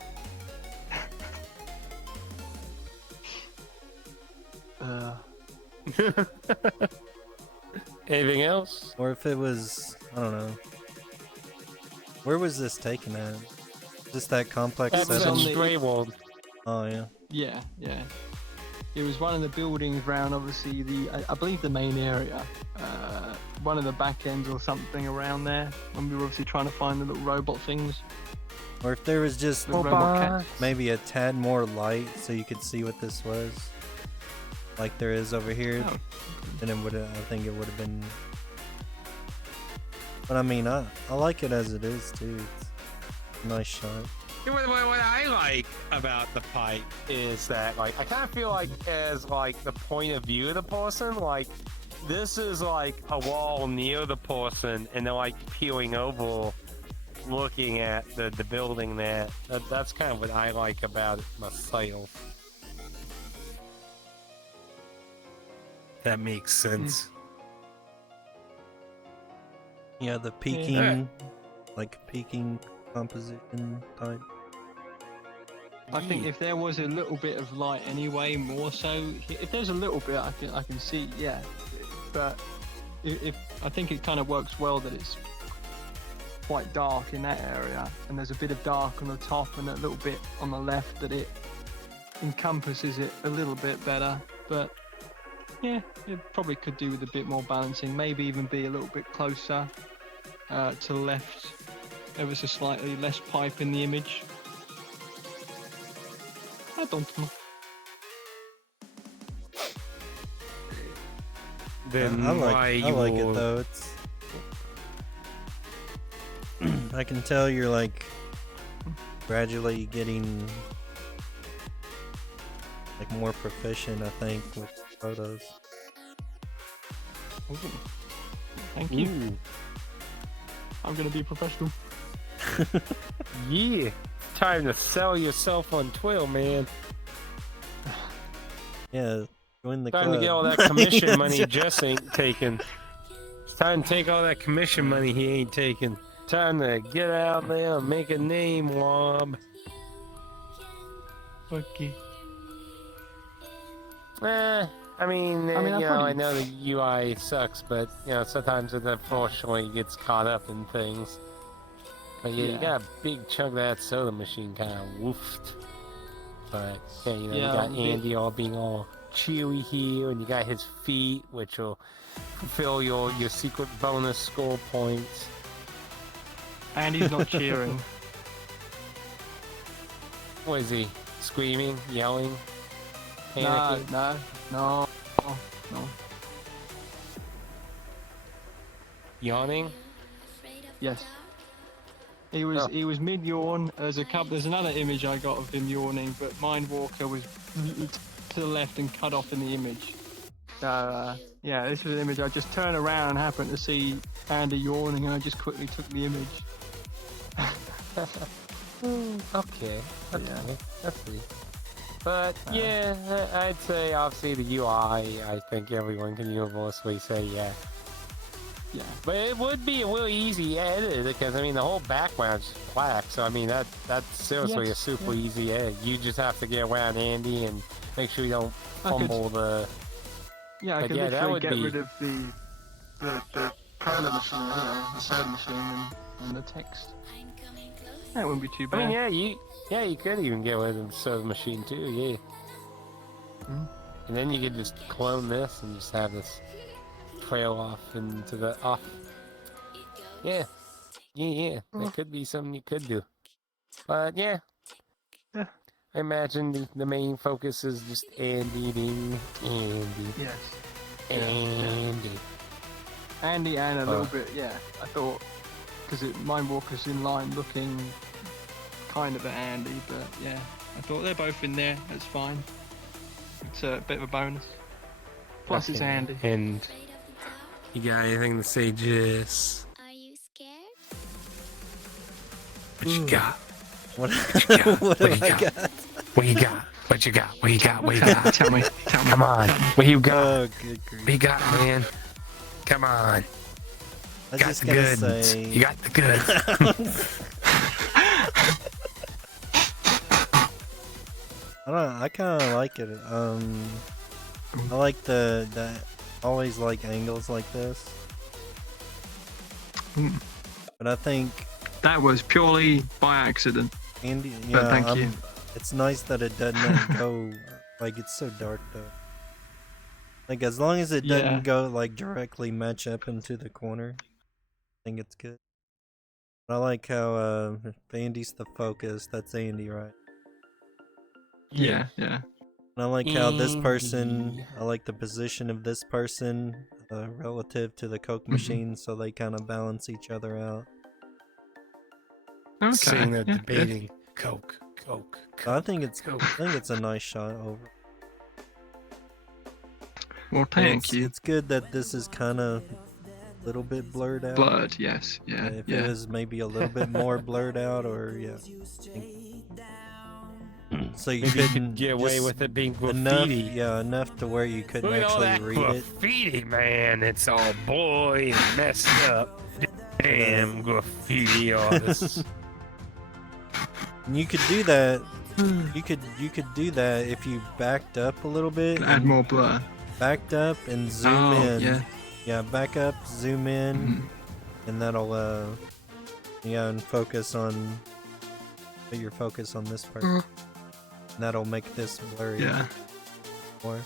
Anything else? Or if it was, I don't know. Where was this taken at? Just that complex That's on on setting? the- Stray World. Oh yeah. Yeah, yeah. It was one of the buildings around, obviously, I believe the main area. One of the back ends or something around there. When we were obviously trying to find the little robot things. Or if there was just The robot cats. maybe a tad more light so you could see what this was. Like there is over here. Oh. Then it would I think it would have been. But I mean, I like it as it is too. It's a nice shot. What I like about the pipe is that, like, I kind of feel like as, like, the point of view of the person, like, this is, like, a wall near the person, and they're, like, peeling over, looking at the building there. That's kind of what I like about it myself. That makes sense. Yeah, the peaking, like peaking composition type. I think if there was a little bit of light anyway, more so, if there's a little bit, I can see, yeah. But if I think it kind of works well that it's quite dark in that area, and there's a bit of dark on the top and a little bit on the left, that it encompasses it a little bit better. But yeah, it probably could do with a bit more balancing, maybe even be a little bit closer to the left, ever so slightly less pipe in the image. I don't know. Then I why like you it though. It's I can tell you're like gradually getting like more proficient, I think, with photos. Ooh. Thank you. Ooh. I'm gonna be a professional. Yeah. Time to sell yourself on Twill, man. Yeah, join the Time club. to get all that commission money Jess ain't taking. It's time to take all that commission money he ain't taking. Time to get out there and make a name, Wob. Okay. I mean, you know, probably- I know the UI sucks, but, you know, sometimes it unfortunately gets caught up in things. But yeah, you Yeah. got a big chunk of that soda machine kind of woofed. But, yeah, you know, Yeah, you got a bit. Andy all being all chewy here, and you got his feet, which will fulfill your secret bonus score points. And he's not cheering. What is he? Screaming? Yelling? No, Panicking? no. Yawning? Yes. He was mid yawn. There's another image I got of him yawning, but Mindwalker was to the left and cut off in the image. So yeah, this was an image. I just turned around and happened to see Andy yawning, and I just quickly took the image. Okay. Yeah. That's sweet. But yeah, I'd say obviously the UI, I think everyone can universally say yeah. Yeah. But it would be a really easy edit because I mean the whole background's black, so I mean that's seriously Yes, a super easy edit. You just have to get around Andy and make sure you don't I could- fumble the. Yeah, I But could yeah, that literally would get be- rid of the color machine, the side machine, and the text. That wouldn't be too I bad. mean you could even get rid of the server machine too, yeah. And then you could just clone this and just have this trail off into the off. Yeah. That could be something you could do. But yeah. Yeah. I imagine the main focus is just Andy being Andy. Yes. Andy. Andy and a little bit, yeah. I thought, because Mindwalker's in line looking kind of at Andy, but yeah. I thought they're both in there, that's fine. It's a bit of a bonus. Plus it's Okay. Andy. And you got anything to say, Jess? Are you scared? What you got? What, you got? what What have you I got? got? What you got? What you got? What you got? What you got? Tell me. Come on. What you got? Oh, good grief. What you got, man? Come on. I was Got just the gonna goods. say. You got the goods. I don't know, I kind of like it. I like the always like angles like this. Mm. But I think That was purely by accident. Andy, But yeah, thank you. it's nice that it doesn't go like it's so dark though. Like as long as it Yeah. doesn't go like directly match up into the corner, I think it's good. I like how if Andy's the focus. That's Andy, right? Yeah. And I like how this person. I like the position of this person relative to the Coke machine, so they kind of balance each other out. Okay. Sitting there yeah, debating Coke. So I think it's a nice shot over. Well, And thank you. It's good that this is kind of a little bit blurred out. Blurred, yes. Yeah. If it was maybe a little bit more blurred out, or so you Maybe you couldn't could get away just with it being enough, graffiti. enough to where you couldn't Look at all actually that read it. graffiti, man. It's all blurry and messed up. Damn graffiti artists. And you could do that. You could do that if you backed up a little bit. Add more blur. Backed up and zoom in. Yeah. Yeah, back up, zoom in, and that'll and focus on. Put your focus on this part. And that'll make this blurry more.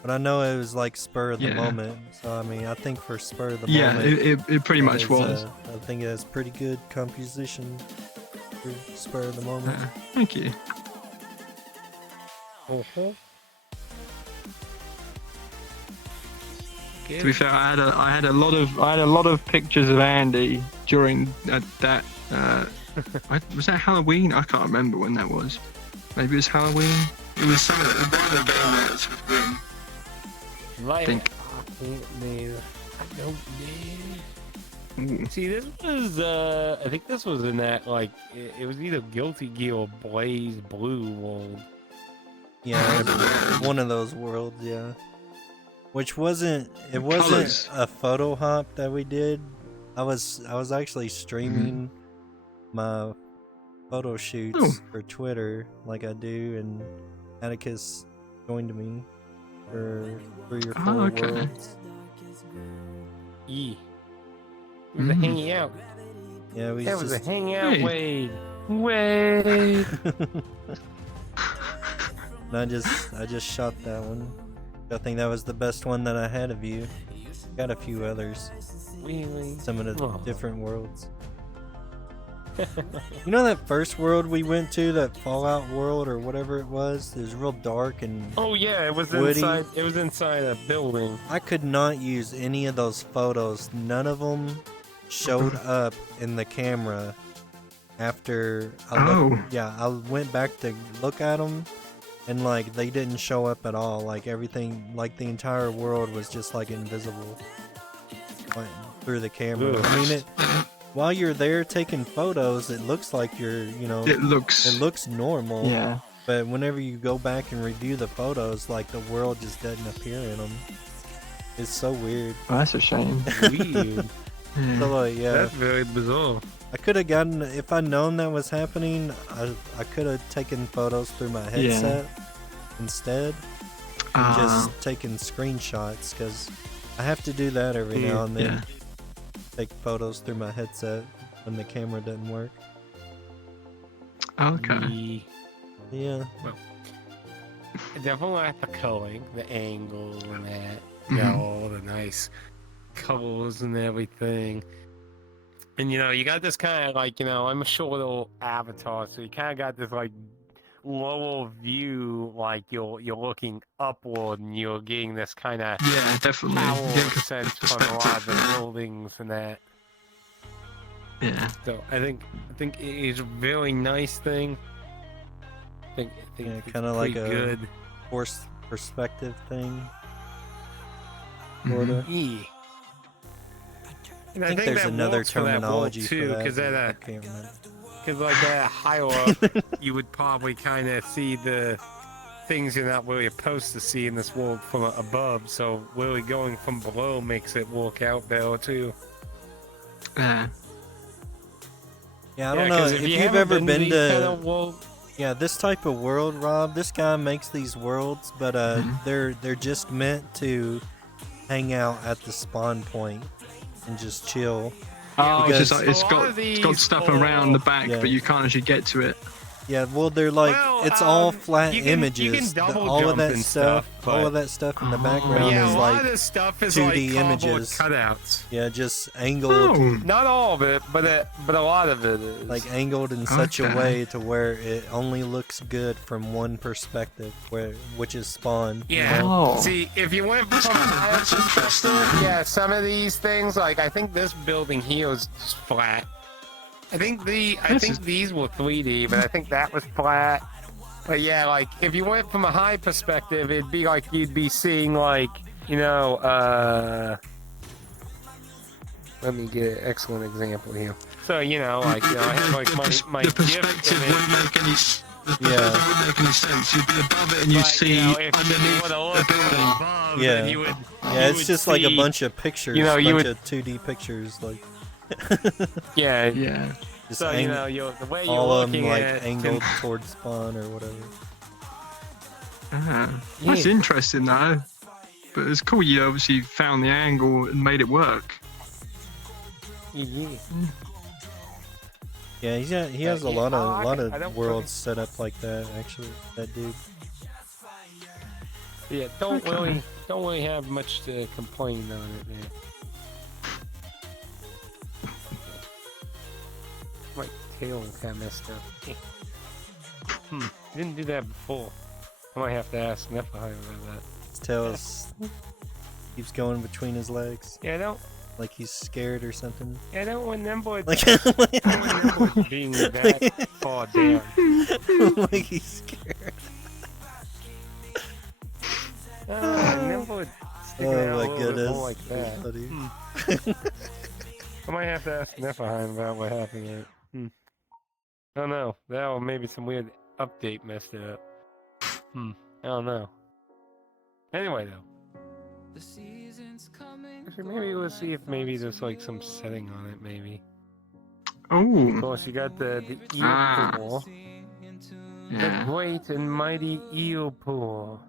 But I know it was like spur of the moment, so I mean, I think for spur of the moment, it pretty much was. I think it has pretty good composition for spur of the moment. Thank you. To be fair, I had a lot of pictures of Andy during that. Was that Halloween? I can't remember when that was. Maybe it was Halloween. It was some of the one of the banners with them. Like, Think. I don't know. See, this was, I think this was in that, like, it was either Guilty Gear or Blaze Blue world. Yeah, one of those worlds, yeah. Which wasn't, it wasn't Colors. a photo hop that we did. I was actually streaming my photo shoots for Twitter like I do, and Atticus joined me for 3 or 4 worlds. Yeah. It was a hanging out. Yeah, we That was a just hangout, Wade. Wade! and I just shot that one. I think that was the best one that I had of you. Got a few others. Really? Some of the different worlds. You know that first world we went to, that Fallout world or whatever it was? It was real dark and Oh yeah, it was woody. inside. It was inside a building. I could not use any of those photos. None of them showed up in the camera after I went back to look at them, and like they didn't show up at all. Like everything, like the entire world was just like invisible through the camera. I mean, while you're there taking photos, it looks like you're, it looks normal. Yeah. But whenever you go back and review the photos, like the world just doesn't appear in them. It's so weird. Oh, that's a shame. Weird. So like, yeah. That's very bizarre. I could have gotten, if I'd known that was happening, I could have taken photos through my headset instead, and just taken screenshots, because I have to do that every now and then. Yeah. Take photos through my headset when the camera doesn't work. Okay. Yeah. Well, I definitely like the coloring, the angle, and that. You know, all the nice colors and everything. And you got this kind of like, I'm a short little avatar, so you kind of got this like lower view, like you're looking upward and you're getting this kind of definitely power sense from a lot of the buildings and that. Yeah. So I think it is a very nice thing. I think it's kind of like a good forced perspective thing. Mhm. Yeah. And I think there's that another works for that world, terminology too, for that. because I can't remember. Because like that higher up, you would probably kind of see the things you're not really supposed to see in this world from above. So really going from below makes it work out better too. Yeah, I don't know if you've ever been these to. kind of world, Yeah, this type of world, Rob. This guy makes these worlds, but they're just meant to hang out at the spawn point and just chill. Oh, Because it's just like it's got stuff around the back, Yeah. but you can't actually get to it. Yeah, well, they're like Well, it's all flat you can images. double All of jump that and stuff, stuff, all but- of that stuff in the Oh. background Yeah, is a lot like of this stuff is 2D like cardboard images. cutouts. yeah, just angled, Oh, Not all of it, but a lot of it is. like angled in such a Okay. way to where it only looks good from one perspective, which is spawn. you Yeah. know? Oh. See, if you went from a higher perspective, yeah, some of these things, like I think this building here is just flat. I think these were 3D, but I think that was flat. But yeah, like if you went from a high perspective, it'd be like you'd be seeing like, you know, let me get an excellent example here. So, you know, like, you know, I have like my the GIF perspective image. wouldn't make any. The Yeah. perspective wouldn't make any sense. You'd be above it and you But, see you know, if you underneath were to the look building. above, Yeah. then you would. Yeah, you it's would just like a see- bunch of pictures, you know, you bunch would- of 2D pictures, like Yeah. Yeah. just So you know, the way you're all of them looking like at it angled can- towards spawn or whatever. That's Yeah. interesting though. But it's cool you obviously found the angle and made it work. Yeah. Yeah, he has a yeah. lot Oh, I of don't worlds set up like that. Actually, that dude. Yeah, don't really have much to complain on it, man. My tail is kind of messed up. Didn't do that before. I might have to ask Nephilim about that. His tail keeps going between his legs, Yeah, like he's scared or something. I don't want them boys. Like, I don't want them boys being that far down. like he's scared. Them boys sticking out Oh a my little bit goodness. more like that. Funny. I might have to ask Nephilim about what happened there. I don't know. That or maybe some weird update messed it up. I don't know. Anyway, though. Actually, maybe we'll see if maybe there's like some setting on it, maybe. Of Oh, course, you got the eel Ah. pool. The yeah. great and mighty eel pool.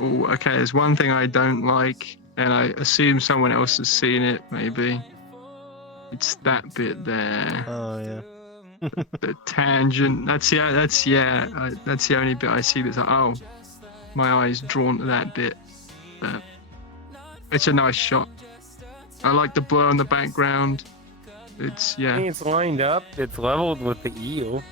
Oh, okay. There's one thing I don't like, and I assume someone else has seen it. Maybe it's that bit there, Oh yeah. the tangent. That's the only bit I see that's like, oh, my eye's drawn to that bit. But it's a nice shot. I like the blur in the background. It's I yeah. think it's lined up. It's leveled with the eel.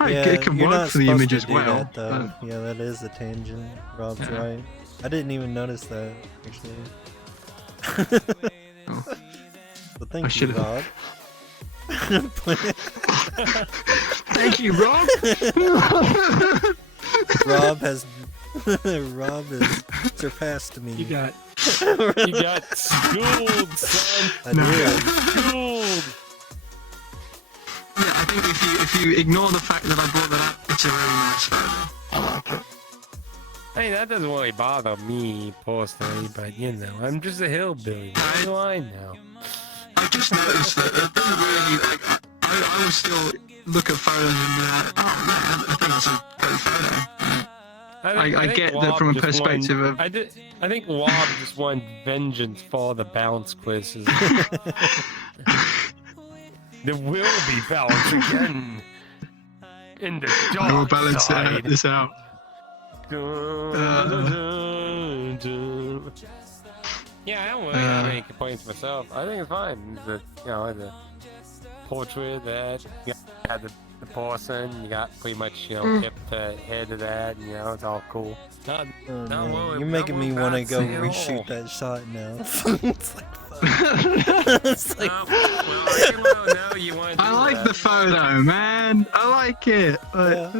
It can you're work not for the supposed image to as do well. that, though. Yeah, that is a tangent. Rob's Yeah. right. I didn't even notice that actually. Oh. Well, I thank you, should've- Rob. Thank you, Rob. Rob has surpassed me. You got You got schooled, son. I No. did. Schooled. Yeah, I think if you ignore the fact that I brought that up, it's a really nice photo. I like it. Hey, that doesn't really bother me personally, but you know, I'm just a hillbilly. What do I know? I just noticed that it doesn't really like. I will still look at photos and be like, oh man, I think it's a great photo. I think get that Wob from a just perspective won, of- I think Wob just won vengeance for the balance quizzes. There will be balance again in the dark I will balance side. this out. Yeah, I don't really have any complaints myself. I think it's fine. The, you know, the portrait that you got the person, you got pretty much, you know, hip to head of that, you know, it's all cool. Not, Oh, not man. worried- You're not making me worried want to about go it at all. reshoot that shot now. It's like, fuck. It's like, Well, I didn't know you wanted to I do like that. the photo, man. I like it. But,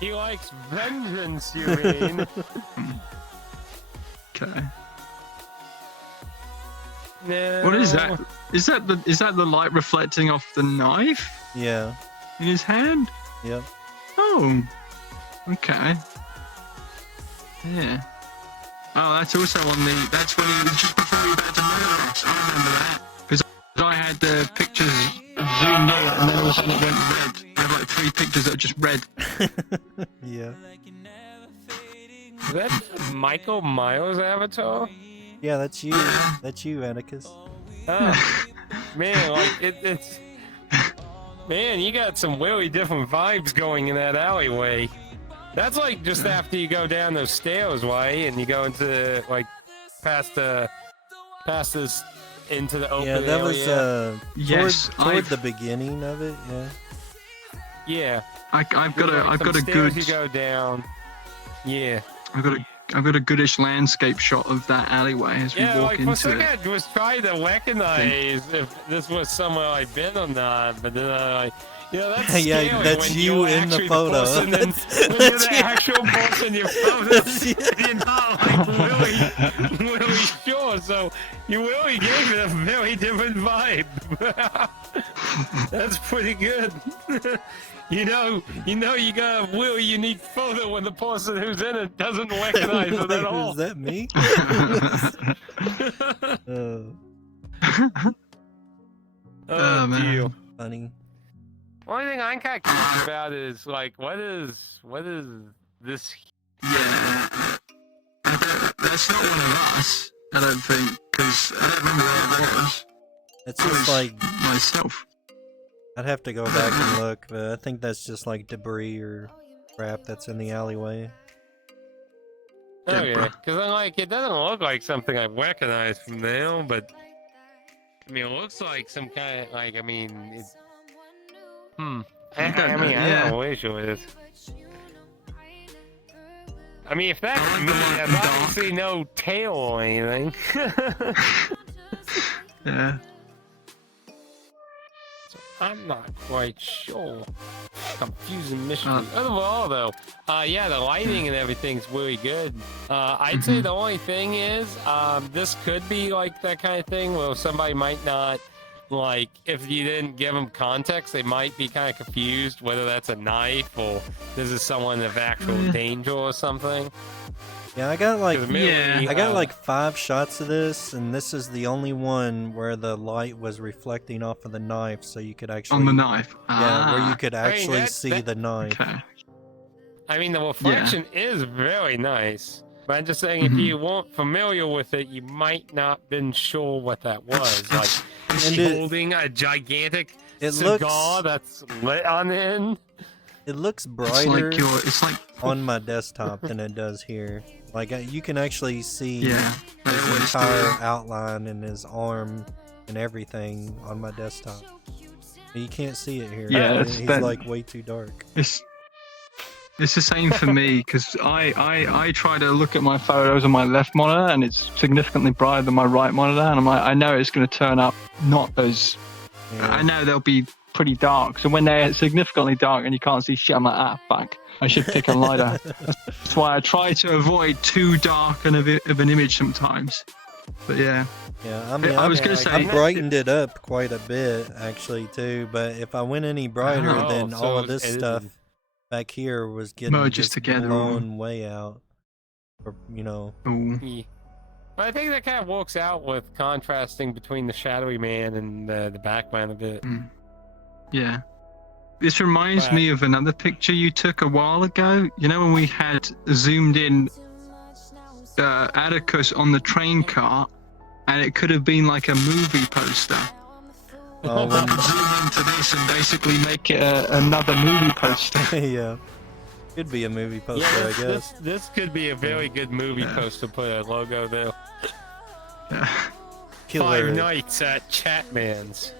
He likes vengeance, you mean? okay. No. What is that? Is that the light reflecting off the knife yeah, in his hand? yep. Oh, okay. Yeah. Oh, that's also on the. That's when he was just before he was about to murder us. I remember that because I I had the pictures zoomed in, and then all of a sudden it went red. I have like 3 pictures that are just red. Yeah. Is that Michael Myers avatar? Yeah, that's you. That's you, Atticus. Man, like it's man, you got some really different vibes going in that alleyway. That's like just after you go down those stairs, right? And you go into like past this into the open Yeah, that was area. Yes, toward the beginning of it. Yeah. Yeah. I've got There's, like, a some good. stairs you go down. Yeah. I've got a goodish landscape shot of that alleyway as we Yeah, walk like for a into second it. I was trying to recognize if this was somewhere I've been or not, but then I like, that's scary Yeah, that's when you you're in the actually photo. person and when you're That's the you. actual person you're you're not like really sure, so you really gave it a very different vibe. That's pretty good. You know, you got a really unique photo when the person who's in it doesn't recognize it at all. Is that me? Oh, man. deal. Funny. Only thing I'm kind of curious about is like, what is this? Yeah, that's not one of us. I don't think, because I don't remember where it was. It's I just was like myself. I'd have to go back and look, but I think that's just like debris or crap that's in the alleyway. Oh Yeah, yeah, bro. because I'm like, it doesn't look like something I recognize from now, but I mean, it looks like some kind of like, I mean, it's, I don't know, mean, I yeah. don't know what issue it is. I mean, if that's I like me, the light there's and dark. obviously no tail or anything. Yeah. I'm not quite sure. Confusing mystery. Overall, though, yeah, the lighting and everything's really good. I'd say the only thing is, this could be like that kind of thing where somebody might not, like, if you didn't give them context, they might be kind of confused whether that's a knife or this is someone of actual danger or something. Yeah, I got like 'Cause admittedly, I got like 5 shots of this, and this is the only one where the light was reflecting off of the knife, so you could actually On the knife. Yeah, where you could I mean, actually that- see that- the knife. Okay. I mean, the reflection is very nice. But I'm just saying, if you weren't familiar with it, you might not been sure what that was. Like, is And she it- holding a gigantic It cigar looks that's lit on the end? it looks It's brighter like it's like on my desktop than it does here. Like you can actually see yeah. They his always do. entire outline and his arm and everything on my desktop. But you can't see it here. Yeah, that's- he's that- like way too dark. It's the same for me because I try to look at my photos on my left monitor and it's significantly brighter than my right monitor, and I'm like, I know it's going to turn up not as Yeah. I know they'll be pretty dark. So when they're significantly dark and you can't see shit, I'm like, fuck, I should pick a lighter. That's why I try to avoid too dark of an image sometimes. But yeah. Yeah, I mean, I was gonna say, I brightened it up quite a bit actually too. But if I went any brighter, Oh, then so all of it's this edited. stuff back here was getting Merges just together, blown way out. Or, you know, Ooh. Yeah. But I think that kind of works out with contrasting between the shadowy man and the background a bit. Yeah. This reminds But- me of another picture you took a while ago. You know when we had zoomed in Atticus on the train cart, and it could have been like a movie poster. oh, Zoom into this and basically make it another movie poster. yeah, could be a movie poster, Yeah, I guess. this could be a very good movie poster. Put a logo there. Killer. 5 Nights at Chatman's.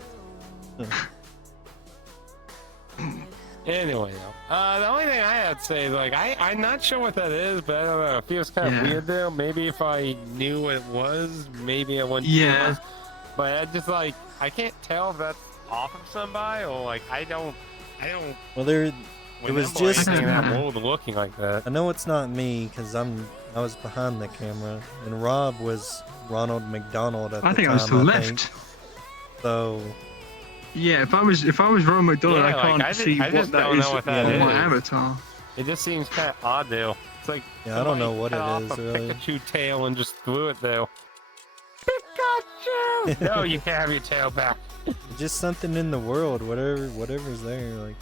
Anyway, the only thing I had to say is, like, I'm not sure what that is, but I don't know. It feels kind of Yeah. weird there. Maybe if I knew what it was, maybe I wouldn't. Yeah. Know it was. But I just, like, I can't tell if that's off of somebody or, like, I don't. Well, it was remember just. anything in that I world looking like that. I know it's not me because I was behind the camera, and Rob was Ronald McDonald at I the think time. I was to the think. left. So Yeah, if I was Ron McDonald, Yeah, I like, can't I see just what that don't is know what that on my is. avatar. It just seems kind of odd, though. It's like yeah, I don't know what somebody it cut is off a really. Pikachu tail and just threw it there. Pikachu! No, you can't have your tail back. Just something in the world, whatever's there, like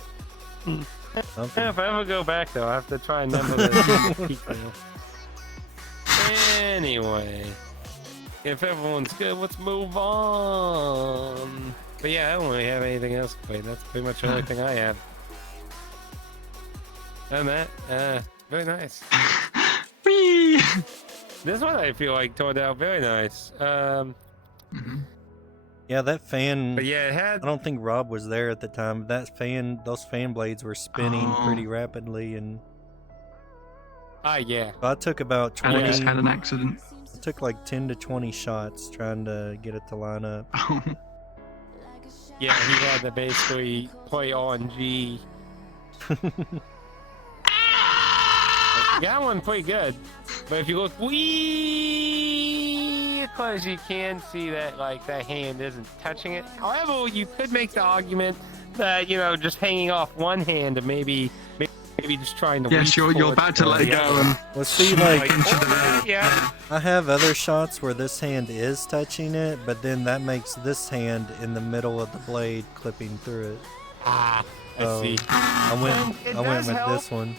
something. Yeah, if I ever go back though, I have to try and remember the peak now. Anyway, if everyone's good, let's move on. But yeah, I don't really have anything else to play. That's pretty much the only thing I have. And that, very nice. Whee! This one I feel like turned out very nice. Yeah, that fan. But yeah, it I had. don't think Rob was there at the time. But those fan blades were spinning Oh. pretty rapidly, and Yeah. I took about And I 20. just had an accident. I took like 10 to 20 shots trying to get it to line up. Yeah, he had to basically play RNG. That one pretty good, but if you look wee close, you can see that like that hand isn't touching it. However, you could make the argument that just hanging off one hand and maybe just trying to. Yes, reach you're about to towards let the go other. and Well, see, smack like into the Yeah. I have other shots where this hand is touching it, but then that makes this hand in the middle of the blade clipping through it. I So see. I And went it I went does with help. this one.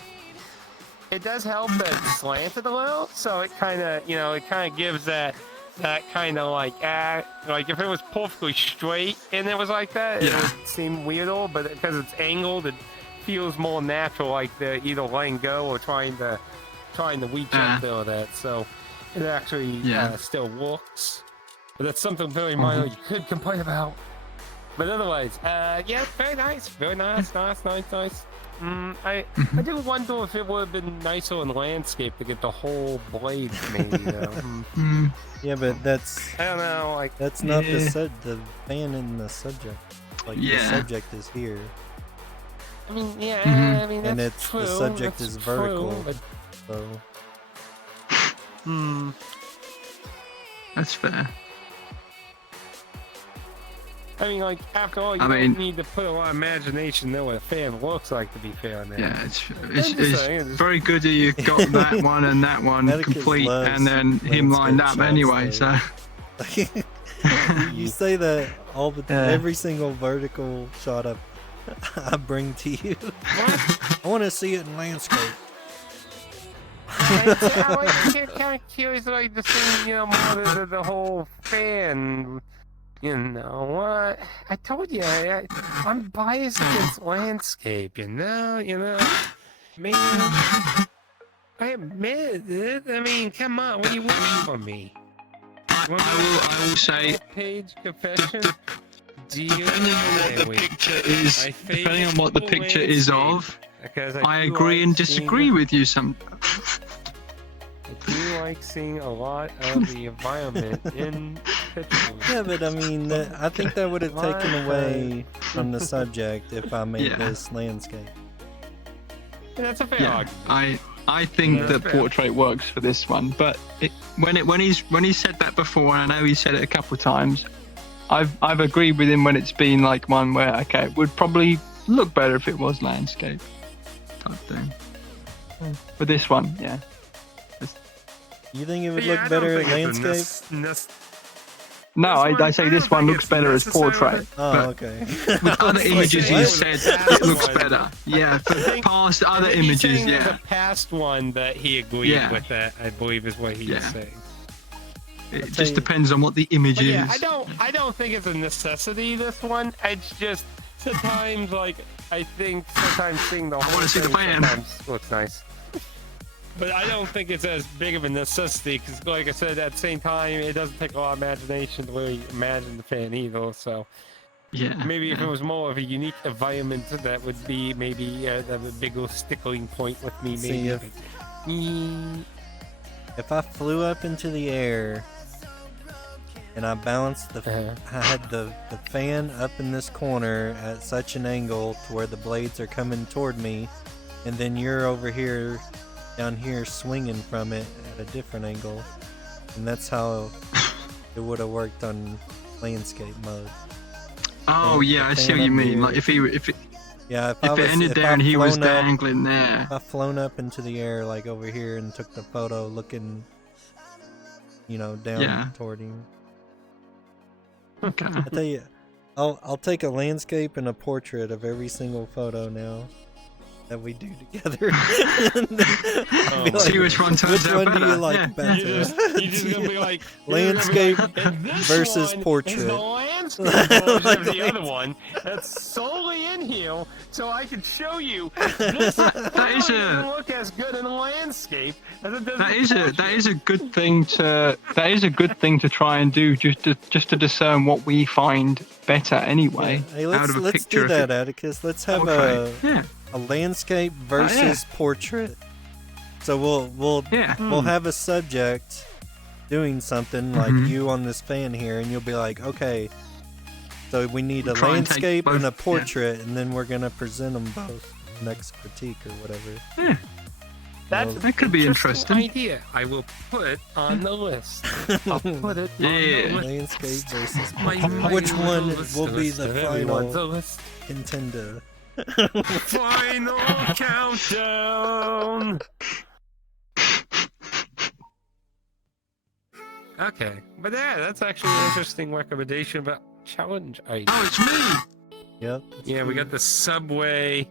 It does help that it's slanted a little, so it kind of gives that kind of like if it was perfectly straight and it was like that, it Yeah. would seem weirdo, but because it's angled, it feels more natural, like they're either letting go or trying to reach up there. That so it actually still works, but that's something very minor you could complain about. But otherwise, yeah, very nice, nice. I do wonder if it would have been nicer in landscape to get the whole blade, maybe. Though. Yeah, but that's I don't know, like not the Yeah. the fan in the subject. Like the Yeah. subject is here. I mean, yeah, Mhm. I mean And that's it's true. the subject that's is vertical. true, but, So That's fair. I mean, like after all, you I don't mean- need to put a lot of imagination to know what a fan looks like. To be fair on that. Yeah, it's just saying, it's- very good that you got that one and that one Atticus complete, loves and then him lined up landscape anyway. shots, So you say that all the Yeah. every single vertical shot I bring to you. I want to see it in landscape. I get kind of curious, like to see, more of the whole fan. You know what? I told you, I'm biased against landscape. Man. I admit it. I mean, come on, what do you want from me? I will say, Page confession. depending on what the picture is, depending on what the picture is of, Because I do agree like and seeing- disagree with you. Some I do like seeing a lot of the environment in pictures. Yeah, but I mean, I think that would have taken Why? away from the subject if I made Yeah. this landscape. And that's a fair yeah, argument. I think Yeah, that fair. portrait works for this one, but when he said that before, and I know he said it a couple of times, I've agreed with him when it's been like one where it would probably look better if it was landscape type thing. But this one, yeah. You think it would Yeah, I look don't better at think it's a landscape? No, This one, I say I this don't one think looks it's better as necessarily- portrait. Oh, but okay. with other images you what? said, That it looks one. better. Yeah, for think- past I other think he's images, saying yeah. The past one that he agreed Yeah. with that, I believe, is what he was Yeah. saying. It tell just you- depends on what the image But is. yeah, I don't think it's a necessity. This one, it's just sometimes I think sometimes seeing the whole wanna see the thing fan. sometimes looks nice. But I don't think it's as big of a necessity because, like I said, at the same time, it doesn't take a lot of imagination to really imagine the fan either. So Yeah. maybe if yeah. it was more of a unique environment, that would be maybe a bigger stickling point with me. See, Maybe. If I flew up into the air and I balanced Uh-huh. I had the fan up in this corner at such an angle to where the blades are coming toward me, and then you're over here, down here, swinging from it at a different angle, and that's how it would have worked on landscape mode. Oh the yeah, I see what fan you up mean. here. Like if Yeah, it ended there and he was dangling there. If I flown up into the air like over here and took the photo looking, down Yeah. toward him. Okay. I tell you, I'll take a landscape and a portrait of every single photo now that we do together. And then I'll be See which one turns which out one do you better. like Yeah. better? You're just gonna be like Landscape this versus one portrait. Is the landscape version Like of the other landscape. one that's solely in here, so I can show you this That is doesn't a look as good in the landscape as it does that in is a portrait. that is a good thing to try and do just to discern what we find better anyway Hey, out of a let's picture. do that, Atticus. Let's have Yeah. a landscape versus portrait. So we'll Yeah. we'll have a subject doing something like you on this fan here, and you'll be like, okay, so we need a Try and take landscape and a both, yeah. portrait, and then we're gonna present them both next critique or whatever. Yeah. That could be interesting. idea. I will put on the list. I'll put it on Yeah. the list. Landscape versus My portrait. Which one list, will be the everyone's final a list. contender? Final countdown. Okay, but yeah, that's actually an interesting recommendation about challenge idea. Oh, it's me. Yep. Yeah, we got the subway,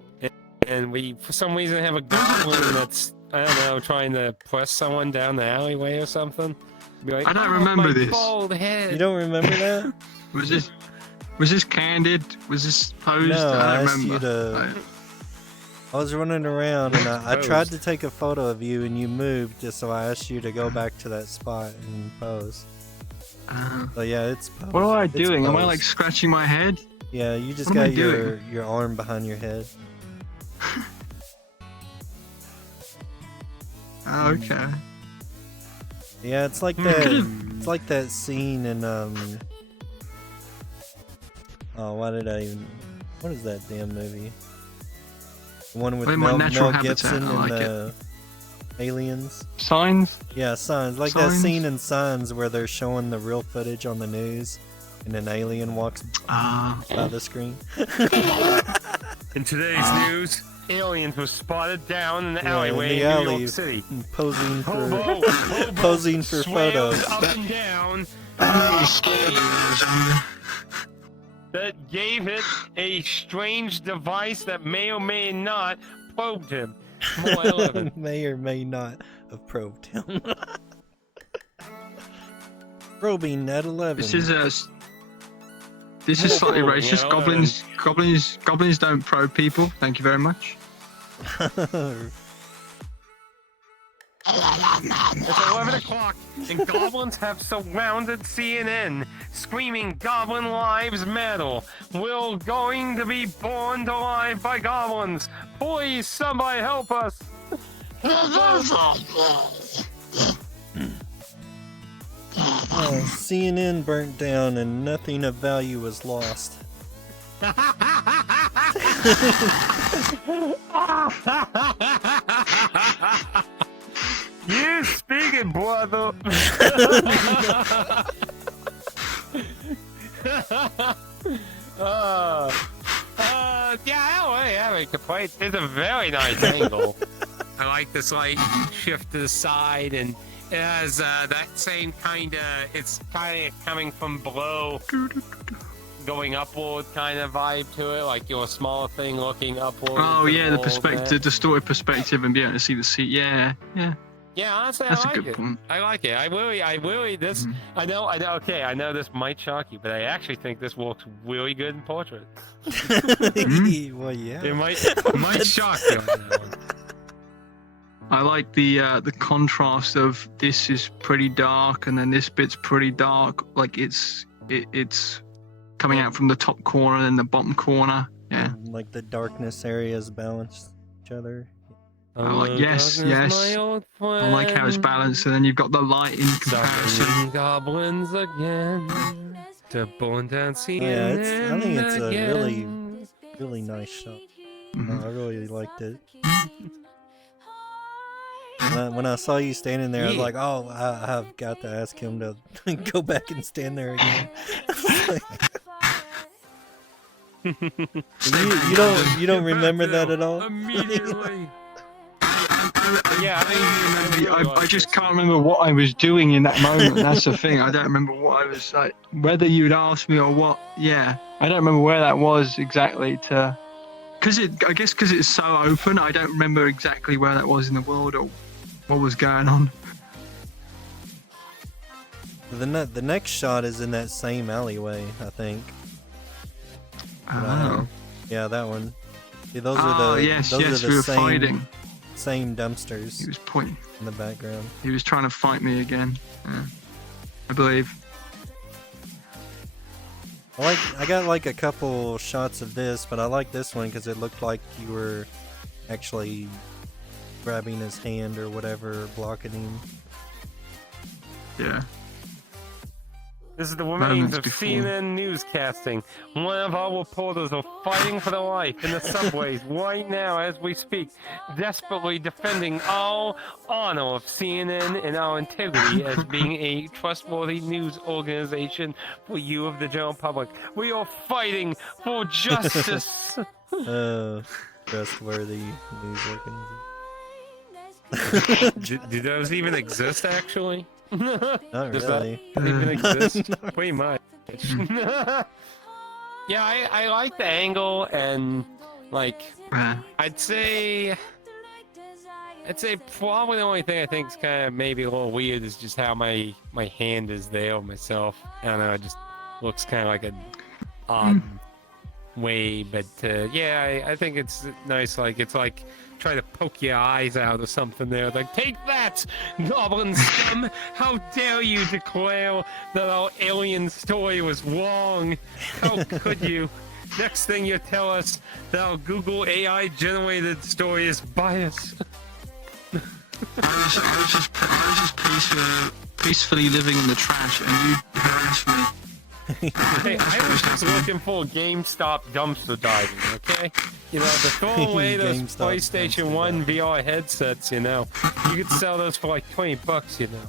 and we for some reason have a goblin that's I don't know trying to press someone down the alleyway or something. Be like, I don't "Oh, remember my this." Bald head. You don't remember that? Was this candid? Was this posed? No, I I asked don't you remember. to. I was running around and I tried to take a photo of you and you moved, just so I asked you to go back to that spot and pose. So yeah, it's posed. What am I It's doing? Am I posed. like scratching my head? Yeah, you just what am I got your doing? arm behind your head. Okay. Yeah, it's like that. It's like that scene in Oh, why did I even? What is that damn movie? The one with Well, in my Mel natural habitat, Gibson I and like the aliens. Signs? Yeah, Signs. Like that Signs? scene in Signs where they're showing the real footage on the news, and an alien walks Ah. by the screen. In today's news, aliens were spotted down in the Yeah, in alleyway the in New alley, York City. posing for Hobo posing for swayed photos. up and down. That gave it a strange device that may or may not probed him. More 11. May or may not have probed him. Probing at 11. This is slightly racist. Yeah, Goblins don't probe people. Thank you very much. It's 11 o'clock, and goblins have surrounded CNN, screaming "Goblin Lives Matter." We're going to be burned alive by goblins. Please, somebody help us. CNN burnt down and nothing of value was lost. You speaking, brother. Yeah, I don't really have any complaints. It's a very nice angle. I like this light shift to the side, and it has that same kind of, it's kind of coming from below, going upward kind of vibe to it, like you're a smaller thing looking upward. Oh into yeah, the whole perspective, bit. distorted perspective, and being able to see the sea. Yeah. Yeah, honestly, That's I a like good it. point. I like it. I really, this, I know, okay, I know this might shock you, but I actually think this works really good in portrait. Well, yeah. It might shock you on that one. I like the contrast of this is pretty dark, and then this bit's pretty dark. Like it's coming out from the top corner and the bottom corner. Yeah. Like the darkness areas balance each other. Yes. I like how it's balanced, and then you've got the light in comparison. Summoning goblins again to burn down CNN. Yeah, I think it's a again. really nice shot. Mhm. I really liked it. When I saw you standing there, I was Yeah. like, "Oh, I've got to ask him to go back and stand there again." you don't remember that at all? Immediately. I just can't remember what I was doing in that moment. That's the thing. I don't remember what I was like. Whether you'd asked me or what. Yeah, I don't remember where that was exactly. I guess because it's so open, I don't remember exactly where that was in the world or what was going on. The next shot is in that same alleyway, I think. Oh. Yeah, that one. See, those are the yes, those yes, are we the were same fighting. same dumpsters He was pointing. in the background. He was trying to fight me again. Yeah, I believe. I got like a couple shots of this, but I like this one because it looked like you were actually grabbing his hand or whatever, blocking him. Yeah. This is the remains of before. CNN newscasting. One of our reporters are fighting for their life in the subways right now as we speak, desperately defending our honor of CNN and our integrity as being a trustworthy news organization for you of the general public. We are fighting for justice. Trustworthy news organization. do those even exist, actually? Not Does really. that even exist? Pretty much. Yeah, I like the angle, and like I'd say probably the only thing I think is kind of maybe a little weird is just how my hand is there myself. I don't know, it just looks kind of like an odd way, but yeah, I think it's nice. Like it's like try to poke your eyes out or something there. Like, take that, goblin scum! How dare you declare that our alien story was wrong? How could you? Next thing you tell us that our Google AI generated story is biased. I was just peacefully living in the trash, and you harassed me. Hey, I was just looking for GameStop dumpster diving, okay? You know, to throw away those GameStop PlayStation dumpster 1 VR headsets, you know. You could sell those for like $20, you know.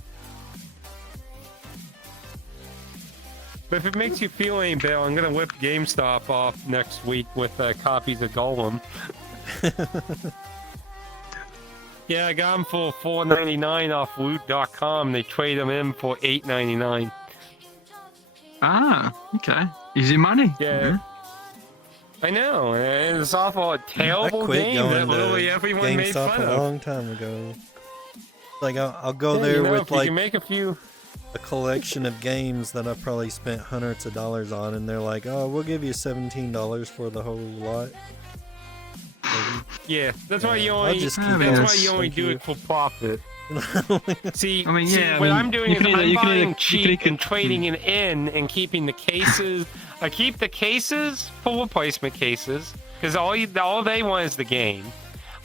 But if it makes you feel any better, I'm gonna whip GameStop off next week with copies of Golem. Yeah, I got them for $4.99 off Loot.com. They trade them in for $8.99. Ah, okay. Easy money. Yeah. I know, and it's awful a I terrible quit game going that to literally everyone made GameStop fun a of. long time ago. Like I'll go Yeah, there you know, with if you like can make a few. a collection of games that I probably spent hundreds of dollars on, and they're like, "Oh, we'll give you $17 for the whole lot." Yeah, that's why you I'll only. just keep That's it. why you only Thank do you. it for profit. See, I mean, yeah, I what mean, I'm doing you is can either- I'm you can buying either- you cheap can- and trading it in and keeping the cases. I keep the cases for replacement cases because all they want is the game.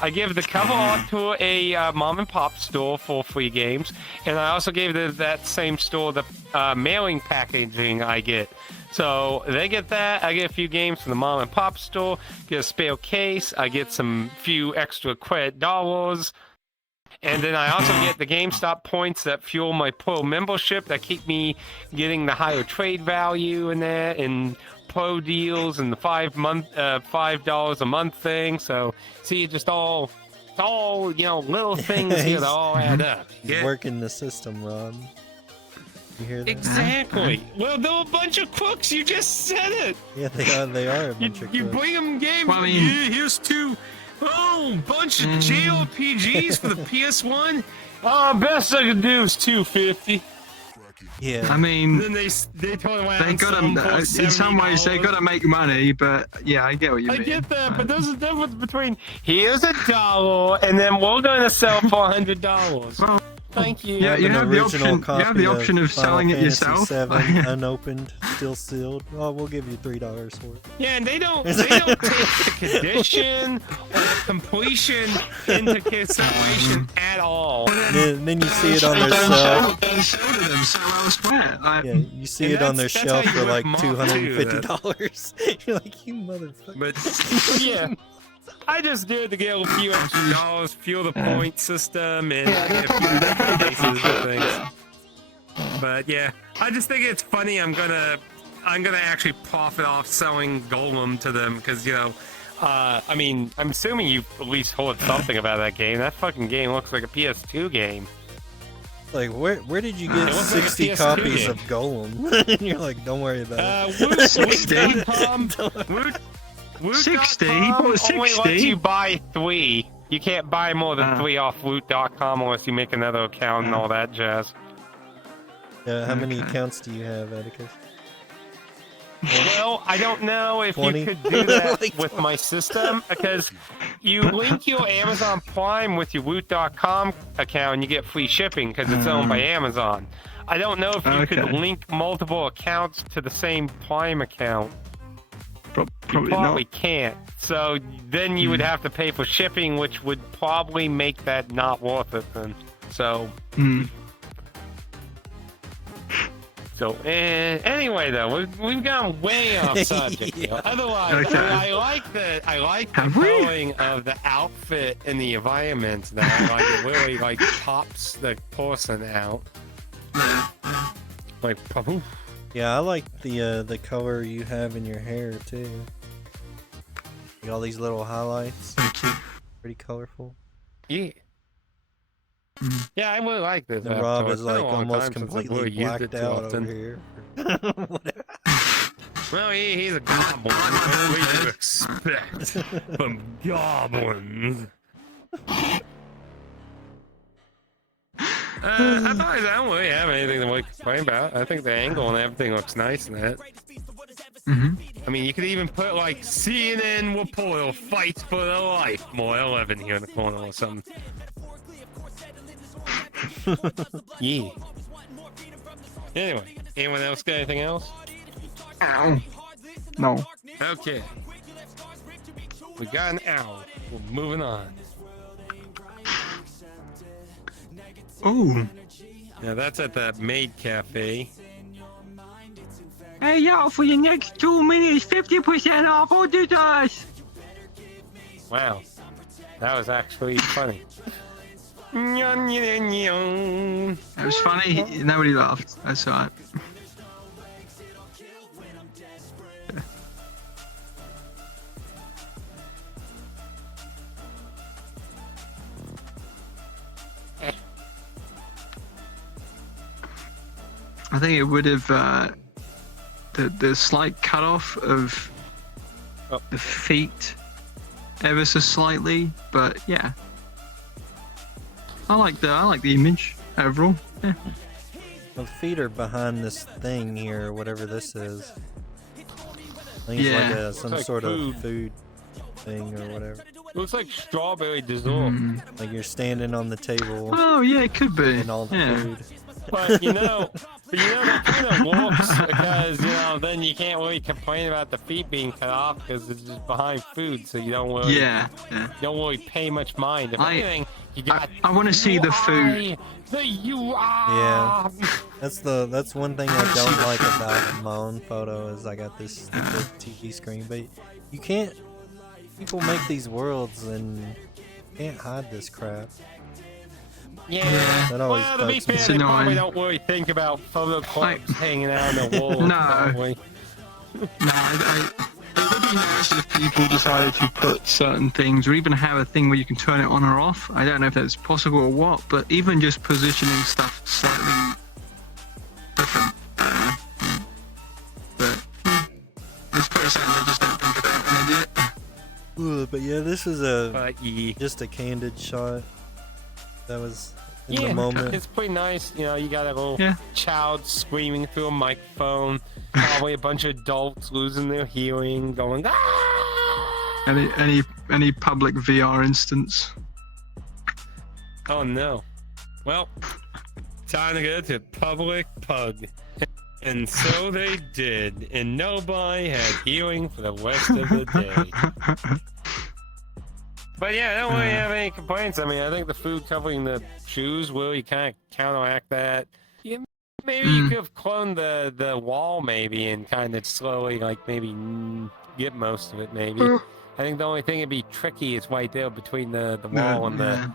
I give the cover art to a mom and pop store for free games, and I also gave that same store the mailing packaging I get. So they get that. I get a few games from the mom and pop store. Get a spare case. I get some few extra credit dollars. And then I also get the GameStop points that fuel my pro membership that keep me getting the higher trade value in that and pro deals and the $5 a month thing. So see, it's all you know, little things here that all add up. He's working the system, Rob. You hear that? Exactly. Well, they're a bunch of crooks. You just said it. Yeah, they are a bunch of You crooks. bring them games. Well, I mean- Here's two. Oh, bunch of JRPGs for the PS1. Oh, best I could do is $250. Yeah. I mean, Then they turn around. they and sell them for gotta, in some ways, they $70. gotta make money, but yeah, I get what you I mean. get that, but there's a difference between here's $1 and then we're going to sell for $100. Well, Thank you. Yeah, you An have the original option. You have the copy option of Final selling it Fantasy yourself. VII, unopened, still sealed. Oh, we'll give you $3 for it. Yeah, and they don't take the condition or the completion into consideration at all. Then you see it on their shelf. Don't sell to them. Sell elsewhere. Like, Yeah, you see And it on their that's shelf how you for like rip 'em off, too, $250. You're like, you motherfucker. But yeah, I just did to get a few extra dollars, fuel the point system, and get a few cases and things. But yeah, I just think it's funny. I'm gonna actually profit off selling Golem to them because you know I mean, I'm assuming you at least heard something about that game. That fucking game looks like a PS2 game. Like, where did you get It looks like a 60 PS2 copies game. of Golem? And you're like, don't worry about it. Woot.com, 60? Woot.com What, only 60? lets you buy 3. You can't buy more than 3 off Woot.com unless you make another account and all that jazz. How many accounts do you have, Atticus? Well, I don't know if 20? you could do that Like with my system, because you link your Amazon Prime with your Woot.com account and you get free shipping because it's owned by Amazon. I don't know if you could link multiple accounts to the same Prime account. You probably can't. So then you would have to pay for shipping, which would probably make that not worth it then. So... So, anyway, though, we've gone way off subject. You know? Otherwise, I like the coloring of the outfit and the environment. Now, like it really like pops the person out. Like, poof. Yeah, I like the color you have in your hair too. You got all these little highlights. Pretty colorful. Yeah. Yeah, I really like this. And Rob is like almost completely blacked out over here. Well, he's a goblin. What do you expect from goblins? I don't really have anything to complain about. I think the angle and everything looks nice in that. I mean, you could even put like CNN reporter fights for their life. More 11 here in the corner or something. Yeah. Anyway, anyone else got anything else? Ow. No. Okay. We got an hour. We're moving on. Oh. Now that's at the Maid Cafe. Hey, y'all, for the next 2 minutes, 50% off orders. Wow. That was actually funny. It was funny. Nobody laughed. That's alright. I think it would have the slight cutoff of the feet ever so slightly, but yeah. I like the image overall. Yeah. Well, the feet are behind this thing here, whatever this is. I think it's like some like sort food. of food thing or whatever. Looks like strawberry dessert. Like you're standing on the table Oh yeah, it could be. and all the Yeah. food. But you know that kind of works because then you can't really complain about the feet being cut off because it's just behind food, so you don't really Yeah. you don't really pay much mind. If anything, you got. I want to see the food. The UI. Yeah. That's one thing I don't like about my own photo is I got this stupid TV screen, but you can't. People make these worlds and you can't hide this crap. Yeah. That always Well, to be bugs me. fair, It's they probably annoying. don't really think about photo clips hanging out on the wall. No. Probably. No, it would be nice if people decided to put certain things, or even have a thing where you can turn it on or off. I don't know if that's possible or what, but even just positioning stuff slightly different. I don't know. But this person, I just don't think about when I do it. But yeah, this is But yeah. just a candid shot. That was in Yeah, the moment. it's pretty nice. You know, you got a little Yeah. child screaming through a microphone. Probably a bunch of adults losing their hearing, going ah! Any public VR instance? Oh no. Well, time to go to public pug. And so they did, and nobody had hearing for the rest of the day. But yeah, I don't really have any complaints. I mean, I think the food covering the shoes will kind of counteract that. Yeah, maybe you could have cloned the wall maybe and kind of slowly maybe get most of it maybe. I think the only thing that'd be tricky is right there between the wall and the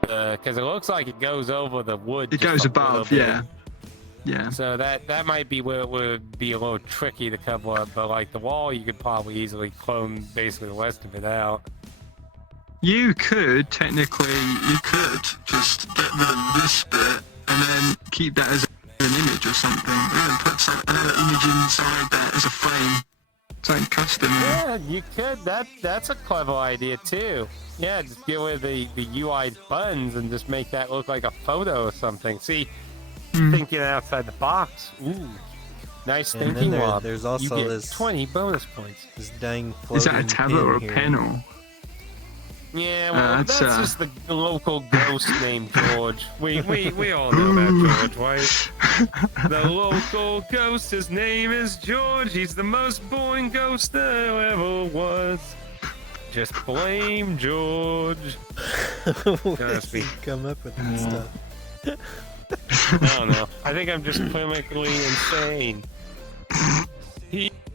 because it looks like it goes over the wood. It just goes a little above, bit. yeah. Yeah. So that might be where it would be a little tricky to cover up, but like the wall, you could probably easily clone basically the rest of it out. You could just get rid of this bit and then keep that as an image or something, and then put another image inside that as a frame, something custom. Yeah, you could. That's a clever idea too. Yeah, just get rid of the UI buttons and just make that look like a photo or something. See, thinking outside the box. Ooh, nice And thinking, then Rob. there's also you get this 20 bonus points. This dang Is that a floating tablet or a pin pen here. or? Yeah, well, that's, that's just the local ghost named George. We all know that George, right? The local ghost, his name is George. He's the most boring ghost there ever was. Just blame George. Where did you come up with that stuff? I don't know. I think I'm just clinically insane.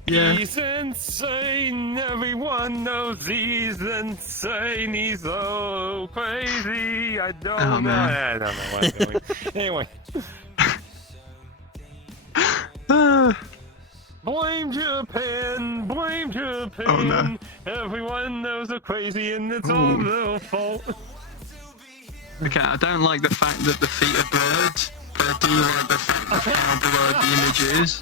He's insane. Everyone knows he's insane. He's so crazy. I don't know. I don't know what I'm doing. Anyway. Blame Japan. Blame Japan. Oh, no. Everyone knows they're crazy and it's all their fault. Okay, I don't like the fact that the feet are blurred, but I do like the fact of how blurred the image is.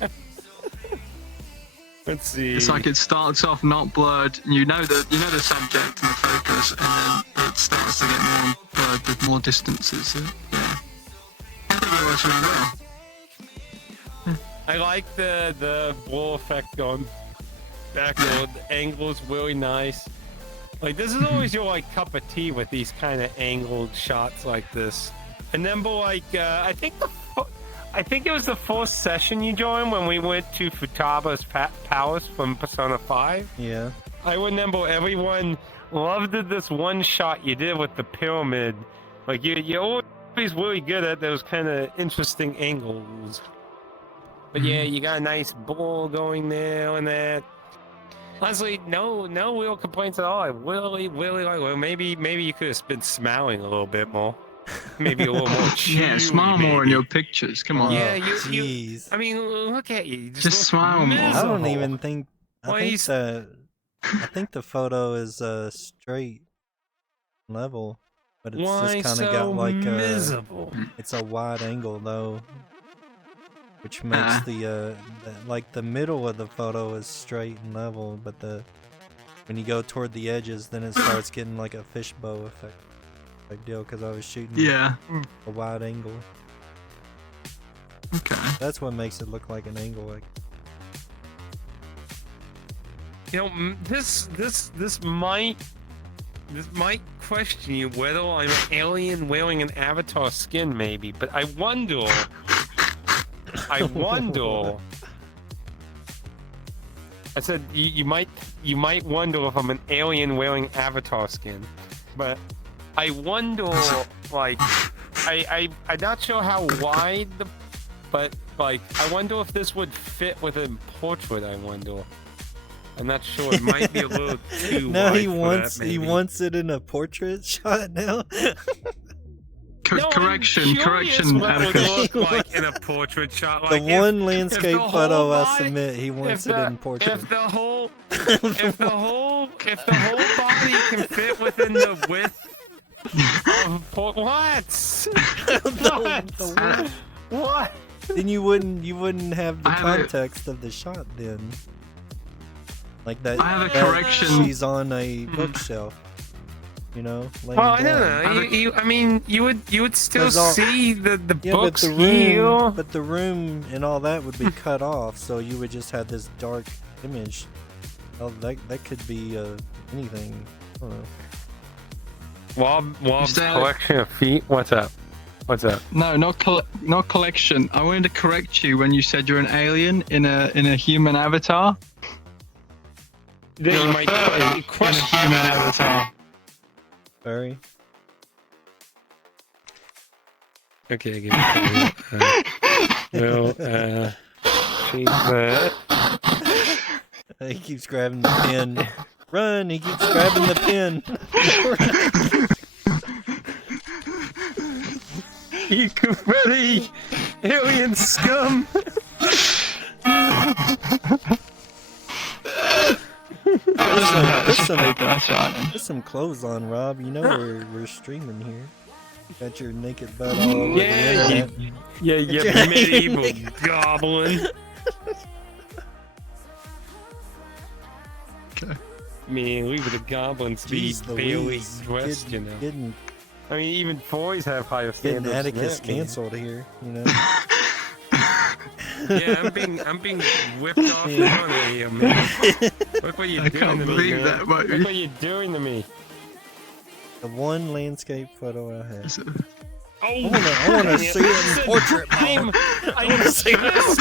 Let's see. It's like it starts off not blurred, and you know the subject and the focus, and then it starts to get more blurred with more distances. So, yeah, I think it works really well. I like the blur effect going backward. The angle's really nice. Like, this is always your, like, cup of tea with these kind of angled shots like this. And then, but, like, I think it was the fourth session you joined when we went to Futaba's Palace from Persona 5. Yeah. I remember everyone loved this one shot you did with the pyramid. Like, you're always really good at those kind of interesting angles. But yeah, you got a nice ball going there and that. Honestly, no real complaints at all. I really like. Well, maybe you could have been smiling a little bit more. Maybe a little more. Yeah, smile more in your pictures. Come on. Yeah, Jeez. I mean, look at you. You Just look smile more. I don't miserable. even think. I think the photo is straight level, but it's Why just kind of so got like miserable? it's a wide angle though, which makes the middle of the photo is straight and level, but when you go toward the edges, then it starts getting like a fishbow effect type deal because I was shooting a wide angle. Okay. That's what makes it look like an angle. Like, You know, this might question you whether I'm an alien wearing an avatar skin, maybe. But I wonder. I said you might wonder if I'm an alien wearing avatar skin, but I wonder, like, I'm not sure how wide but like I wonder if this would fit within portrait. I wonder. I'm not sure. It might be a little too now wide he wants for that, maybe. wants it in a portrait shot now. No, correction, what would Atticus. look like in a portrait shot. The Like one if landscape the whole photo I body- submit, he wants it in portrait. If the whole body can fit within the width of what? Then you wouldn't have the I have a- context of the shot then. Like that. I have a that correction. She's on a bookshelf. You know. laying Well, I don't down. know. I mean, you would still 'Cause all- see the Yeah, books but the room, here. but the room and all that would be cut off, so you would just have this dark image. Oh, that could be anything. I don't know. Wob's that- collection of feet. What's up? No, not collection. I wanted to correct you when you said you're an alien in a human avatar. Then you might question human avatar. Barry. Okay, give me a second. She's that. He keeps grabbing the pin. Run! He keeps grabbing the pin. He confetti Alien scum. Put some clothes on, Rob. You know we're streaming here. Got your naked butt all over the internet. You medieval goblin. Okay. Man, leave the goblins be Jeez barely Louise, dressed, you know. Getting I mean, even boys have higher standards. Getting than Atticus that, man. canceled here, you know. Yeah, I'm being whipped off the corner here, man. Look what you're I doing can't to me, believe man. that, Look mate. what you're doing to me. The one landscape photo I had. Oh, I wanna see it in portrait mode. I want to see this.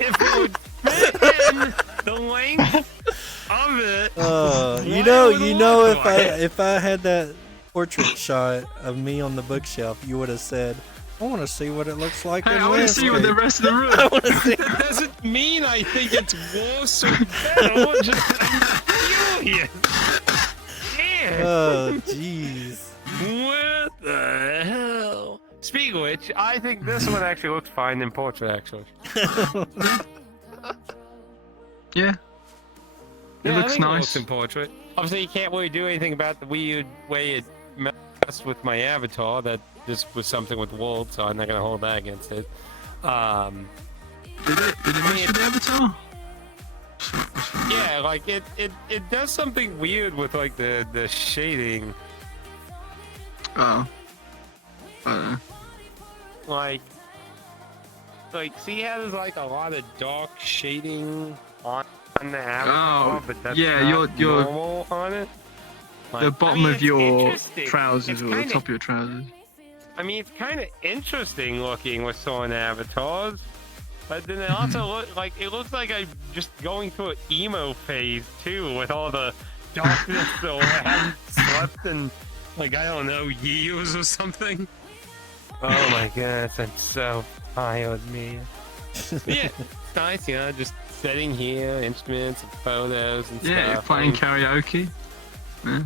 If it would fit in the length of it. You Why know, would it look like if I had that portrait shot of me on the bookshelf, you would have said, "I want to see what it looks like Hey, in I want to see you with the landscape." rest of the room. I want to see. That doesn't mean I think it's worse or better. I'm curious. Yeah. Oh, jeez. What the hell? Speaking of which, I think this one actually looks fine in portrait, actually. Yeah. It Yeah, I looks think It nice. looks in portrait. Obviously, you can't really do anything about the weird way it messed with my avatar. That just was something with Wold, so I'm not gonna hold that against it. Did it mess with the avatar? Yeah, like it does something weird with like the shading. Oh. I don't know. Like see how there's like a lot of dark shading on the avatar, Oh, but that's yeah, not you're- normal on it. Like, The bottom of it's your interesting. trousers It's or the kinda- top of your trousers. I mean, it's kind of interesting looking with some avatars, but then it also looks like I'm just going through an emo phase too, with all the darkness. So I haven't slept in like I don't know years or something. Oh my gosh, I'm so tired, man. Yeah, it's nice, you know, just sitting here, instruments and photos and Yeah, stuff. playing I mean, karaoke. Yeah.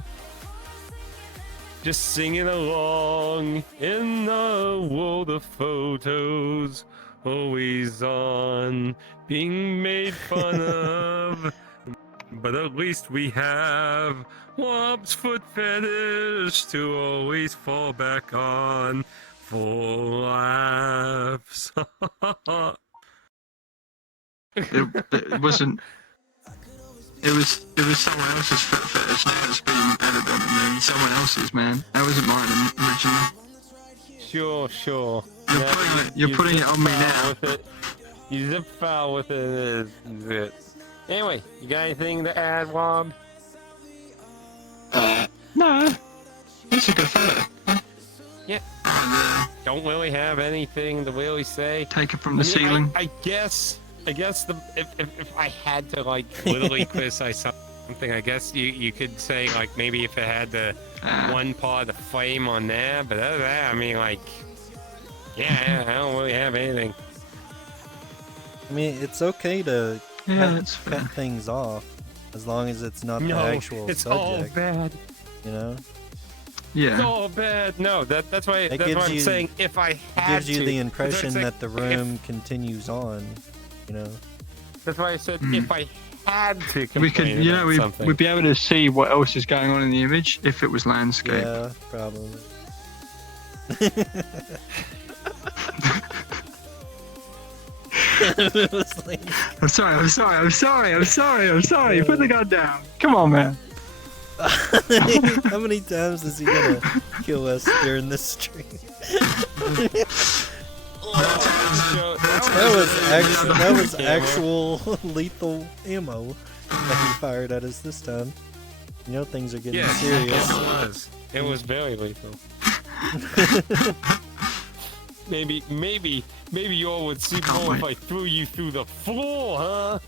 just singing along in the world of photos, always on, being made fun of. But at least we have Wob's foot fetish to always fall back on for laughs. It wasn't. It was someone else's foot fetish now that's being added on to me. Someone else's, man. That wasn't mine originally. Sure. You're putting it on me now. With it. You zip foul with it. Is it. Anyway, you got anything to add, Wob? No. That's a good photo. Yeah. Don't really have anything to really say. Take it from the I mean, ceiling. I guess if I had to like literally criticize something, I guess you could say like maybe if it had the one part of the flame on there, but other than that, I mean like, yeah, I don't really have anything. I mean, it's okay to Yeah, that's fair. cut things off as long as it's not No, the actual it's all subject. bad. You know, It's Yeah. all bad. No, that's why It that's gives why I'm you- saying if I it had gives you to. the That's what I'm impression saying, that the room continues on. You know, That's why I said if I had to We complain could, about something. we'd be able to see what else is going on in the image if it was landscape. yeah, probably. It was like- I'm sorry. Put the gun down. Come on, man. How many times is he gonna kill us during this stream? That was actual lethal ammo that he fired at us this time. You know things are getting Yeah, serious. it was very lethal. Maybe you all would see more if I threw you through the floor, huh?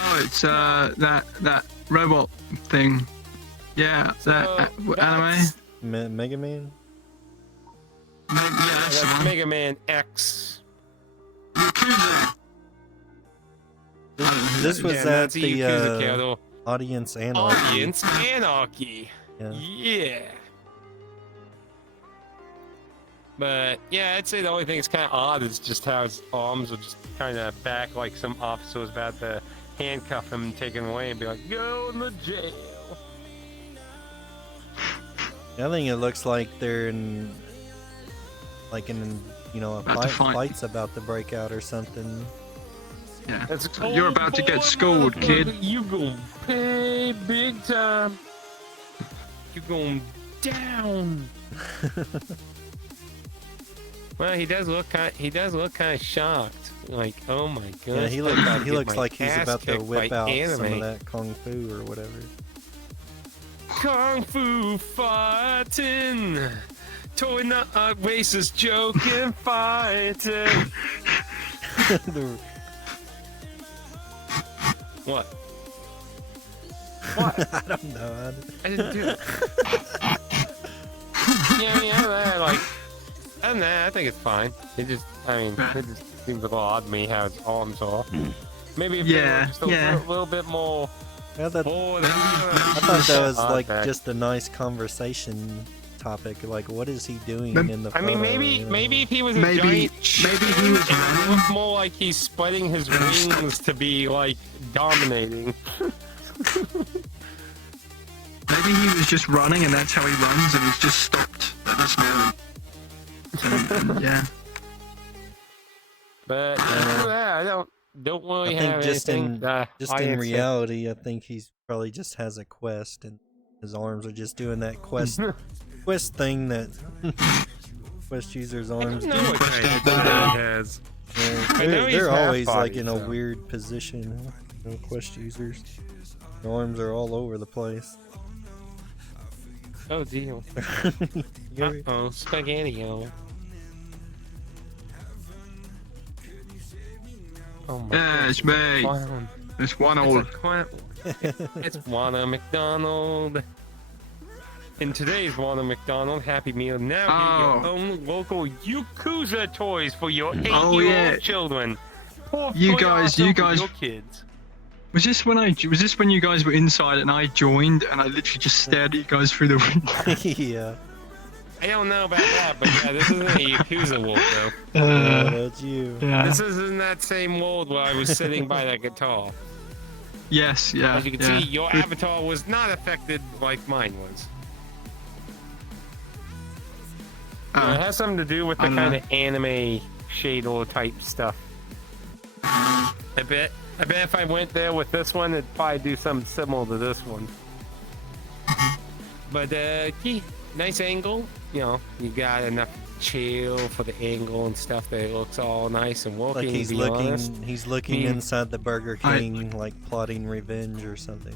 Oh, it's that robot thing. Yeah, that anime. that's- Mega Man? Yeah, that's the That's one. Mega Man X. This was Yeah, at Nazi the Yakuza Cattle. Audience Anarchy. Audience Anarchy. Yeah. Yeah. But yeah, I'd say the only thing that's kind of odd is just how his arms are just kind of back, like some officer was about to handcuff him and take him away and be like, "Go in the jail." I think it looks like they're in, like in, you know, a About to fight. fight's about to break out or something. Yeah. It's a cold You're about to get boy, schooled, kid. motherfucker. You gonna pay big time. You going down. Well, he does look kind of shocked. Like, oh my goodness. Yeah, he looks like he's about to whip out some of that kung fu or whatever. Kung fu fighting, towing the racist joke and fighting. What? What? I don't know. I didn't do it. yeah, like, other than that, I think it's fine. It just seems a little odd to me how his arms are. Maybe if they were just a little bit more. Yeah, I thought that was like just a nice conversation topic. Like, what is he doing in the photo? I mean, maybe you know? maybe if he was a giant maybe he was it would look more like he's spreading his wings to be like dominating. Maybe he was just running, and that's how he runs, and he's just stopped at this moment. And, yeah. But I don't really I think have just anything. in reality, I think he's probably just has a quest, and his arms are just doing that quest thing that quest users' arms do. I don't know what kind of thing he has. I know he's They're always half-bodied, like in a so. weird position. You know, quest users, their arms are all over the place. Oh deal. Uh-oh, spaghetti-o. Oh my Yeah, it's me. clown. It's one It's old. a clown. It's Ronald McDonald. In today's Ronald McDonald Happy Meal, now get your own local Yakuza toys for your 8-year-old children. Pour You free guys- awesome you for guys- your kids. Was this when you guys were inside and I joined and I literally just stared at you guys through the window? Yeah. I don't know about that, but yeah, this isn't a Yakuza world though. That's you. Yeah. This isn't that same world where I was sitting by that guitar. Yes. Yeah. As you can yeah. see, your avatar was not affected like mine was. It has something to do with the I don't kind know. of anime shader type stuff. I bet if I went there with this one, it'd probably do something similar to this one. But gee, nice angle. You know, you got enough chill for the angle and stuff that it looks all nice and working. Like he's to be honest. looking mean, inside the Burger King, like plotting revenge or something.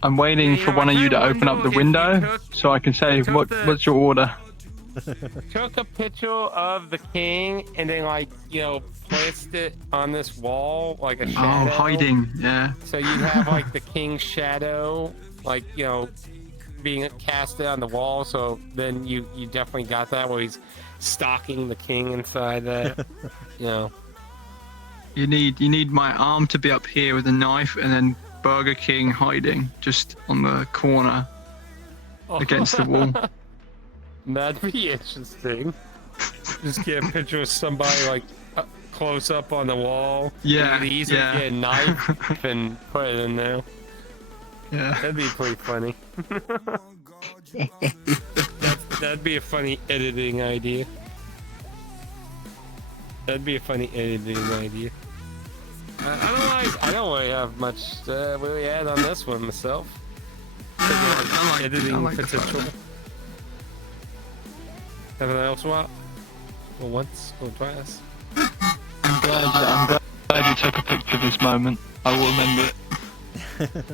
I'm waiting for one of you to open up the window so I can say what's your order. Took a picture of the king and then placed it on this wall like a shadow. Oh, hiding. Yeah. So you'd have like the king's shadow, being casted on the wall. So then you definitely got that where he's stalking the king inside that. You need my arm to be up here with a knife, and then Burger King hiding just on the corner against the wall. That'd be interesting. Just get a picture of somebody close up on the wall. Yeah, It'd be easy to get a knife and put it in there. Yeah. That'd be pretty funny. That'd be a funny editing idea. I don't really have much to really add on this one myself. Editing I like the potential. photo. Anything else, what? Or once or twice? I'm glad you took a picture of this moment. I will remember it.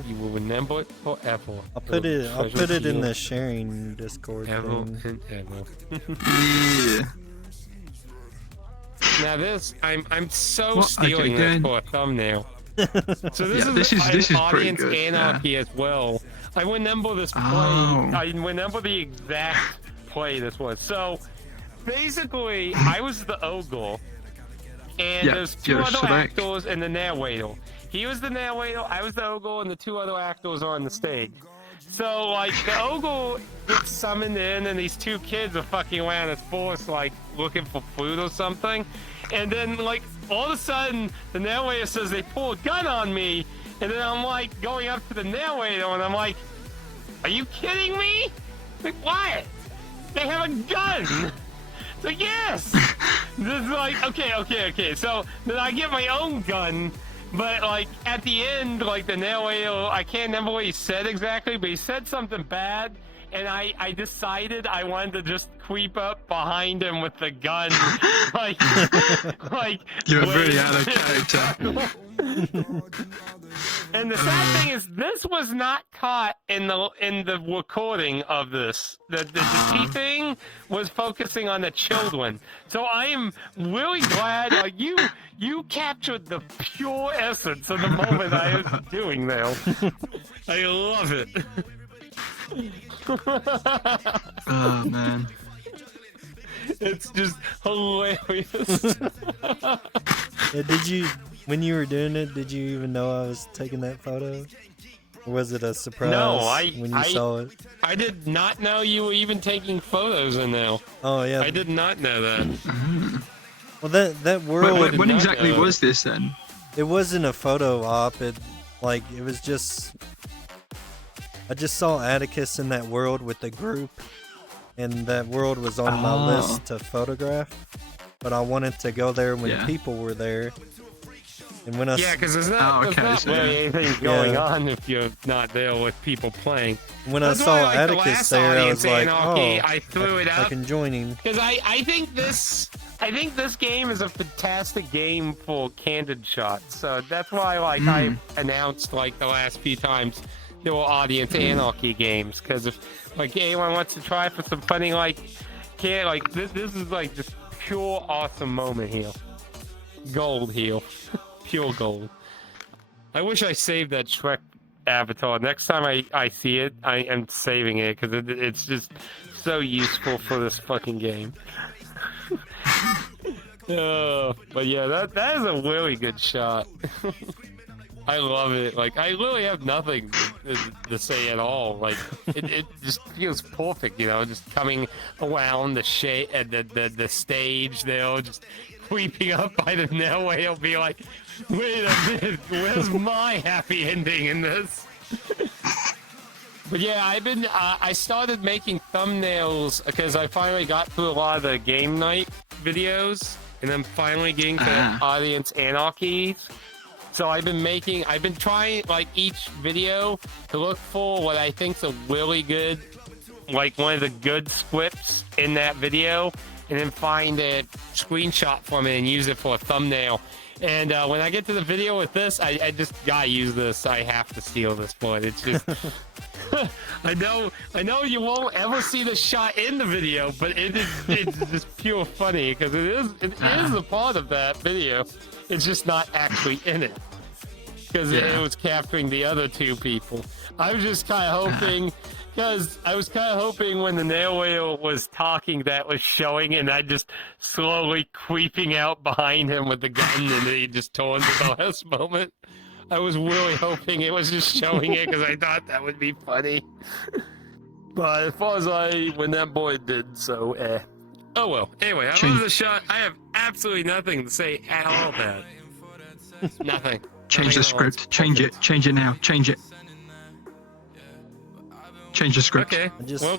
You will remember it forever. I'll put it in the sharing Discord Ever thing. and ever. Yeah. Now this, I'm so What? stealing Okay, this good. for a thumbnail. So Yeah, this is pretty audience good, anarchy as well. I remember this play. Oh. I remember the exact play this was. So basically, I was the ogre, and Yeah, there's two you're other select. actors and the narrator. He was the narrator, I was the ogre, and the two other actors are on the stage. So like the ogre gets summoned in, and these two kids are fucking around this forest, like looking for food or something. And then like all of a sudden, the narrator says they pull a gun on me, and then I'm like going up to the narrator, and I'm like, "Are you kidding me? Like what? They have a gun!" So yes, this is like okay. So then I get my own gun. But, like, at the end, like, the narrator, I can't remember what he said exactly, but he said something bad, and I decided I wanted to just creep up behind him with the gun, like... You're really out of character. And the sad thing is, this was not caught in the recording of this. The key thing was focusing on the children. So I am really glad, like, you captured the pure essence of the moment I was doing there. I love it. Oh man. It's just hilarious. Did you, when you were doing it, did you even know I was taking that photo? Or was it a surprise when you saw it? I did not know you were even taking photos in there. Oh yeah. I did not know that. Well, that world. Wait, when exactly was this then? It wasn't a photo op. It was just. I just saw Atticus in that world with the group, and that world was on my list to photograph. But I wanted to go there when people were there. And when I because there's not really anything going on if you're not there with people playing. When I saw Atticus there, I was like, I threw it up. I can join him. Because I think this game is a fantastic game for candid shots. So that's why I announced like the last few times there were audience anarchy games. Because if like anyone wants to try for some funny this is like just pure awesome moment here. Gold here. Pure gold. I wish I saved that Shrek avatar. Next time I see it, I am saving it because it's just so useful for this fucking game. But yeah, that is a really good shot. I love it. Like, I really have nothing to say at all. Like, it just feels perfect, you know, just coming around the stage there, just creeping up by the netway. It'll be like, wait a minute, where's my happy ending in this? But yeah, I started making thumbnails because I finally got through a lot of the game night videos, and I'm finally getting to audience anarchies. So I've been trying like each video to look for what I think's a really good, like one of the good scripts in that video, and then find a screenshot from it and use it for a thumbnail. And when I get to the video with this, I just gotta use this. I have to steal this one. It's just, I know you won't ever see the shot in the video, but it's just pure funny because it is a part of that video. It's just not actually in it because it was capturing the other two people. I was just kind of hoping. Because I was kind of hoping when the narrator was talking that was showing, and I just slowly creeping out behind him with the gun, and then he just turned at the last moment. I was really hoping it was just showing it because I thought that would be funny. But as far as when that boy did, so oh well. Anyway, I love the shot. I have absolutely nothing to say at all about it. Nothing. Change the script. Change it. Change it now. Change it. Change the script. Okay. Well,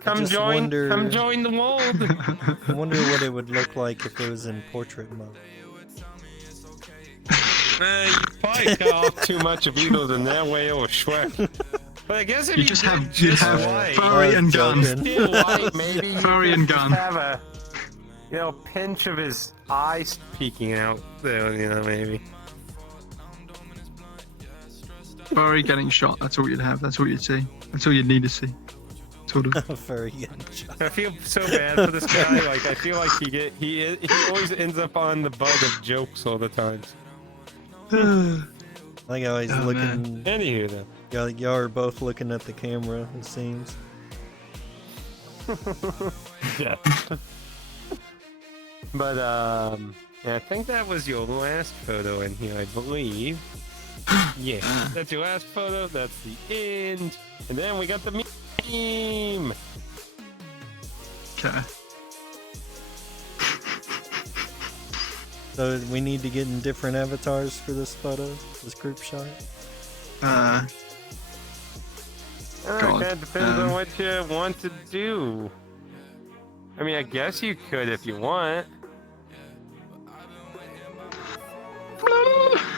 come join the world. I wonder what it would look like if it was in portrait mode. You probably cut off too much of either the narrator or Shrek. But I guess if you just have furry and gun. Maybe furry and gun. Have a pinch of his eyes peeking out there. Maybe. Furry getting shot. That's all you'd have. That's all you'd see. That's all you'd need to see. Sort of. Furry getting shot. I feel so bad for this guy. Like I feel like he always ends up on the bug of jokes all the time. Like always looking. Anywho, then. Y'all are both looking at the camera. It seems. Yeah. But I think that was your last photo in here, I believe. Yeah, that's your last photo. That's the end. And then we got the meme. Okay. So we need to get in different avatars for this photo, this group shot. God, That depends on what you want to do. I mean, I guess you could if you want.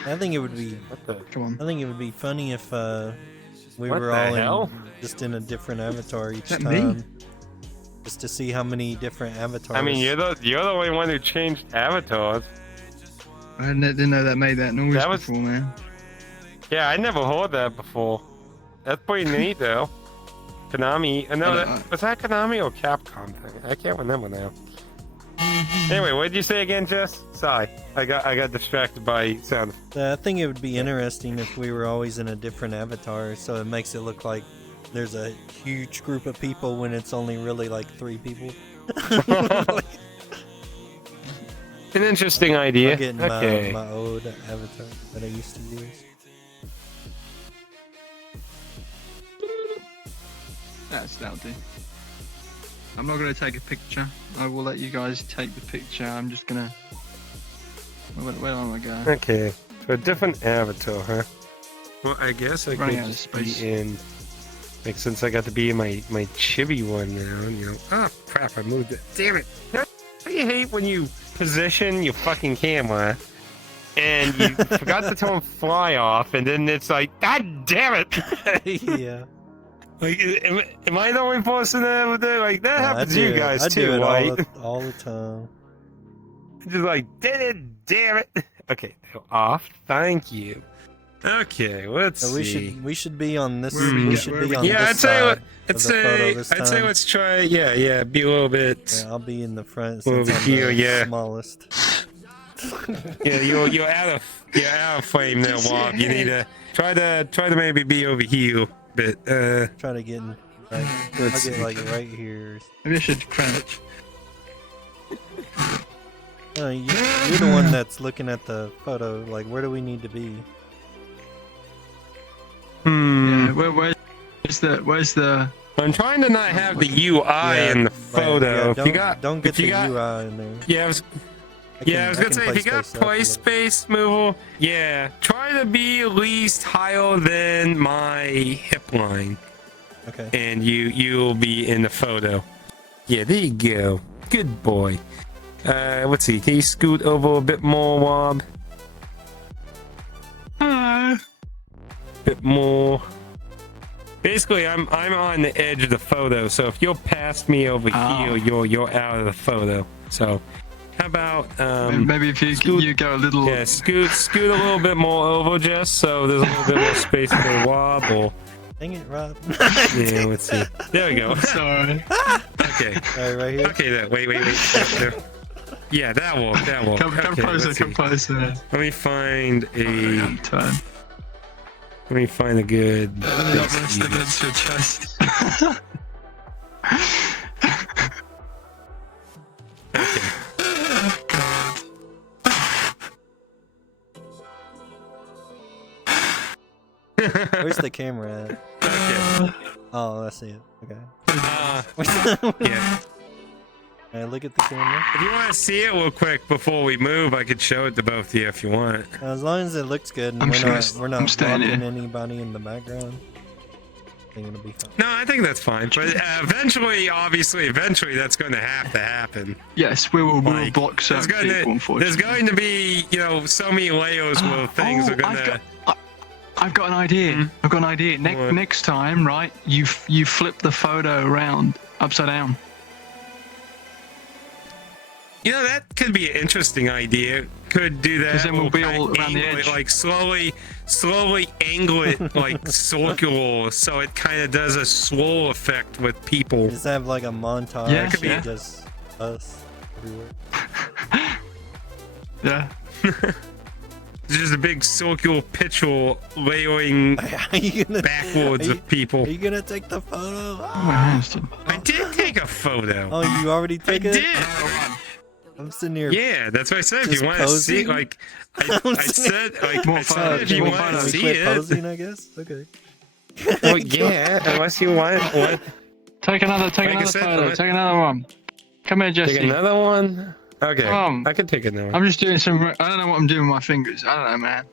I think it would be. What the? Come on. I think it would be funny if we What were the all hell? just in a different avatar each That time, me? just to see how many different avatars. I mean, you're the only one who changed avatars. I didn't know that made that noise That was- before, man. Yeah, I never heard that before. That's pretty neat, though. Konami. No, was that Konami or Capcom thing? I can't remember now. Anyway, what did you say again, Jess? Sorry, I got distracted by sound. I think it would be interesting if we were always in a different avatar, so it makes it look like there's a huge group of people when it's only really like 3 people. An interesting idea. I'm getting Okay. my old avatar that I used to use. That'll do. I'm not gonna take a picture. I will let you guys take the picture. I'm just gonna. Where am I going? Okay, so a different avatar, huh? Well, I guess I Running could out of just space. be in. Like, since I got to be in my chibi one now, you know. Oh crap! I moved it. Damn it! Don't you hate when you position your fucking camera and you forgot to turn fly off, and then it's like, God damn it! Yeah. Like, am I the only person that ever do? Like, that happens to you guys I too, do it right? all the time. Just like, damn it! Okay, so off. Thank you. Okay, let's So see. we should be on this. Where are we We at? should Where are be we on at? Yeah, this side of the photo this I'd say time. let's try. Yeah, be a little bit. Yeah, I'll be in the front Over since I'm here, the yeah. smallest. Yeah, you're out of frame there, Wob. You need to try to maybe be over here, but Try to get in. Like, Let's I'll get see. like right here. Maybe I should crouch. No, you're the one that's looking at the photo. Like, where do we need to be? Yeah. Where's the? I'm trying to not have the UI in the right, photo. yeah, if you got, don't get if you the got, UI in there. Yeah, I was gonna say if you got up a play little. space moval, yeah, try to be at least higher than my hip line, Okay. and you'll be in the photo. Yeah, there you go. Good boy. Let's see. Can you scoot over a bit more, Wob? Hello. Bit more. Basically, I'm on the edge of the photo, so if you're past me over here, you're out of the photo. So, how about Maybe if you scoot- you go a little. yeah, scoot a little bit more over, just so there's a little bit more space for Wob. Or Dang it, Rob. yeah, let's see. There we go. Sorry. Okay. Alright, right here. Okay. Wait. There. Yeah, that will. Come Okay, closer. let's Come see. closer. Let me find a. Turn. Let me find a good. Not rest against your chest. Where's the camera at? Okay. Oh, I see it. Okay. Yeah. Alright, look at the camera. If you want to see it real quick before we move, I could show it to both of you if you want. As long as it looks good and I'm we're sure not I'm staying blocking here. anybody in the background, I think it'll be fine. No, I think that's fine. But eventually, that's going to have to happen. Yes, we will Like, block certain people. there's Unfortunately. going to be, so many layers where things are going to. I've got an idea. I've got an idea. What? Next time, right? You flip the photo around upside down. That could be an interesting idea. Could do that. 'Cause then we'll or be kinda all around the angle it, edge. like slowly angle it like circular, so it kind of does a swirl effect with people. Just have like a montage Yeah, of yeah. just us everywhere. Yeah. It's just a big circular picture layering Are you gonna, backwards are you, of people. Are you gonna take the photo? My hands done. I did take a photo. Oh, you already I took it? did. I'm sitting here. Yeah, that's what I said. If Just you want to see, posing? like, I said, like, More I said, photos, if you more want to photos. see quit it. posing, I guess. Okay. Well, yeah, unless you want. What? Take another Like I said, photo. let- Take another one. Come here, Jesse. Take another one. Okay, Come on. I can take another one. I'm just doing some. I don't know what I'm doing with my fingers. I don't know, man.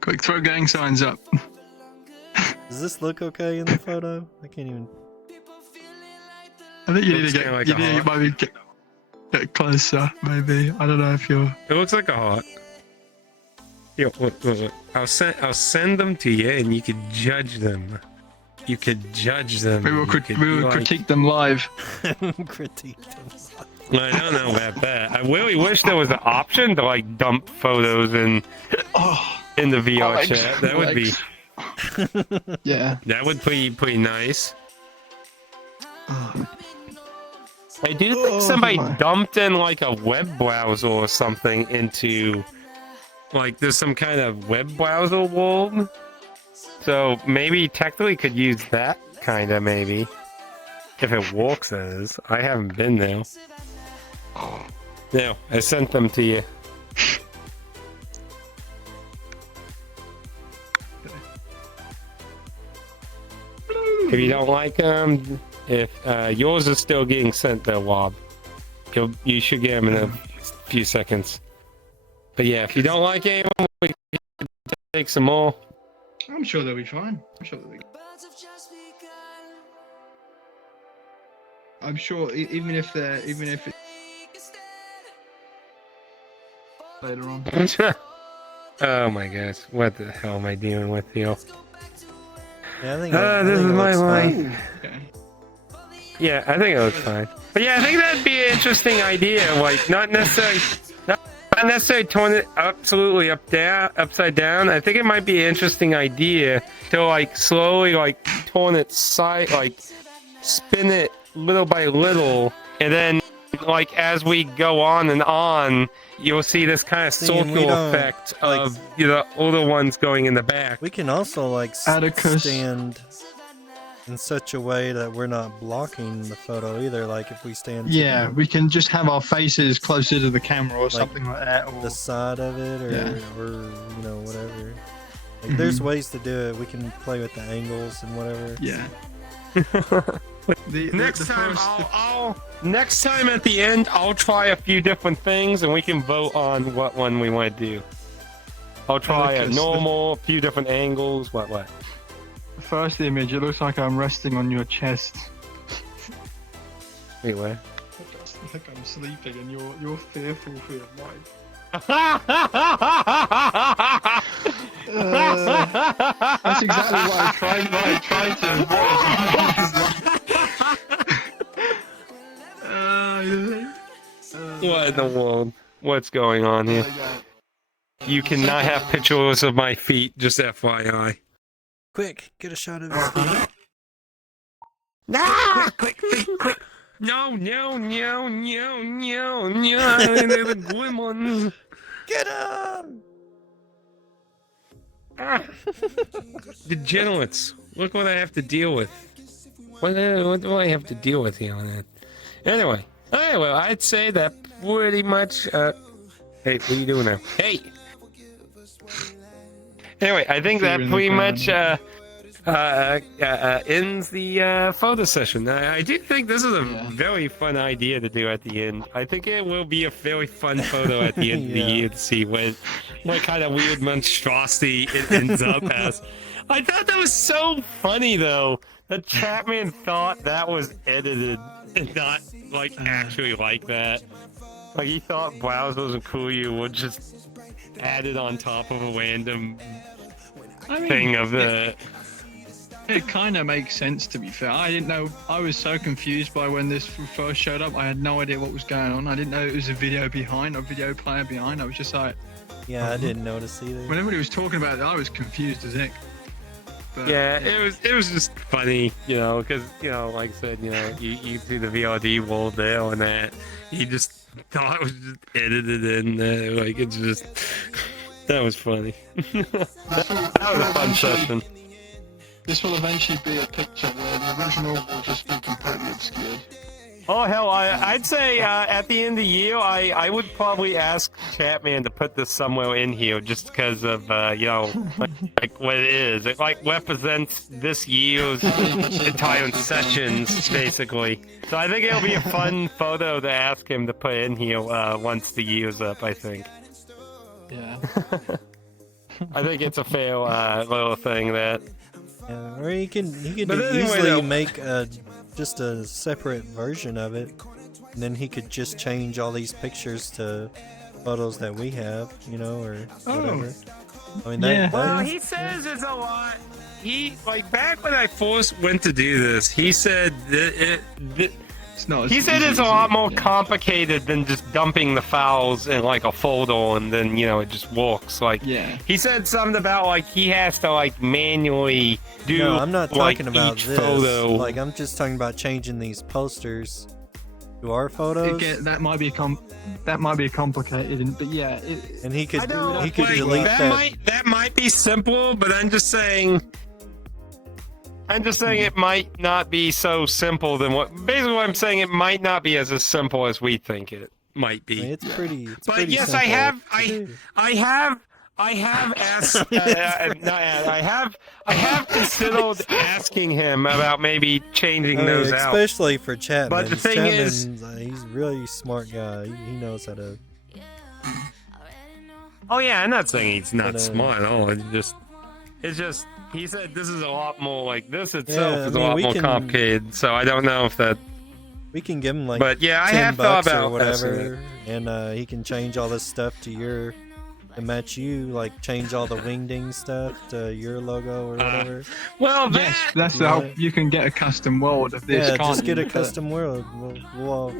Quick, throw gang signs up. Does this look okay in the photo? I can't even. I think you need Looks to kinda like get. a You need to heart. maybe get closer. Maybe. I don't know if you're. It looks like a heart. Here, look. I'll send them to you, and you can judge them. You could judge them. We will, You could we be will like- critique them live. Critique them. I don't know about that. I really wish there was an option to like dump photos in Oh, the VR legs, chat. That would be legs. Yeah. that would be pretty nice. I do think somebody my. dumped in like a web browser or something into like there's some kind of web browser world. So maybe technically could use that kind of maybe. If it works as. I haven't been there. No, I sent them to you. If you don't like them, if yours is still getting sent though, Wob, you should get them in a few seconds. But yeah, if you don't like any of them, we can take some more. I'm sure they'll be fine. I'm sure even if it's later on. Oh my gosh, what the hell am I dealing with here? Yeah, I think. This is my life. Okay. Yeah, I think it looks fine. But yeah, I think that'd be an interesting idea. Like, not necessarily turn it absolutely upside down. I think it might be an interesting idea to like slowly like turn it spin it little by little, and then like as we go on, you'll see this kind of See, and we circle don't, effect like- of the older ones going in the back. We can also like Atticus. stand in such a way that we're not blocking the photo either. Like if we stand to Yeah, we can just have our faces closer to the camera or something like that. Or the side of it, or Yeah. or you know whatever. Like there's ways to do it. We can play with the angles and whatever. yeah. Next time at the end, I'll try a few different things, and we can vote on what one we want to do. I'll try a Atticus, normal, a few different angles. What? The first image, it looks like I'm resting on your chest. Wait, what? Like I'm sleeping and you're fearful for your life. That's exactly what I tried to. What in the world? What's going on here? You cannot have pictures of my feet, just FYI. Quick, get a shot of his feet. Quick. No, they're the good ones. Get him! Degenerates. Look what I have to deal with. What do I have to deal with here on that? Anyway, well, I'd say that pretty much. Hey, what are you doing now? Hey. Anyway, I think that pretty much ends the photo session. I do think this is a very fun idea to do at the end. I think it will be a very fun photo at the end of the year to see what kind of weird monstrosity it ends up as. I thought that was so funny though. That Chapman thought that was edited and not like actually like that. Like he thought browsers and Coolio would just add it on top of a random thing of the. It kind of makes sense, to be fair. I didn't know. I was so confused by when this first showed up. I had no idea what was going on. I didn't know it was a video player behind. I was just like, Yeah, I didn't notice either. when everybody was talking about it, I was confused as heck. But, Yeah, it was just funny, because like I said, you see the VRD world there and that he just thought it was just edited in there, like it's just that was funny. that was a fun session. This will eventually be a picture where the original will just be completely obscured. Oh hell, I'd say at the end of the year, I would probably ask Chatman to put this somewhere in here, just because of you know, like what it is. It like represents this year's entire sessions, basically. So I think it'll be a fun photo to ask him to put in here once the year's up. I think. Yeah. I think it's a fair little thing that. Or he could But anyway, easily though- make just a separate version of it, and then he could just change all these pictures to photos that we have, you know, or whatever. I mean, Yeah. Well, he says it's a lot. He like back when I first went to do this, he said that It's not as he said easy it's a as lot it- more yeah. complicated than just dumping the files in like a folder and then you know it just works. Like Yeah. he said something about like he has to like manually do. No, I'm not like, talking about each this. photo. Like, I'm just talking about changing these posters to our photos. Again, that might be complicated, but yeah, And he could I know, he could like, delete that. That might be simple, but I'm just saying it might not be so simple than what. Basically, what I'm saying it might not be as simple as we think it might I mean, be. it's pretty. It's But pretty yes, simple I to do. have asked. I have considered asking him about maybe changing I mean, those out. especially for Chapman. But the thing is- He's a really smart guy. He knows how to. Oh yeah, I'm not saying he's not But, smart at all. It's just he said this is a lot more like this itself Yeah, I is mean, a lot we more can- complicated. So I don't know if that. We can give him like. But yeah, I 10 have thought bucks or about whatever, and he can change all this stuff to match you. Like change all the wingding stuff to your logo or whatever. Well, yes, that, that's Yeah. how you can get a custom world of this. Yeah, can't just get you? a custom world. Well,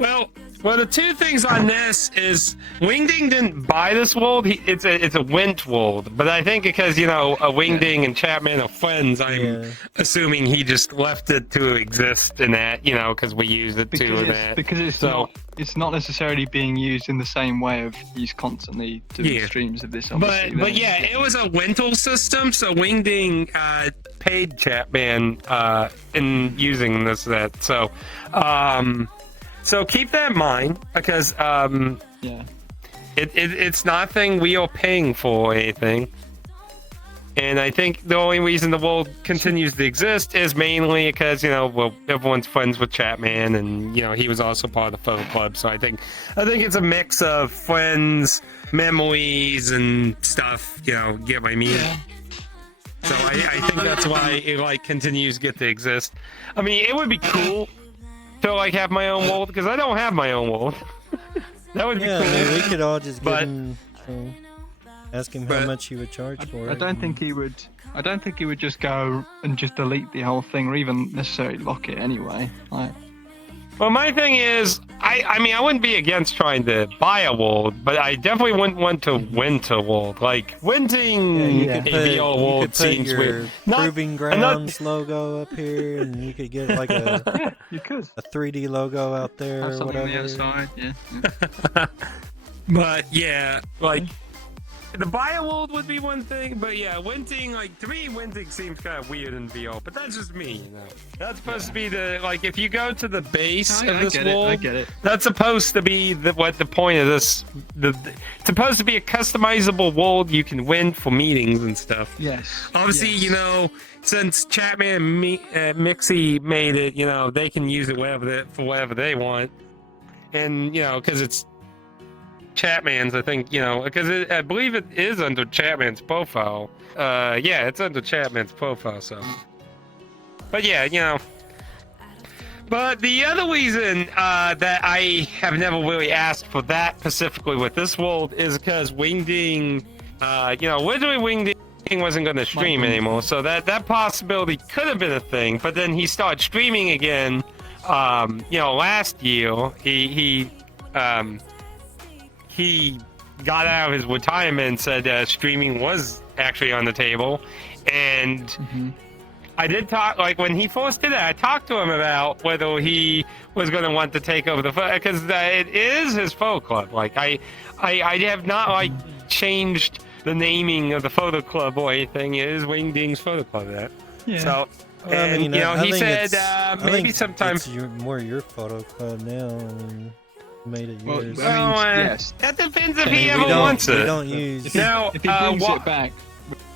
well, the two things on this is Wingding didn't buy this world. It's a Wint world, but I think because you know a Wingding and Chapman are friends, I'm Yeah. assuming he just left it to exist in that you know because we use it too in that. Because it's not necessarily being used in the same way of he's constantly doing Yeah. streams of this. Obviously, But yeah, it was a Wintel system, so Wingding paid Chapman in using this set. So keep that in mind because yeah. it's nothing we are paying for or anything. And I think the only reason the world continues to exist is mainly because, you know, well, everyone's friends with Chapman and, you know, he was also part of the photo club. So I think it's a mix of friends, memories, and stuff, you know, get what I mean? So I think that's why it, like, continues to get to exist. I mean, it would be cool to, like, have my own world because I don't have my own world. That would be yeah, cool. I mean, we could all just But- give him, ask him how much he would charge for it. I don't think he would. I don't think he would just go and just delete the whole thing, or even necessarily lock it anyway. Like, Well, my thing is, I mean, I wouldn't be against trying to buy a world, but I definitely wouldn't want to wint a world. Like, winting You a could put, VR you world could put seems your weird. Proving I'm not- Grounds logo up here, and you could get like a, yeah, you could. a 3D logo out there Have or something on the whatever. outside. Yeah. But yeah, like the buy world would be one thing, but yeah, winting, like to me, winting seems kind of weird in VR. But that's just me, you know. That's supposed to be the like if you go to the base of this world, I get it. that's supposed to be what the point of this. It's supposed to be a customizable world you can win for meetings and stuff. Yes. Obviously, yes. you know, since Chapman and Mixie made it, you know, they can use it for whatever they want, and you know, because it's Chapman's, I think, you know, because I believe it is under Chapman's profile. Yeah, it's under Chapman's profile, so. But yeah, you know. But the other reason that I have never really asked for that specifically with this world is because Wingding, you know, originally Wingding wasn't going to stream anymore, so that possibility could have been a thing. But then he started streaming again. You know, last year he got out of his retirement and said streaming was actually on the table, and I did talk, like when he first did it, I talked to him about whether he was going to want to take over the because it is his photo club. Like I have not like changed the naming of the photo club or anything. It is Wingding's photo club. That Yeah. So, Well, I and mean, you know, I he think said it's- I maybe think sometime. it's more your photo club now. I mean, you made it Well, yours. I mean, Well, yes. That depends if I he mean, ever wants we it. don't If use. he, Now, if he brings what- it back,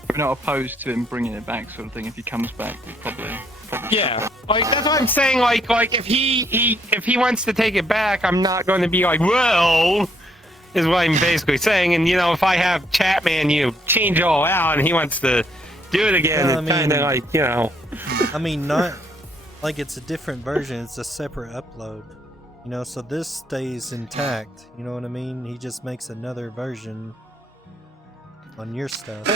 we're not opposed to him bringing it back, sort of thing. If he comes back, we probably. Yeah, like that's what I'm saying. Like if he wants to take it back, I'm not going to be like, well, is what I'm basically saying. And you know, if I have Chatman, change it all out, and he wants to do it again, Well, it's I kind of mean- like, you know. I mean, not like it's a different version. It's a separate upload. You know, so this stays intact. You know what I mean? He just makes another version on your stuff.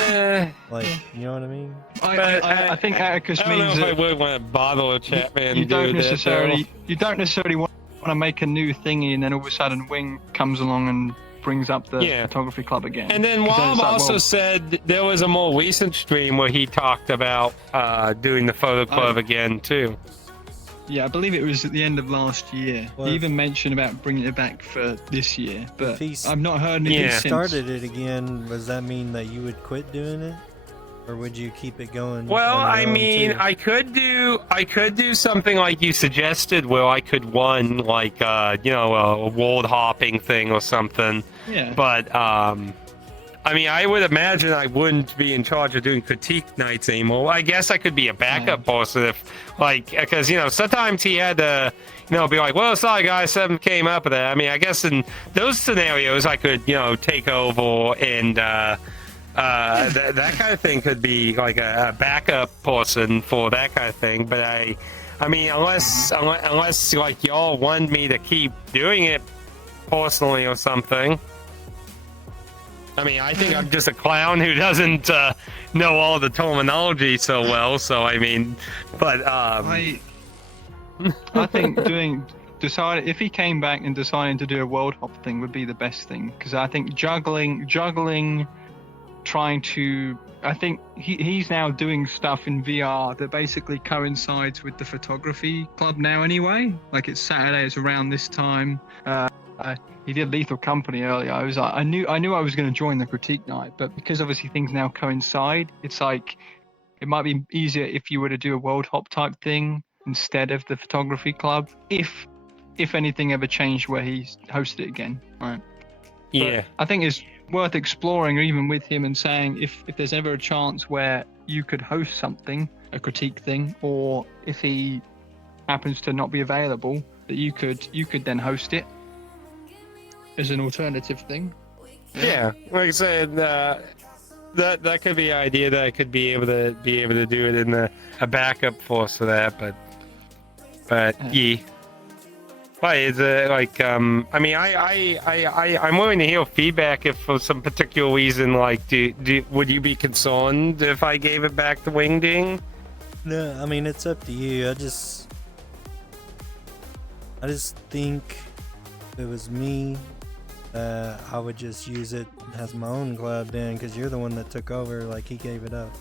Like, you know what I mean? I think Atticus I don't know means if I that would want to bother a Chatman. you don't dude, necessarily want to make a new thingy, and then all of a sudden Wing comes along and brings up the Yeah. photography club again. And then 'Cause Wob it's like, also well, said there was a more recent stream where he talked about doing the photo club again too. yeah, I believe it was at the end of last year. Well, He even mentioned about bringing it back for this year, but If he's- I've not heard anything Yeah. since. Started it again. Does that mean that you would quit doing it, or would you keep it going? Well, on your I own, mean, too? I could do something like you suggested, where I could run like a world hopping thing or something. Yeah. But I mean, I would imagine I wouldn't be in charge of doing critique nights anymore. I guess I could be a backup person if, like, because sometimes he had to, be like, well, sorry guys, something came up with that. I mean, I guess in those scenarios I could, take over and that kind of thing could be like a backup person for that kind of thing. But I mean, unless like y'all want me to keep doing it personally or something. I mean, I think I'm just a clown who doesn't know all the terminology so well. So I mean, but I think if he came back and deciding to do a world hop thing would be the best thing, because I think juggling, trying to. I think he's now doing stuff in VR that basically coincides with the photography club now anyway. Like it's Saturday, it's around this time. He did Lethal Company earlier. I knew I was going to join the critique night, but because obviously things now coincide, it's like it might be easier if you were to do a world hop type thing instead of the photography club. If anything ever changed where he hosted it again, right? yeah. But I think it's worth exploring, even with him, and saying if there's ever a chance where you could host something, a critique thing, or if he happens to not be available, that you could then host it as an alternative thing. Yeah, like I said, that could be an idea that I could be able to do it in a backup force for that, but yeah. But is it like I mean I'm willing to hear feedback if for some particular reason, like would you be concerned if I gave it back to Wingding? No, I mean it's up to you. I just think if it was me, I would just use it as my own club then, because you're the one that took over. Like he gave it up.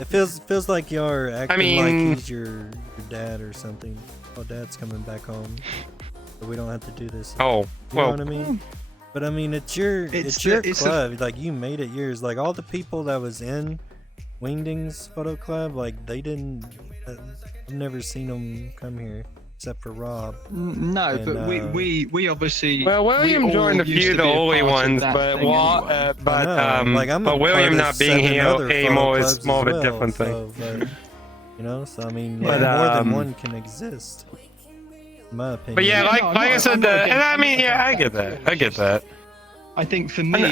It feels like you're acting like he's your dad or something. Oh, Dad's coming back home, so we don't have to do this. Oh, You well, know what I mean? But I mean, it's your club. Like you made it yours. Like all the people that was in Wingding's photo club, like they didn't. I've never seen them come here except for Rob. No, And, but we obviously. well, William we all joined a used few to of the be a early part of ones, that but thing anyway. but William not being here anymore is more of a different thing. So, but, you know, so I mean, But, more than one can exist. In my opinion. But yeah, like No, I I'm said, not and against- I mean, I'm not yeah, I against get that. that. I get that. I think for me,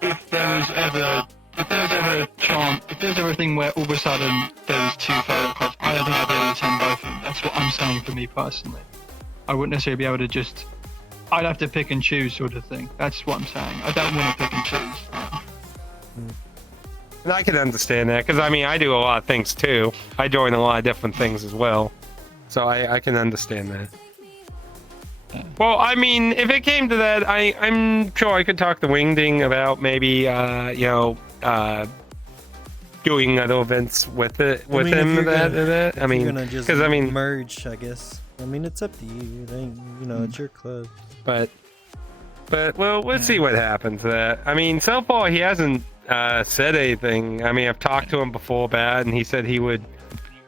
if there was ever a chance, if there's ever a thing where all of a sudden there's two photo clubs, I don't think I'd be able to attend both of them. That's what I'm saying for me personally. I wouldn't necessarily be able to just. I'd have to pick and choose, sort of thing. That's what I'm saying. I don't want to pick and choose. And I can understand that because I mean, I do a lot of things too. I join a lot of different things as well, so I can understand that. Well, I mean, if it came to that, I'm sure I could talk to Wingding about maybe doing other events with him. if you're I You're mean, gonna just because I mean, merge, I guess. I mean, it's up to you. It ain't, you know, it's your club. but well, let's see what happens. I mean, so far he hasn't said anything. I mean, I've talked to him before about it, and he said he would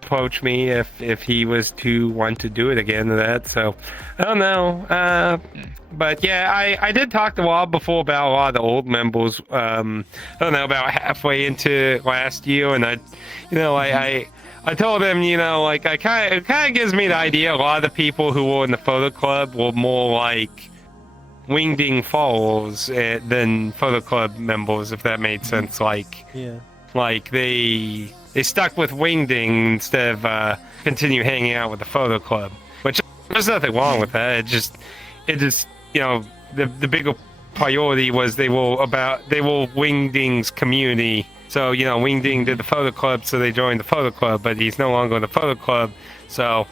approach me if he was to want to do it again. That so, I don't know. But yeah, I did talk to Rob before about a lot of the old members. I don't know, about halfway into last year, and I told him, like, it kind of gives me the idea a lot of the people who were in the photo club were more like Wingding followers than photo club members, if that made sense. Like, Yeah. like they stuck with Wingding instead of continue hanging out with the photo club, which there's nothing wrong with that. It just the bigger priority was they were Wingding's community. So, Wingding did the photo club, so they joined the photo club, but he's no longer in the photo club, so...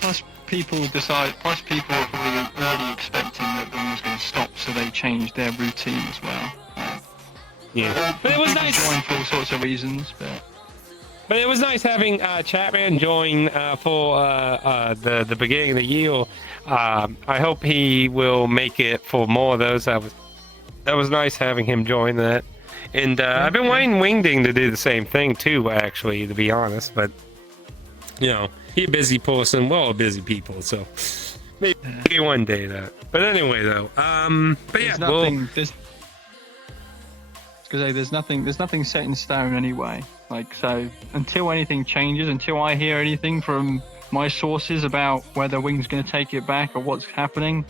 Plus people were probably already expecting that Wing was going to stop, so they changed their routine as well. Yeah. But it was People nice. joined for all sorts of reasons, But it was nice having Chatman join for the beginning of the year. I hope he will make it for more of those. That was nice having him join that. And I've been waiting Wingding to do the same thing too, actually, to be honest. But he's a busy person. We're all busy people, so maybe one day that. But anyway, though, but yeah, there's nothing set in stone anyway. Like, so until anything changes, until I hear anything from my sources about whether Wing's going to take it back or what's happening,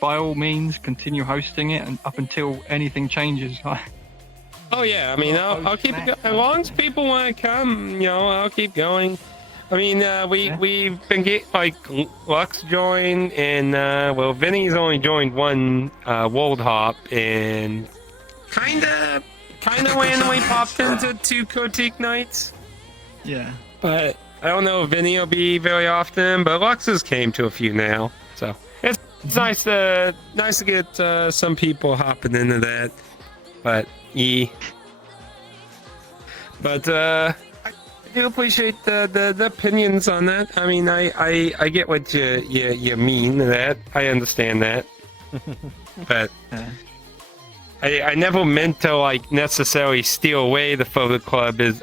by all means, continue hosting it, and up until anything changes. Oh yeah, I mean, I'll keep it going. As long as people want to come, I'll keep going. I mean, we've been getting, like, Lux joined, and Vinny's only joined one World Hop, and kind of randomly popped into 2 critique nights. Yeah. But I don't know if Vinny will be very often, but Lux's came to a few now, so it's nice to get some people hopping into that. But yeah. But I do appreciate the opinions on that. I mean, I get what you mean that. I understand that. But I never meant to, like, necessarily steal away the photo club, is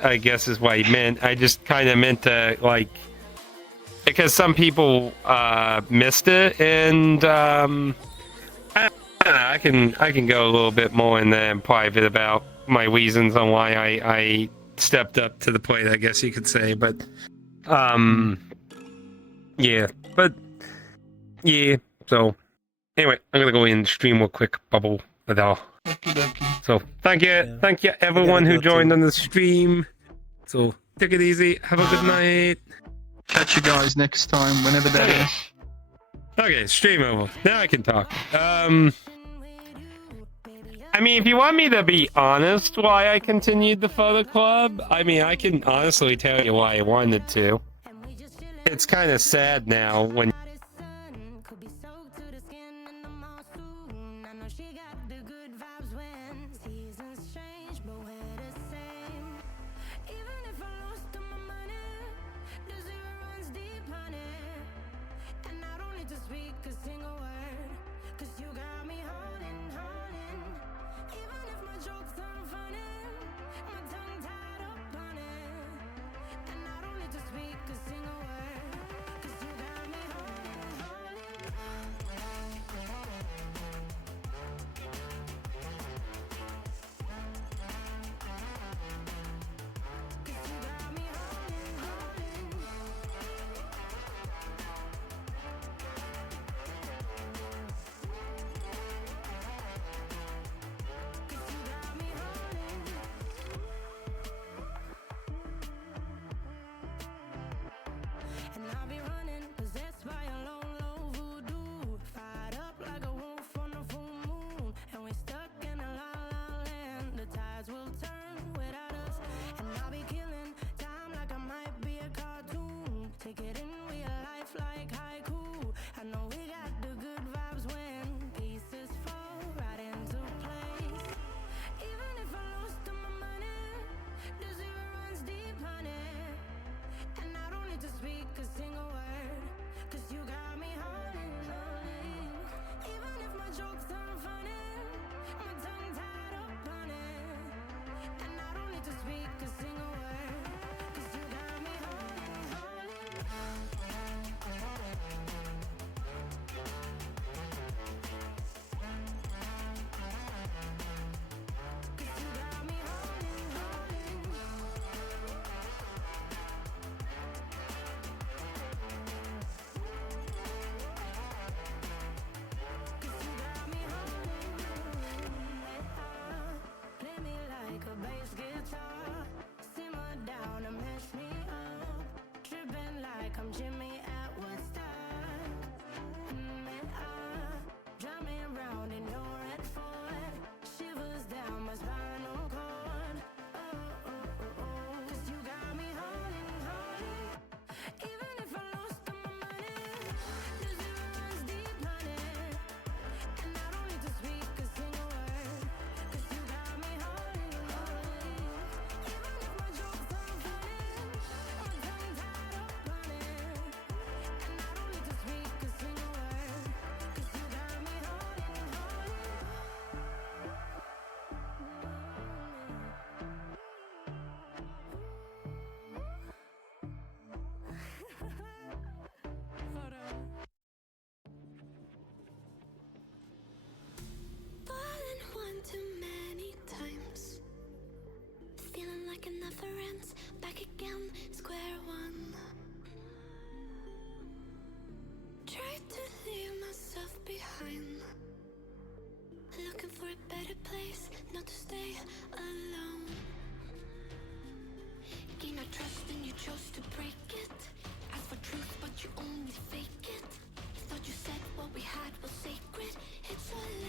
what he meant. I just kind of meant to, like, because some people missed it, and I can go a little bit more in private about my reasons on why I stepped up to the plate, I guess you could say. But yeah. So anyway, I'm gonna go in and stream real quick, bubble it all. So thank you everyone who joined on the stream. So take it easy, have a good night. Catch you guys next time, whenever that is. Okay, stream over. Now I can talk. I mean, if you want me to be honest why I continued the photo club, I mean, I can honestly tell you why I wanted to. It's kind of sad now when for a better place, not to stay alone. Gain our trust and you chose to break it. Ask for truth but you only fake it. Thought you said what we had was sacred. It's a lie.